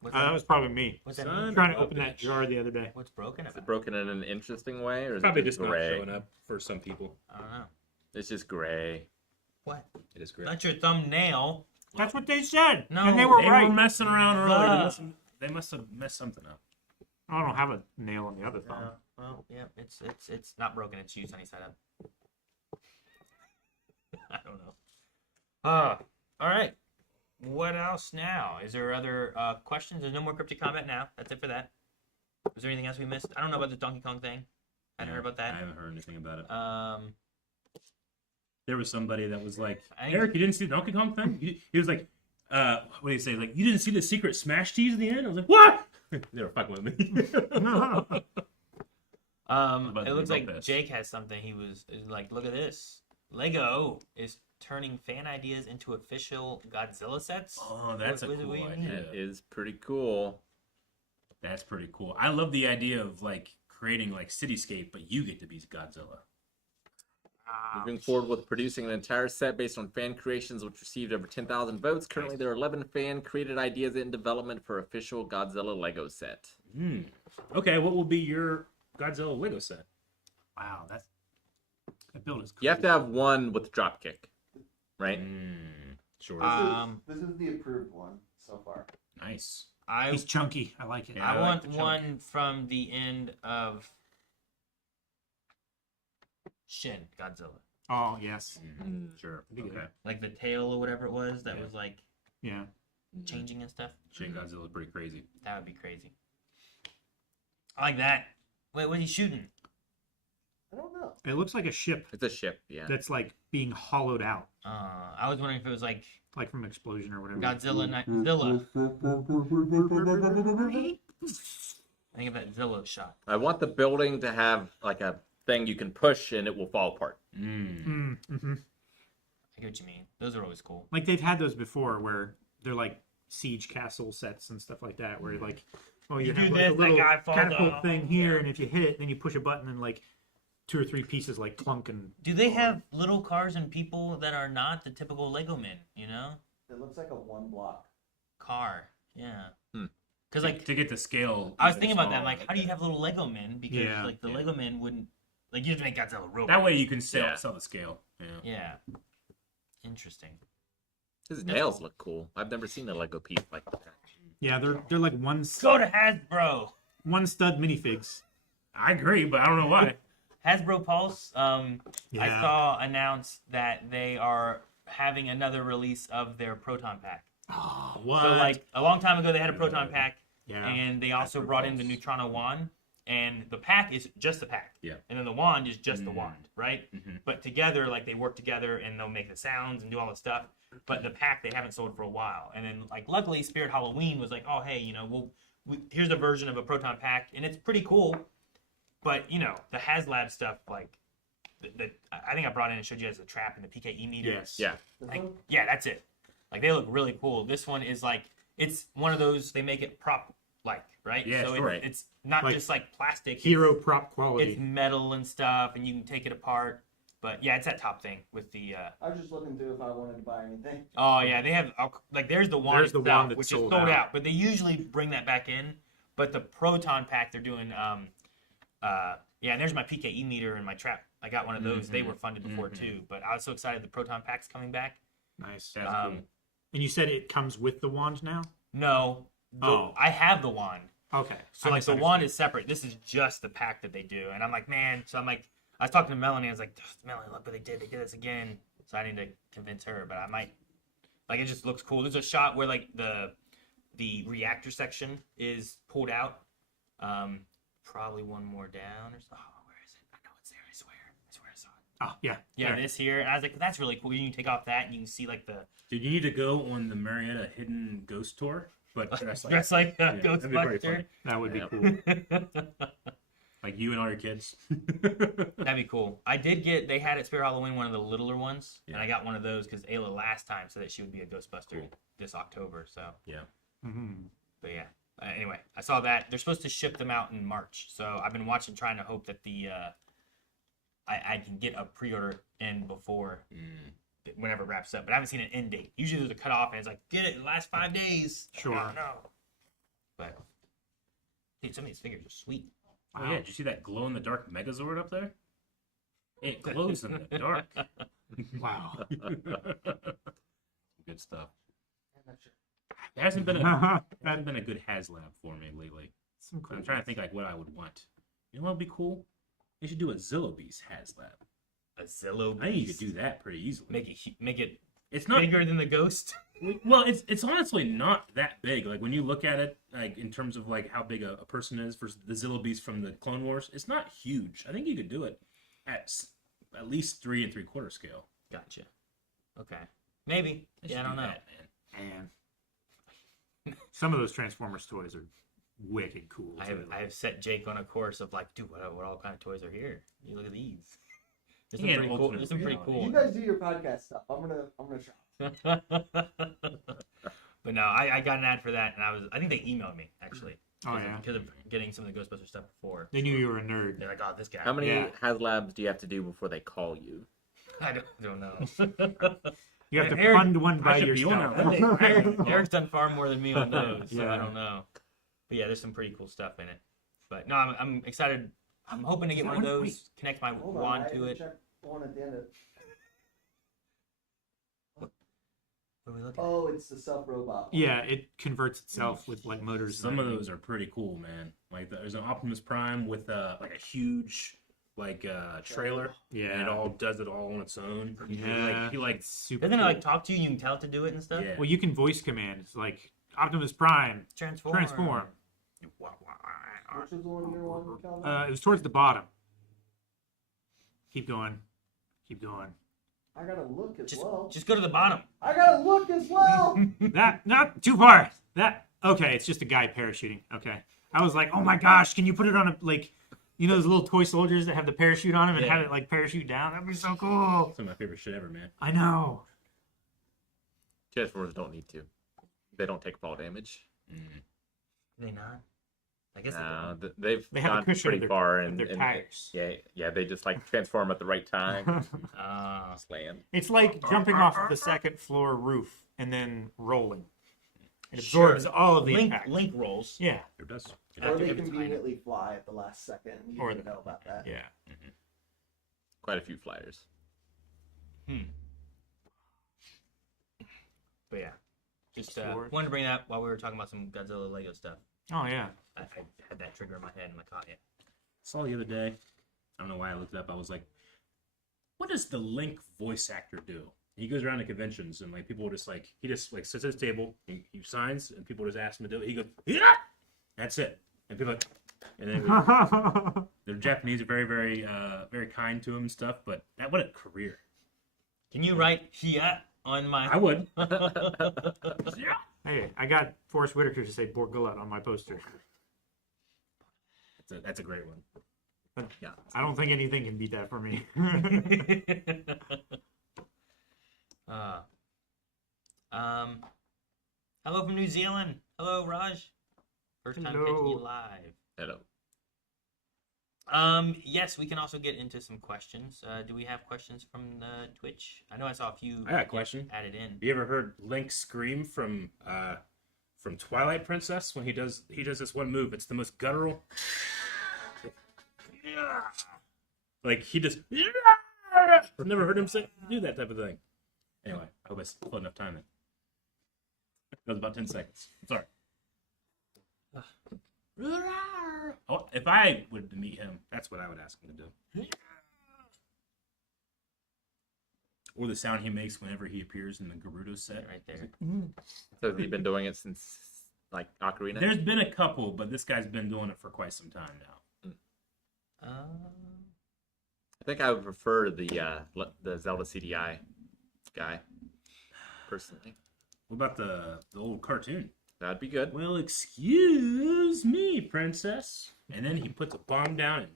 What's That was probably me. What's that Son. mean? I'm trying to of a open that bitch. jar the other day. What's broken Is about it broken in an interesting way, or is Probably it just not gray? showing up for some people. I don't know. It's just gray. What? It is great. Not your thumbnail. That's what they said. No, and they were They right. were messing around earlier. Ugh. They must have messed something up. I don't have a nail on the other thumb. Well, yeah, it's not broken. It's you, sunny side up. I don't know. All right. What else now? Is there other questions? There's no more cryptic combat now. That's it for that. Was there anything else we missed? I don't know about the Donkey Kong thing. I hadn't heard about I that. haven't heard anything about it. Um, There was somebody that was like, I- Eric, you didn't see the Donkey Kong thing? He was like, what did he say? Like, you didn't see the secret smash cheese at the end? I was like, what? They were fucking with me. About it looks about like this. Jake has something. He was like, look at this. Lego is turning fan ideas into official Godzilla sets. Oh, that's What a do cool we idea. mean? That is pretty cool. That's pretty cool. I love the idea of like creating like cityscape, but you get to be Godzilla. Moving forward with producing an entire set based on fan creations, which received over 10,000 votes. Currently, there are 11 fan-created ideas in development for official Godzilla Lego set. Okay, what will be your Godzilla Lego set? Wow, that build is cool. You have to have one with dropkick, right? Sure. This is the approved one so far. Nice. He's chunky. I like it. Yeah. I I like want the chunk. one from the end of Shin Godzilla, Oh, yes. Sure. Pretty good. Okay. like the tail or whatever it was that Yeah. was like Yeah. changing and stuff. Shin Godzilla is pretty crazy. That would be crazy. I like that. Wait, what are you shooting? I don't know. It looks like a ship It's a ship, yeah. that's like being hollowed out, I was wondering if it was like like from explosion or whatever. Godzilla, not Zilla. I think of that Zilla shot. I want the building to have like a thing you can push and it will fall apart. Mm-hmm. I get what you mean. Those are always cool. Like they've had those before, where they're like siege castle sets and stuff like that, where like, oh, you You have do like a this, that little guy falls catapult off. thing here, and if you hit it, then you push a button, and like 2 or 3 pieces like clunk and. Do they have little cars and people that are not the typical Lego men? You know, It looks like a one block. car. Yeah. Hmm. Because like to get the scale. I was even thinking about that. smaller Like, how do you have little Lego men? Because Yeah. like the Lego men wouldn't. Like you have to make Godzilla real. That way you can sell Yeah. the scale. Yeah. Yeah. Interesting. His nails look cool. I've never seen a Lego piece like that. Yeah, they're like one Go to Hasbro. stud minifigs. I agree, but I don't know why. Hasbro Pulse. I Yeah. saw announced that they are having another release of their Proton Pack. Oh, what? So like a long time ago, they had a Proton Pack, yeah. and they also brought in the Neutrino wand. And the pack is just the pack. Yeah. And then the wand is just the wand, right? Mhm. But together, like they work together and they'll make the sounds and do all the stuff. But the pack they haven't sold for a while. And then like luckily Spirit Halloween was like, oh hey, you know, here's a version of a Proton Pack, and it's pretty cool. But you know, the HasLab stuff, like I think I brought in and showed you guys the trap and the PKE meter. Yes. Yeah. This Like, one? yeah, that's it. Like they look really cool. This one is like it's one of those they make it prop like, right? Yeah, so sure. it's not Like just like plastic. Hero prop quality. It's metal and stuff, and you can take it apart. But yeah, it's that top thing with the. I was just looking through if I wanted to buy anything. Oh yeah, they have like there's the wand There's the itself, wand that's which sold is sold out. out. But they usually bring that back in. But the Proton Pack, they're doing. Yeah, and there's my PKE meter and my trap. I got one of those. They were funded before too. But I was so excited the Proton Pack's coming back. Nice. That's cool. And you said it comes with the wand now? No, I have the wand. Okay. So like the wand is separate. This is just the pack that they do, and I'm like, man. So I'm like, I was talking to Melanie. I was like, Melanie, look what they did. They did this again. So I need to convince her, but I might. Like, it just looks cool. There's a shot where like the reactor section is pulled out. Probably one more down or so. Oh, where is it? I know it's there. I swear I saw it. Oh, yeah. Yeah, There. this here. And I was like, that's really cool. You can take off that and you can see like the Dude, you need to go on the Marietta Hidden Ghost Tour, but dress like, dress like a Yeah, that'd be pretty Ghostbuster. That would be Yeah. cool. like you and all your kids. That'd be cool. I did get. They had at Spirit Halloween one of the littler ones, Yeah. and I got one of those because Ayla last time said that she would be a Ghostbuster Cool. this October. So, Yeah. Mm-hmm. but yeah. Anyway, I saw that they're supposed to ship them out in March. So I've been watching, trying to hope that I can get a pre-order in before whenever it wraps up. But I haven't seen an end date. Usually there's a cutoff, and it's like get it in the last 5 days. Sure. I don't know. But dude, some of these figures are sweet. Oh yeah, did you see that glow in the dark Megazord up there? It glows in the dark. Wow. Good stuff. There hasn't been a good HasLab for me lately. Some cool I'm trying to think like what I would want. You know what would be cool? They should do a Zillow Beast HasLab. A Zillow. I think you Beast. could do that pretty easily. Make it It's not bigger than the Ghost. well. It's honestly not that big. Like when you look at it, like in terms of like how big a person is versus the Zillow Beast from the Clone Wars, it's not huge. I think you could do it at least 3 3/4 scale. Gotcha. Okay. Maybe. They Yeah, I should don't do know. that, man. Man. Some of those Transformers toys are wicked cool. Too. I have set Jake on a course of like, dude, what all kind of toys are here? You look at these. There's some Yeah, pretty cool. alternate There's some pretty reality. cool. You guys do your podcast stuff. I'm gonna try. But no, I got an ad for that, and I think they emailed me actually. Oh, because yeah? because of getting some of the Ghostbusters stuff before. They knew you were a nerd. They're like, oh, this guy. How many Yeah. HasLabs do you have to do before they call you? I don't know. You have to Eric- fund one by I should be on yourself. that Eric's done far more than me on those, so Yeah. I don't know. But yeah, there's some pretty cool stuff in it. But no, I'm excited. I'm hoping to get one of those, connect my Hold on, wand I to had it. check one at the end of. What are we looking at? Oh, it's the self robot. Yeah, it converts itself with like motors. Some of those are pretty cool, man. Like there's an Optimus Prime with like a huge trailer, and it Yeah. all does it all on its own. Yeah. He like Super. Doesn't it cool. like talk to you? You can tell it to do it and stuff. yeah. Well, you can voice command. It's like Optimus Prime, Transform. transform. Which was the one you were wanting, Calvin? It was towards the bottom. Keep going. Keep going. I gotta look as well. Just go to the bottom. I gotta look as well. That not too far. That okay? It's just a guy parachuting. Okay. I was like, oh my gosh, can you put it on a like, those little toy soldiers that have the parachute on them and Yeah. have it like parachute down? That'd be so cool. Some of my favorite shit ever, man. I know. Transformers don't need to. They don't take fall damage. Do they not? I guess They've They have a gone cushion pretty of their- far, of and, their and tires. yeah, they just like transform at the right time. they Just land. It's like jumping off of the second floor roof and then rolling. It absorbs all of the impact. Link rolls. Yeah. It does. Or they Every time. conveniently fly at the last second. You Or didn't the- know about that. Yeah. Quite a few flyers. But yeah, just Explore. wanted to bring that while we were talking about some Godzilla Lego stuff. Oh yeah. I had that trigger in my head. I'm like, oh yeah. Saw the other day. I don't know why I looked it up. I was like, what does the Link voice actor do? And he goes around to conventions and like people will just like he just like sits at his table, he signs, and people just ask him to do it. He goes, yeah, that's it. And people are like, and then the Japanese are very, very, very kind to him and stuff. But what a career! Can you write "Hia" on my? I would. Yeah. Hey, I got Forrest Whitaker to say Borgullet on my poster. That's a great one. But yeah, I don't think anything can beat that for me. Hello from New Zealand. Hello, Raj. First time catching you live. Hello. Yes, we can also get into some questions. Do we have questions from Twitch? I know I saw a few. I got a question. Added in. Have you ever heard Link scream from Twilight Princess when he does this one move? It's the most guttural. Like he just. I've never heard him do that type of thing. Anyway, I hope I still enough time then. That was about 10 seconds. I'm sorry. Oh, if I would meet him, that's what I would ask him to do. Or the sound he makes whenever he appears in the Gerudo set. Right there. So has he been doing it since like Ocarina? There's been a couple, but this guy's been doing it for quite some time now. I think I would prefer the Zelda CDI guy, personally. What about the old cartoon? That'd be good. Well, excuse me, princess. And then he puts a bomb down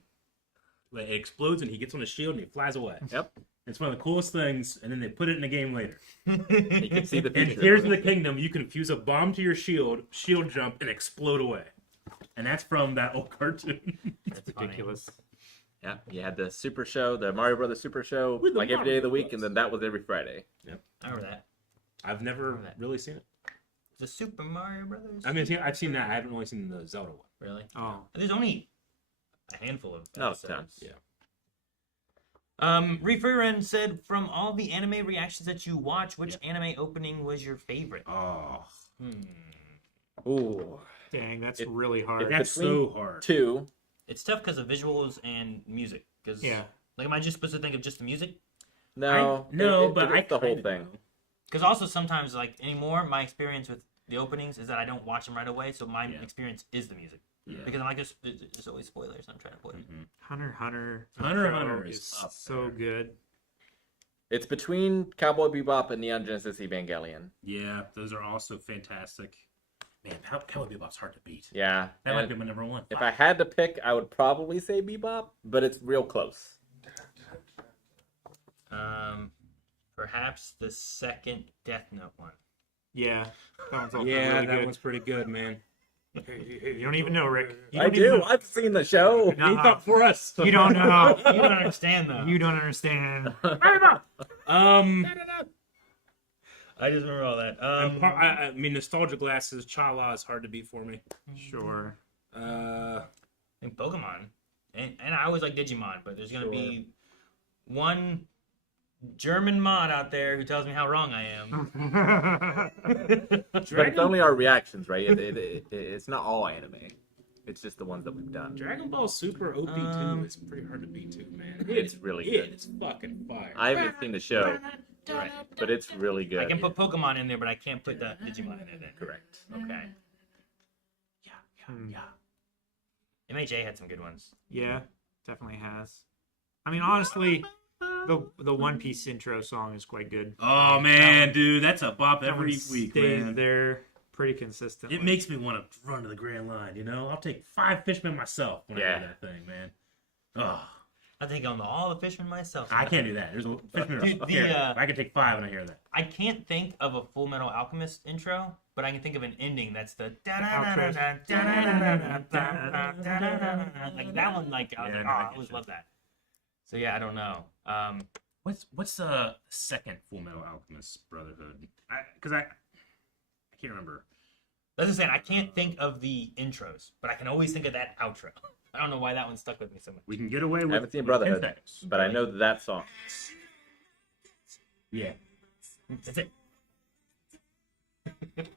and it explodes and he gets on his shield and he flies away. Yep. It's one of the coolest things, and then they put it in a game later. You can see the And future. Tears of the Kingdom, you can fuse a bomb to your shield jump, and explode away. And that's from that old cartoon. That's Ridiculous. Yeah, you had the Super Show, the Mario Brothers Super Show, With the like every day of the week, Mario and then that was every Friday. I remember that. I've never really seen it. The Super Mario Brothers. I mean, I've seen that. I haven't really seen the Zelda one. Really? Oh, There's only a handful of Not a episodes. ton. Yeah. Referren said, from all the anime reactions that you watch, which anime opening was your favorite? Oh, Ooh. dang, that's It- really hard. that's Between so hard. Two. It's tough because of visuals and music. Because Yeah. like, am I just supposed to think of just the music? No. But it's the whole kinda thing. know. Because also sometimes, like anymore, my experience with the openings is that I don't watch them right away, so my Yeah. experience is the music. Yeah. Because I'm like, there's always spoilers. I'm trying to avoid them. Hunter x Hunter. Hunter x show Hunter is up so there. good. It's between Cowboy Bebop and Neon Genesis Evangelion. Yeah, those are also fantastic. Man, Cowboy Bebop's hard to beat. Yeah. That might and be my number one. if I had to pick, I would probably say Bebop, but it's real close. Perhaps the second Death Note one. Yeah, that one's also Yeah, really that good. one's pretty good, man. You don't even know, Rick. You I don't even do. know. I've seen the show. Nuh-uh. Speak up for us. You don't know. You don't understand though. You don't understand. I just remember all that. I mean, nostalgia glasses. Chala is hard to beat for me. Sure. I think Pokemon, and I always like Digimon, but there's gonna be one German mod out there who tells me how wrong I am. But it's only our reactions, right? It's not all anime. It's just the ones that we've done. Dragon Ball Super OP2 is pretty hard to beat too, man. It's really good. It's fucking fire. I haven't seen the show, Right. but it's really good. I can put Pokemon in there, but I can't put the Digimon in there. Then. Correct. Okay. Yeah. MHA had some good ones. Yeah, definitely has. I mean, honestly, the One Piece intro song is quite good. Oh man, dude, that's a bop That one every week, stays man. there pretty consistently. It makes me want to run to the Grand Line. You know, I'll take 5 fishmen myself when I Yeah. do that thing, man. Oh, I think on all the fishermen myself. I can't do that. There's a fishmen. Dude, the, Here, I can take 5 when I hear that. I can't think of a Full Metal Alchemist intro, but I can think of an ending that's the like that one. Like I was Yeah, like, no, oh, I I get always you. love that. So yeah, I don't know. What's the second Full Metal Alchemist Brotherhood? Because I can't remember. That's just saying, I can't think of the intros, but I can always think of that outro. I don't know why that one stuck with me so much. We can get away with. I haven't seen with Brotherhood, 10 seconds. but I know that song. Yeah, That's it.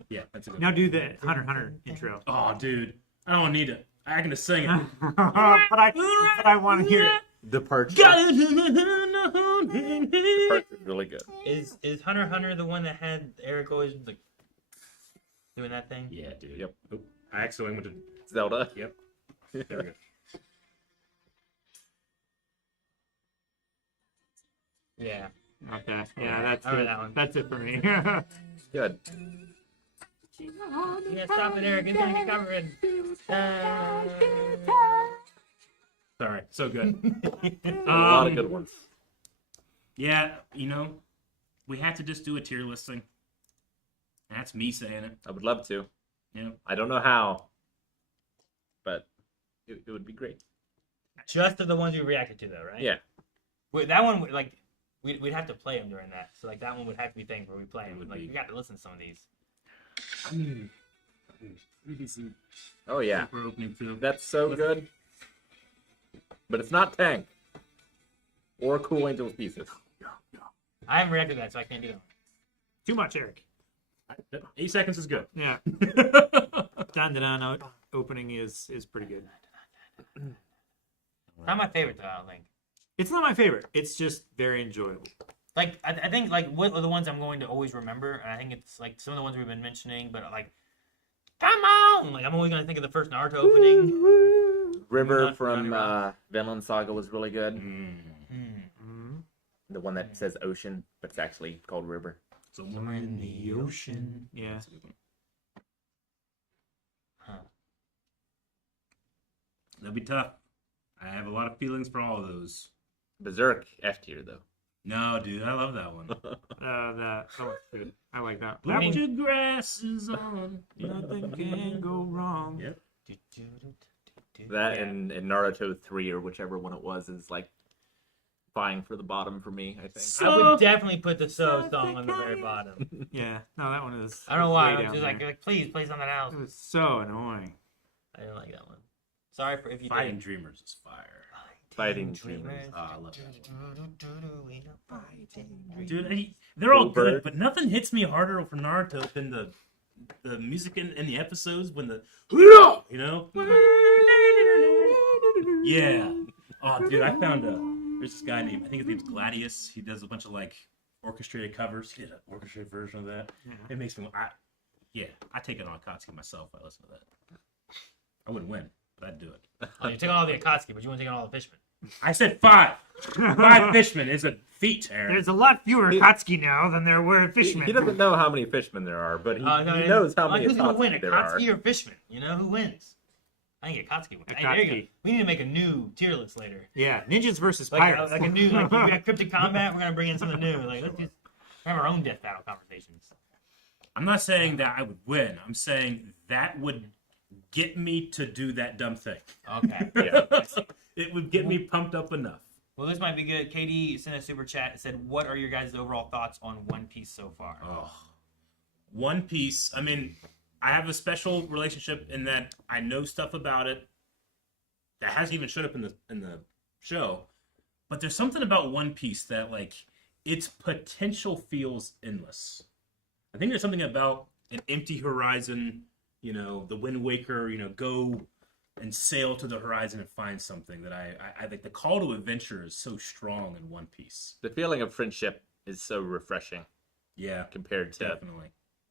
yeah, that's a good. Now do the Hunter x Hunter intro. Oh, dude, I don't need it. I can just sing it. but I want to hear it. Departure. Departure Departure. is really good. Is Hunter x Hunter the one that had Eric always like doing that thing? Yeah, dude. Yep. Oh, I accidentally went to. Zelda. Yep. There we go. Yeah. Okay. Yeah, that's I remember it. that one. That's it for me. Good. Yeah, stop it, Eric. It's gonna get covered. Sorry, so good. A lot of good ones. Yeah, you know, we have to just do a tier listing. That's me saying it. I would love to. Yeah. I don't know how, but it would be great. Just of the ones you reacted to, though, right? Yeah. Wait, that one, like, we'd have to play them during that. So, like, that one would have to be things where we play It them. would Like, be. we got to listen to some of these. Oh yeah, Super opening too. that's so good. But it's not Tank or Cool Angels Pieces. I haven't reacted to that, so I can't do that. Too much, Eric. 8 seconds is good. Yeah. Dan opening is pretty good. Not my favorite though. I don't think. It's not my favorite. It's just very enjoyable. Like I think like what are the ones I'm going to always remember, and I think it's like some of the ones we've been mentioning, but like, come on! Like I'm always gonna think of the first Naruto opening. River Not from right. Vinland Saga was really good. Mm-hmm. The one that says ocean, but it's actually called River. Somewhere in the ocean. Yeah. That's a good one. Huh. That'd be tough. I have a lot of feelings for all of those. Berserk F tier though. No, dude, I love that one. That was good. I like that. Put your glasses on. Nothing can go wrong. Yep. That Yeah. and Naruto 3 or whichever one it was is like vying for the bottom for me, I think. I would definitely put the So song on the very bottom. Yeah. No, that one is. I don't know why. way I was down just there. like, please play something else. It was so annoying. I didn't like that one. Sorry for if you Fighting did. Dreamers is fire. Fighting Dreamers. Oh, I love that. Dude, they're all Little good, Bird. but nothing hits me harder for Naruto than the music in the episodes when you know? Yeah. Oh, dude, I found there's this guy named, I think his name's Gladius. He does a bunch of like orchestrated covers. He did an orchestrated version of that. Yeah. It makes me, I take it on Akatsuki myself if I listen to that. I wouldn't win, but I'd do it. Oh, you took on all the Akatsuki, but you want to take on all the Fishmen. I said 5. 5 fishmen is a feat, Aaron. There's a lot fewer Akatsuki now than there were fishmen. He doesn't know how many fishmen there are, but he knows how many Who's gonna win, Akatsuki there are. Akatsuki or Fishmen? You know who wins? I think Akatsuki wins. Hey, there you go. Akatsuki. We need to make a new tier list later. Yeah, ninjas versus Like, pirates. like a new, like we got cryptic combat. We're gonna bring in something new. Like let's just have our own death battle conversations. I'm not saying that I would win. I'm saying that would get me to do that dumb thing. Okay. Yeah. It would get me pumped up enough. Well, this might be good. Katie sent a super chat and said, "What are your guys' overall thoughts on One Piece so far?" Oh, One Piece. I mean, I have a special relationship in that I know stuff about it that hasn't even showed up in the show. But there's something about One Piece that like its potential feels endless. I think there's something about an empty horizon. You know, the Wind Waker. You know, go and sail to the horizon and find something that I like. The call to adventure is so strong in One Piece. The feeling of friendship is so refreshing Yeah, compared to definitely.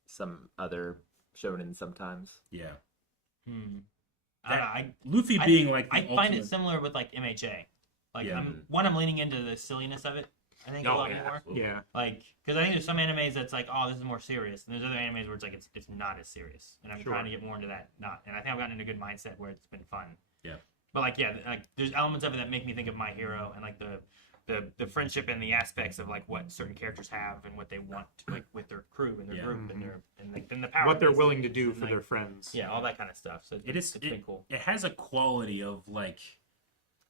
some other shonen sometimes. Yeah. I Luffy being like the I find ultimate... it similar with like MHA. Like Yeah. I'm leaning into the silliness of it. I think a lot more. absolutely. Yeah. Like, because I think there's some animes that's like, oh, this is more serious, and there's other animes where it's like it's not as serious, and I'm Sure. trying to get more into that. And I think I've gotten in a good mindset where it's been fun. Yeah. But like, yeah, like there's elements of it that make me think of My Hero and like the friendship and the aspects of like what certain characters have and what they want to, like with their crew and their Yeah. group and their and like then the power. What they're bases willing to do and, for like, their friends. yeah, all that kind of stuff. So It is. it's been cool. It has a quality of like,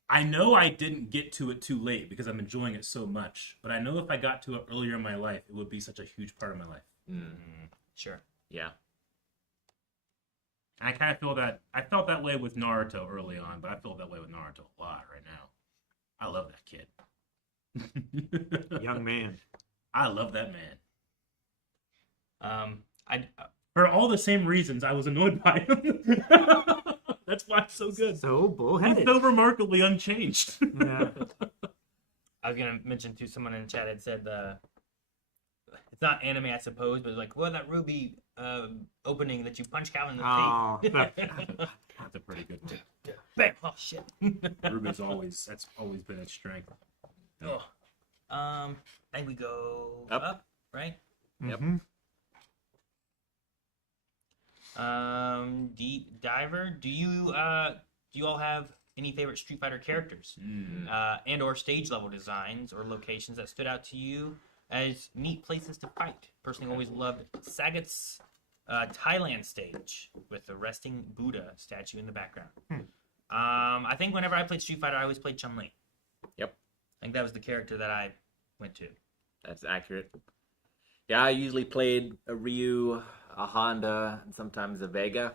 I know I didn't get to it too late because I'm enjoying it so much, but I know if I got to it earlier in my life, it would be such a huge part of my life. Sure. Yeah. And I kind of feel that I felt that way with Naruto early on, but I feel that way with Naruto a lot right now. I love that kid. Young man. I love that man. I For all the same reasons I was annoyed by him. That's why it's so good. So He's bullheaded. so remarkably unchanged. Yeah. I was gonna mention to someone in the chat had said it's not anime, I suppose, but like, what that Ruby opening that you punch Calvin in the Oh, face. That's a pretty good one. Bam! Oh shit. Ruby's that's always been its strength. Oh. I think we go Up. up, right? Yep. Mhm. Deep Diver. Do you all have any favorite Street Fighter characters, and or stage level designs or locations that stood out to you as neat places to fight? Personally, always loved Sagat's Thailand stage with the resting Buddha statue in the background. I think whenever I played Street Fighter, I always played Chun-Li. Yep. I think that was the character that I went to. That's accurate. Yeah, I usually played a Ryu, a Honda, and sometimes a Vega.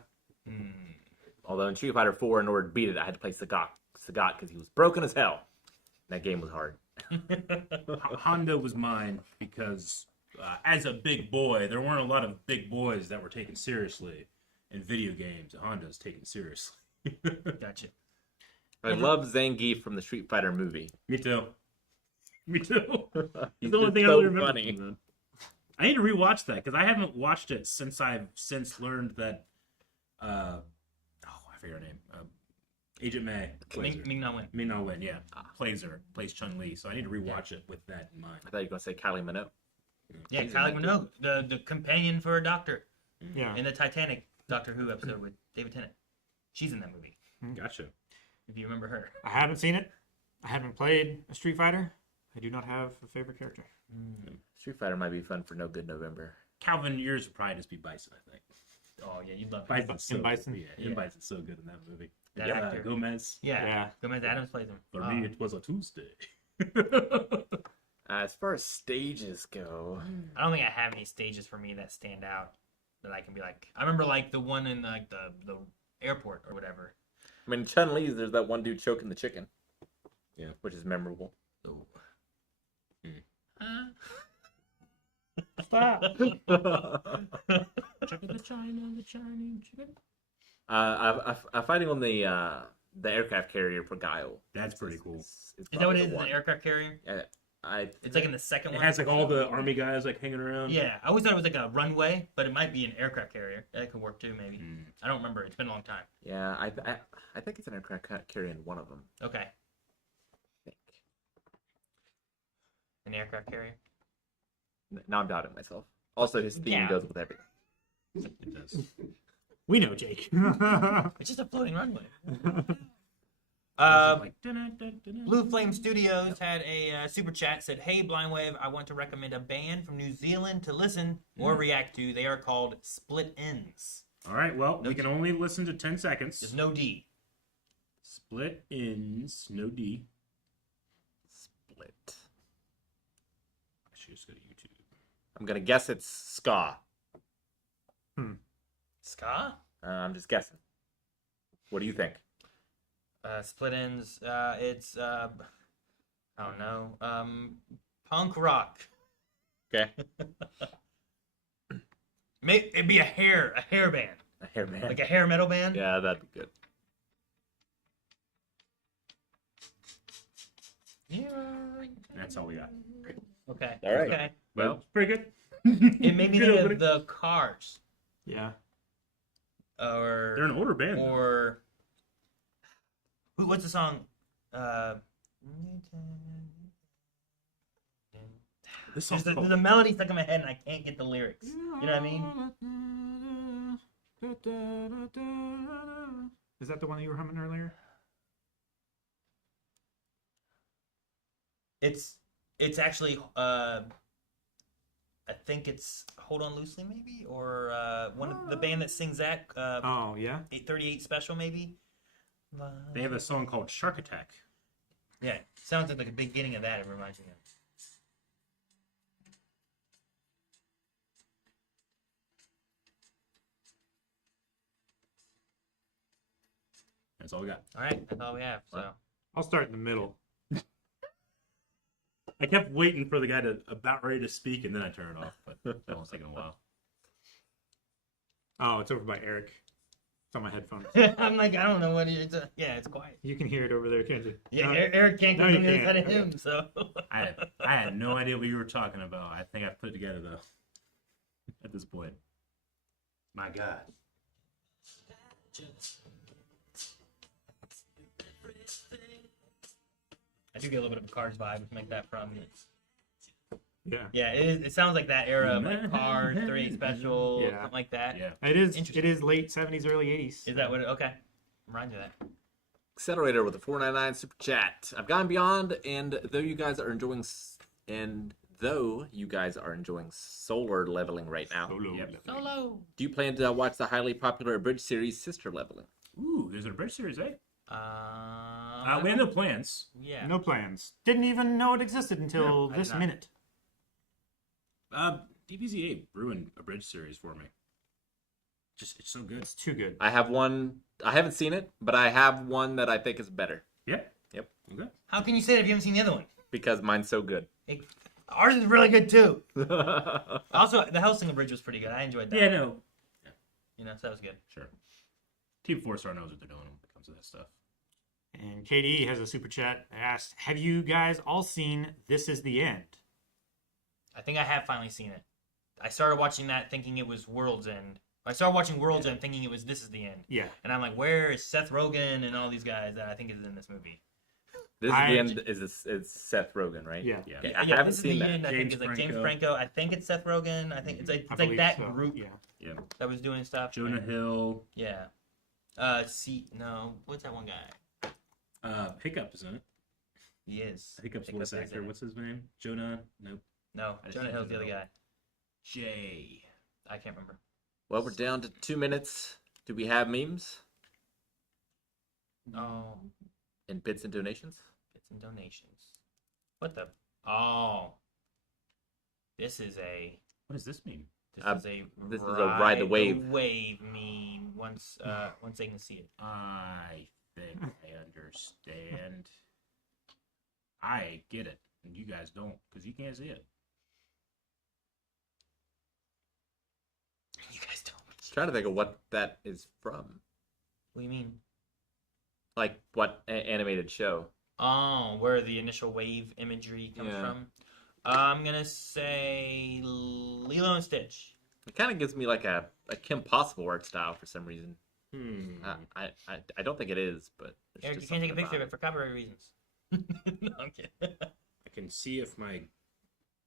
Although in Street Fighter 4, in order to beat it, I had to play Sagat because he was broken as hell. That game was hard. Honda was mine because as a big boy, there weren't a lot of big boys that were taken seriously in video games. Honda's taken seriously. Gotcha. I love Zangief from the Street Fighter movie. Me too. Me too. He's the only just thing I so really remember. funny. From that. I need to rewatch that because I haven't watched it since I've learned that. I forget her name. Agent May. Ming-Na Wen. Ming-Na Wen, yeah. Plays Chun-Li. So I need to rewatch it with that in mind. I thought you were going to say Kylie Minogue. Yeah, She's in Kylie that Minogue, the companion for a doctor Yeah. in the Titanic Doctor Who episode with David Tennant. She's in that movie, Gotcha. if you remember her. I haven't seen it. I haven't played a Street Fighter. I do not have a favorite character. Street Fighter might be fun for No Good November. Calvin, yours would probably just be Bison, I think. Oh, yeah, you'd love Bison's so Bison? good. Yeah, Yeah. Bison's so good in that movie. That Yeah, actor. Gomez. Yeah. Yeah. Gomez Adams plays him. For Oh. me, it was a Tuesday. As far as stages go, I don't think I have any stages for me that stand out that I can be like. I remember like the one in like the airport or whatever. I mean, Chun-Li's, there's that one dude choking the chicken. Yeah. Which is memorable. Oh. Stop. Chicken the Chinese chicken. I'm fighting on the aircraft carrier for Guile. That's pretty cool. Is that what probably it the is? An one. aircraft carrier? It's like in the second It one. has like all the army guys like hanging around. Yeah, I always thought it was like a runway, but it might be an aircraft carrier. That could work too, maybe. Mm. I don't remember. It's been a long time. Yeah, I think it's an aircraft carrier in one of them. Okay, I think. an aircraft carrier. Now I'm doubting myself. Also, his theme Yeah. goes with everything. It does. We know, Jake. It's just a floating runway. Like, Blue Flame Studios had a super chat, said, "Hey, Blindwave, I want to recommend a band from New Zealand to listen or react to. They are called Split Ends. all right, well, we can only listen to 10 seconds. There's no D. Split ends, no D. Split. I should just go to YouTube. I'm gonna guess it's ska. Ska? I'm just guessing. What do you think? Split Ends. It's I don't know. Punk rock. Okay. It'd be a hair band, A hair band. like a hair metal band. Yeah, that'd be good. Yeah. That's all we got. Okay. All right. Okay. Well, it's pretty good. It made me Good think opening. of the Cars, Yeah. or They're an older band. though. or what's the song? This song's There's called... a melody stuck in my head and I can't get the lyrics. You know what I mean? Is that the one that you were humming earlier? It's actually I think it's Hold On Loosely maybe, or one of the band that sings that Oh, yeah. 838 Special maybe. They have a song called Shark Attack. Yeah, sounds like the beginning of that. It reminds me of. That's all we got. All right, that's all we have. So I'll start in the middle. I kept waiting for the guy to about ready to speak, and then I turned it off. But that was taking a while. Oh, it's over by Eric. It's on my headphones. I'm like, I don't know what it's. Yeah, it's quiet. You can hear it over there, can't you? Yeah, No? Eric can't No, get you on the other can't. side of him. So I had no idea what you were talking about. I think I put it together though. At this point, my God. I do get a little bit of a Cars vibe. Make that from. Yeah. Yeah, it sounds like that era of like Cars, 38 Special, Yeah. something like that. Yeah. It is. Interesting. It is late 70s, early 80s. Is that what? Okay, remind you of that. Accelerator with a 499 super chat. I've gone beyond, and though you guys are enjoying solar leveling right now, Solo. Yep. Solo. do you plan to watch the highly popular Bridge series Sister Leveling? Ooh, there's a bridge series, eh? Uh, We have no plans. yeah. No plans. Didn't even know it existed until I did this not. minute. DBZ8 ruined a bridge series for me. Just it's so good. It's too good. I have one. I haven't seen it, but I have one that I think is better Yeah. Yep. Okay. How can you say that if you haven't seen the other one? because mine's so good. Ours is really good too. Also, the Hellsinger Bridge was pretty good. I enjoyed that. Yeah, no. You know, so that was good. Sure. Team 4-star knows what they're doing when it comes to that stuff. And KDE has a super chat that asked, have you guys all seen This Is the End? I think I have finally seen it. I started watching that thinking it was World's End. I started watching World's End thinking it was This Is the End. Yeah. And I'm like, where is Seth Rogen and all these guys that I think is in this movie? This is the end. Is Seth Rogen, right? Yeah. Yeah. I haven't This Is seen the that. End. I think it's like James Franco. I think it's Seth Rogen. I think it's like I it's like believe that so. group Yeah. that was doing stuff. Jonah Hill. Yeah. What's that one guy? Hiccup's in it. He is. Hiccup's Hiccup voice is actor. in it. What's his name? Jonah? Nope. No, I just Jonah can't Hill's the other think of guy. Jay. I can't remember. Well, we're down to 2 minutes. Do we have memes Oh, and bits and donations? bits and donations. What the? Oh. This is a. What does this mean? This is a ride the wave. wave meme. Once they can see it. I think I understand. I get it. And you guys don't, because you can't see it. You guys don't. Trying to think of what that is from. What do you mean? Like what animated show? Oh, where the initial wave imagery comes Yeah. from. I'm gonna say Lilo and Stitch. It kind of gives me like a Kim Possible art style for some reason. I don't think it is, but there's Eric, you just can't take a something picture of about it for copyright reasons. No, I'm kidding. I can see if my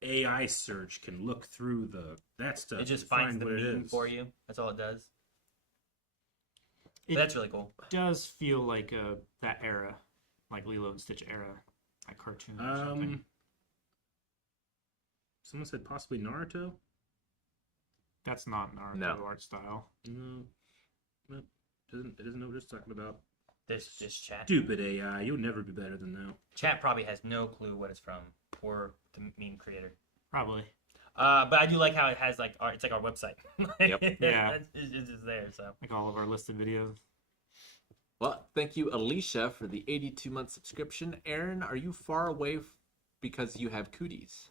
AI search can look through that stuff. It just and finds find the what it meme is. for you. That's all it does. It But that's really cool. does feel like that era, like Lilo and Stitch era, like cartoon or something. Someone said possibly Naruto. That's not Naruto No. art style. No, it doesn't know what it's talking about. This chat. Stupid AI. You'll never be better than that. Chat probably has no clue what it's from or the meme creator. Probably. But I do like how it has like it's like our website. Yep. Yeah. It's just there. So Like all of our listed videos. Well, thank you, Alicia, for the 82-month subscription. Aaron, are you far away because you have cooties?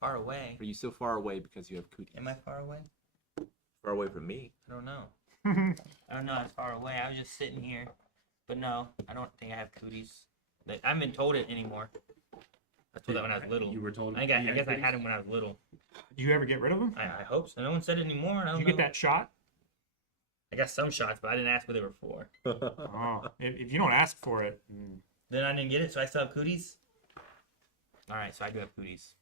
far away. Are you so far away because you have cooties? Am I far away? Far away from me. I don't know. I don't know. I'm far away. I was just sitting here, but no, I don't think I have cooties. I haven't been told it anymore. I was told that when I was little. You were told. I guess I had them when I was little. Do you ever get rid of them? I hope so. No one said it anymore. I Did don't you know. get that shot? I got some shots, but I didn't ask what they were for. Oh, if you don't ask for it, Then I didn't get it, so I still have cooties. All right, so I do have cooties.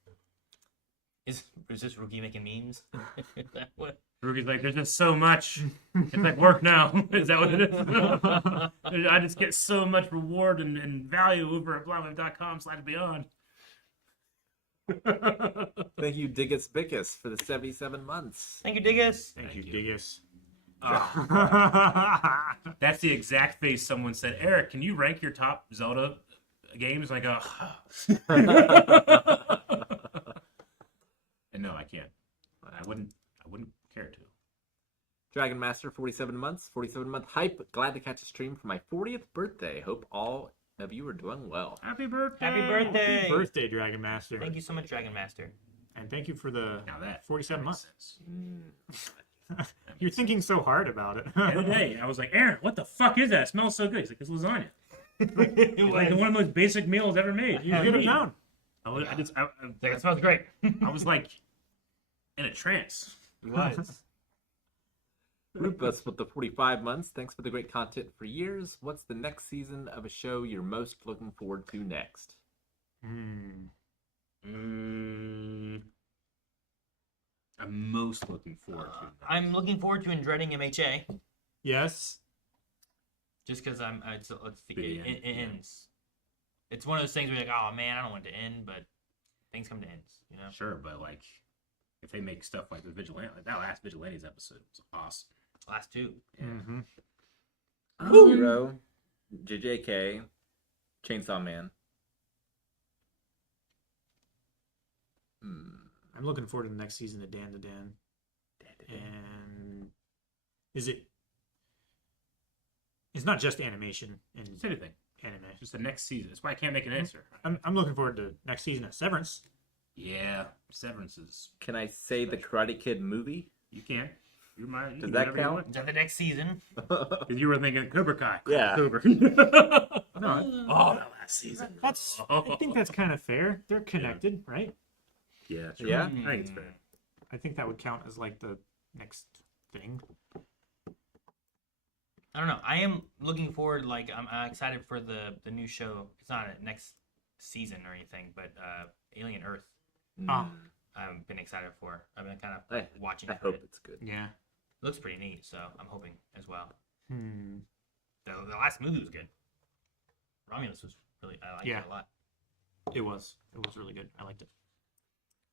Is this Rookie making memes? Is that what? Rookie's like, there's just so much. It's like work now. Is that what it is? I just get so much reward and value over at blindwave.com/beyond. Thank you, Diggus Bickus, for the 77 months. Thank you, Diggus. thank you, Diggus. That's the exact face someone said. Eric, can you rank your top Zelda games? And I go, and no, I can't. I wouldn't care to. Dragon Master, 47 months, 47-month hype. Glad to catch a stream for my 40th birthday. Hope all of you are doing well. Happy birthday! Happy birthday! Happy birthday, Dragon Master. Thank you so much, Dragon Master. And thank you for the Now that 47 makes months. sense. You're thinking so hard about it. The other day, I was like, Aaron, what the fuck is that? It smells so good. He's like, it's lasagna. It's like one of the most basic meals ever made. You should have known. It smells great. I was like in a trance. He was. Rufus with the 45 months. Thanks for the great content for years. What's the next season of a show you're most looking forward to next? I'm most looking forward to. I'm looking forward to and dreading MHA. Yes. Just because Big it end, yeah. ends. It's one of those things where you're like, oh man, I don't want it to end, but things come to ends, you know? Sure, but like, if they make stuff like the Vigilante, like that last Vigilantes episode was awesome. Last two. Yeah. Mm-hmm. Hero, JJK, Chainsaw Man. I'm looking forward to the next season of Dan to Dan. And is it? It's not just animation and It's anything. anime. Just the next season. That's why I can't make an answer. I'm looking forward to next season of Severance. Yeah, Severance is. Can I say the Karate Kid movie? You can. You might. You Does can that do whatever you count? want. Is that the next season? Because you were thinking Cobra Kai. Yeah. Cobra. No, Oh, that last season. that's. I think that's kind of fair. They're connected, right? Yeah. Sure. Yeah? I think it's fair. I think that would count as like the next thing. I don't know. I am looking forward. Like I'm excited for the new show. It's not a next season or anything, but Alien Earth. Oh, I've been excited for. I've been kind of I watching. I for hope it. it's good. yeah. Looks pretty neat, so I'm hoping as well. Hmm. The last movie was good. Romulus was really. I liked Yeah. it a lot. It was. It was really good. I liked it.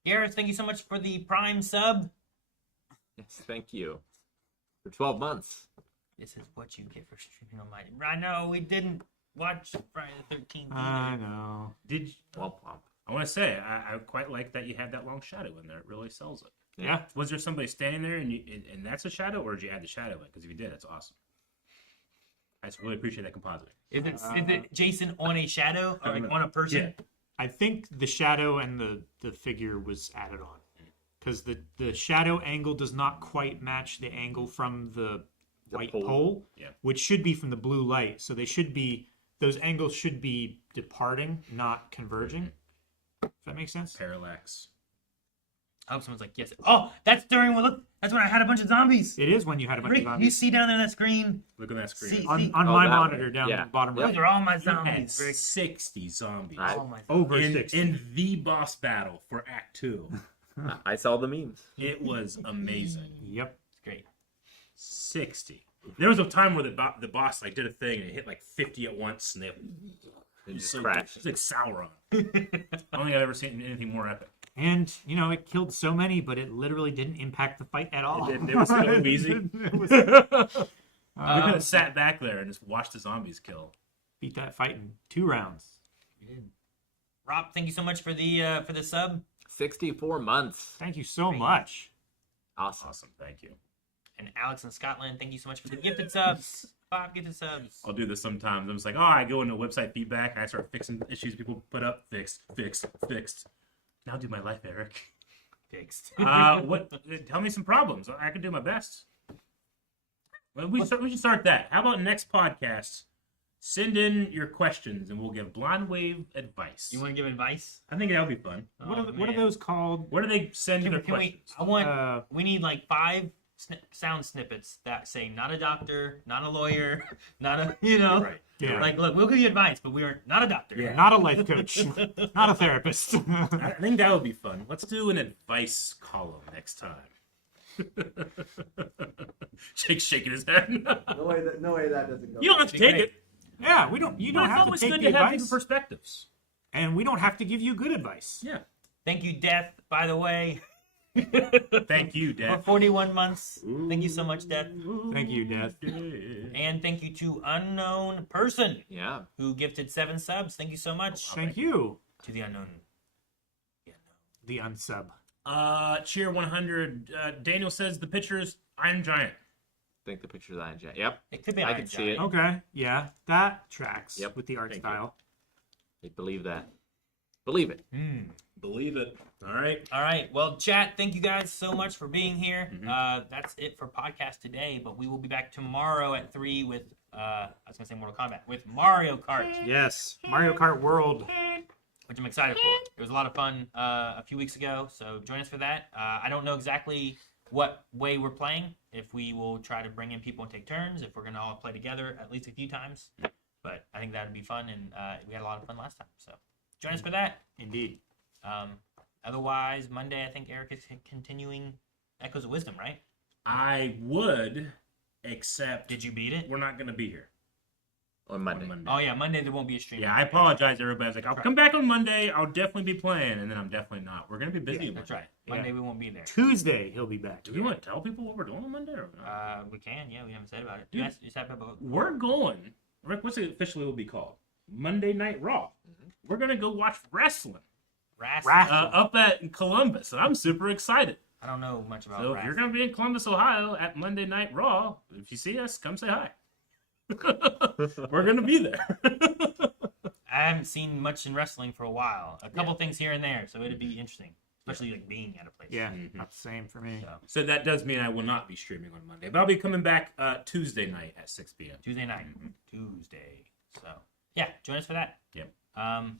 Gareth, thank you so much for the Prime sub. Yes, thank you. For 12 months. This is what you get for streaming on my. I know we didn't watch Friday the 13th. I know. Did Womp womp. I want to say I quite like that you had that long shadow in there. It really sells it. Yeah. Was there somebody standing there and that's a shadow, or did you add the shadow in? Because if you did, that's awesome. I just really appreciate that compositing. Is it Jason on a shadow or like on a person? Yeah. I think the shadow and the figure was added on because the shadow angle does not quite match the angle from the white pole, Yeah. which should be from the blue light. So those angles should be departing, not converging. Does that make sense? Parallax. I hope someone's like, yes. Oh, that's during look. That's when I had a bunch of zombies. It is when you had a bunch Rick, of you zombies. see down there on that screen? Look at that screen. See- On Oh, my that monitor way. down Yeah. in the bottom Those right. are all my You had zombies, Rick. 60 zombies. All my zombies. Over in, 60. in the boss battle for Act 2. I saw the memes. It was amazing. Yep. It's great. 60. There was a time where the boss like did a thing and it hit like 50 at once and it just crashed. It's like Sauron. I don't think I've ever seen anything more epic. And it killed so many, but it literally didn't impact the fight at all. It was so easy. It was- We could have sat back there and just watched the zombies kill. beat that fight in 2 rounds. Rob, thank you so much for the sub. 64 months. Thank you so much. Awesome. Awesome, thank you. And Alex in Scotland, thank you so much for the gifted subs. 5 gifted subs. I'll do this sometimes. I'm just like, I go into website feedback and I start fixing issues people put up. Fixed. Now do my life, Eric. Fixed. What? Tell me some problems. I can do my best. Well, we should start that. How about next podcast? Send in your questions and we'll give blind wave advice. You want to give advice? I think that would be fun. What Oh, are man. those called? Where do they send Can their we, questions? I want. We need like 5 sound snippets that say not a doctor, not a lawyer, not a Right. Yeah. Like, look, we'll give you advice, but we are not a doctor. Yeah. Not a life coach. Not a therapist. I think that would be fun. Let's do an advice column next time. Jake's shaking his head. No way that doesn't go. You don't have to take it. Yeah, you don't It's have to always take good the to have advice, different perspectives. and we don't have to give you good advice. Yeah. Thank you, Death, by the way. Thank you, For Dad. 41 months. Thank you so much, Death. Thank you, Death. And thank you to Unknown Person Yeah. who gifted 7 subs. Thank you so much. Thank you, To the unknown. the unsub. Cheer 100. Daniel says the picture is Iron Giant. I think the picture's Iron Giant. Yep. It could be I Iron can see Giant. it. Okay, yeah, that tracks Yep. with the art Thank you. style. I believe that. Believe it. Believe it. All right. All right. Well, chat, thank you guys so much for being here. That's it for podcast today, but we will be back tomorrow at 3 with, I was going to say Mortal Kombat, with Mario Kart, Yes, Mario Kart World. which I'm excited for. It was a lot of fun a few weeks ago, so join us for that. I don't know exactly what way we're playing, if we will try to bring in people and take turns, if we're going to all play together at least a few times. But I think that would be fun, and we had a lot of fun last time. So join us for that. Indeed. Otherwise, Monday, I think Eric is continuing Echoes of Wisdom, right? I would, except Did you beat it? we're not going to be here On Monday. on Monday. Oh, yeah, Monday there won't be a stream. Yeah, I apologize, everybody. I was like, I'll come back on Monday. I'll definitely be playing, and then I'm definitely not. We're going to be busy on That's Monday. right. Monday we won't be there. Tuesday he'll be back. Do we want to tell people what we're doing on Monday? Or not? We can, yeah. We haven't said about it. Dude. You said about We're going. Rick, what's it officially will be called? Monday Night Raw. We're going to go watch wrestling wrestling. up at Columbus, and I'm super excited. I don't know much about So if you're going to be in Columbus, Ohio at Monday Night Raw, if you see us, come say hi. We're going to be there. I haven't seen much in wrestling for a while. A couple things here and there, so it'd be interesting, especially like being at a place. Yeah, not the same for me. So that does mean I will not be streaming on Monday, but I'll be coming back Tuesday night at 6 p.m. Tuesday night. Tuesday. So yeah, join us for that. Yep. Don't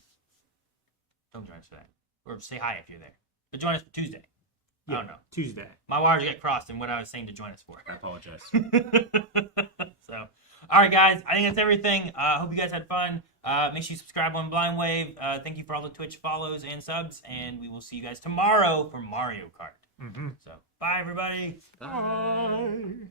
join us for that, or say hi if you're there. But join us for Tuesday. I don't know. Tuesday. My wires get crossed in what I was saying to join us for. I apologize. So, all right, guys. I think that's everything. Hope you guys had fun. Make sure you subscribe on Blind Wave. Thank you for all the Twitch follows and subs, and we will see you guys tomorrow for Mario Kart. So, bye, everybody. Bye.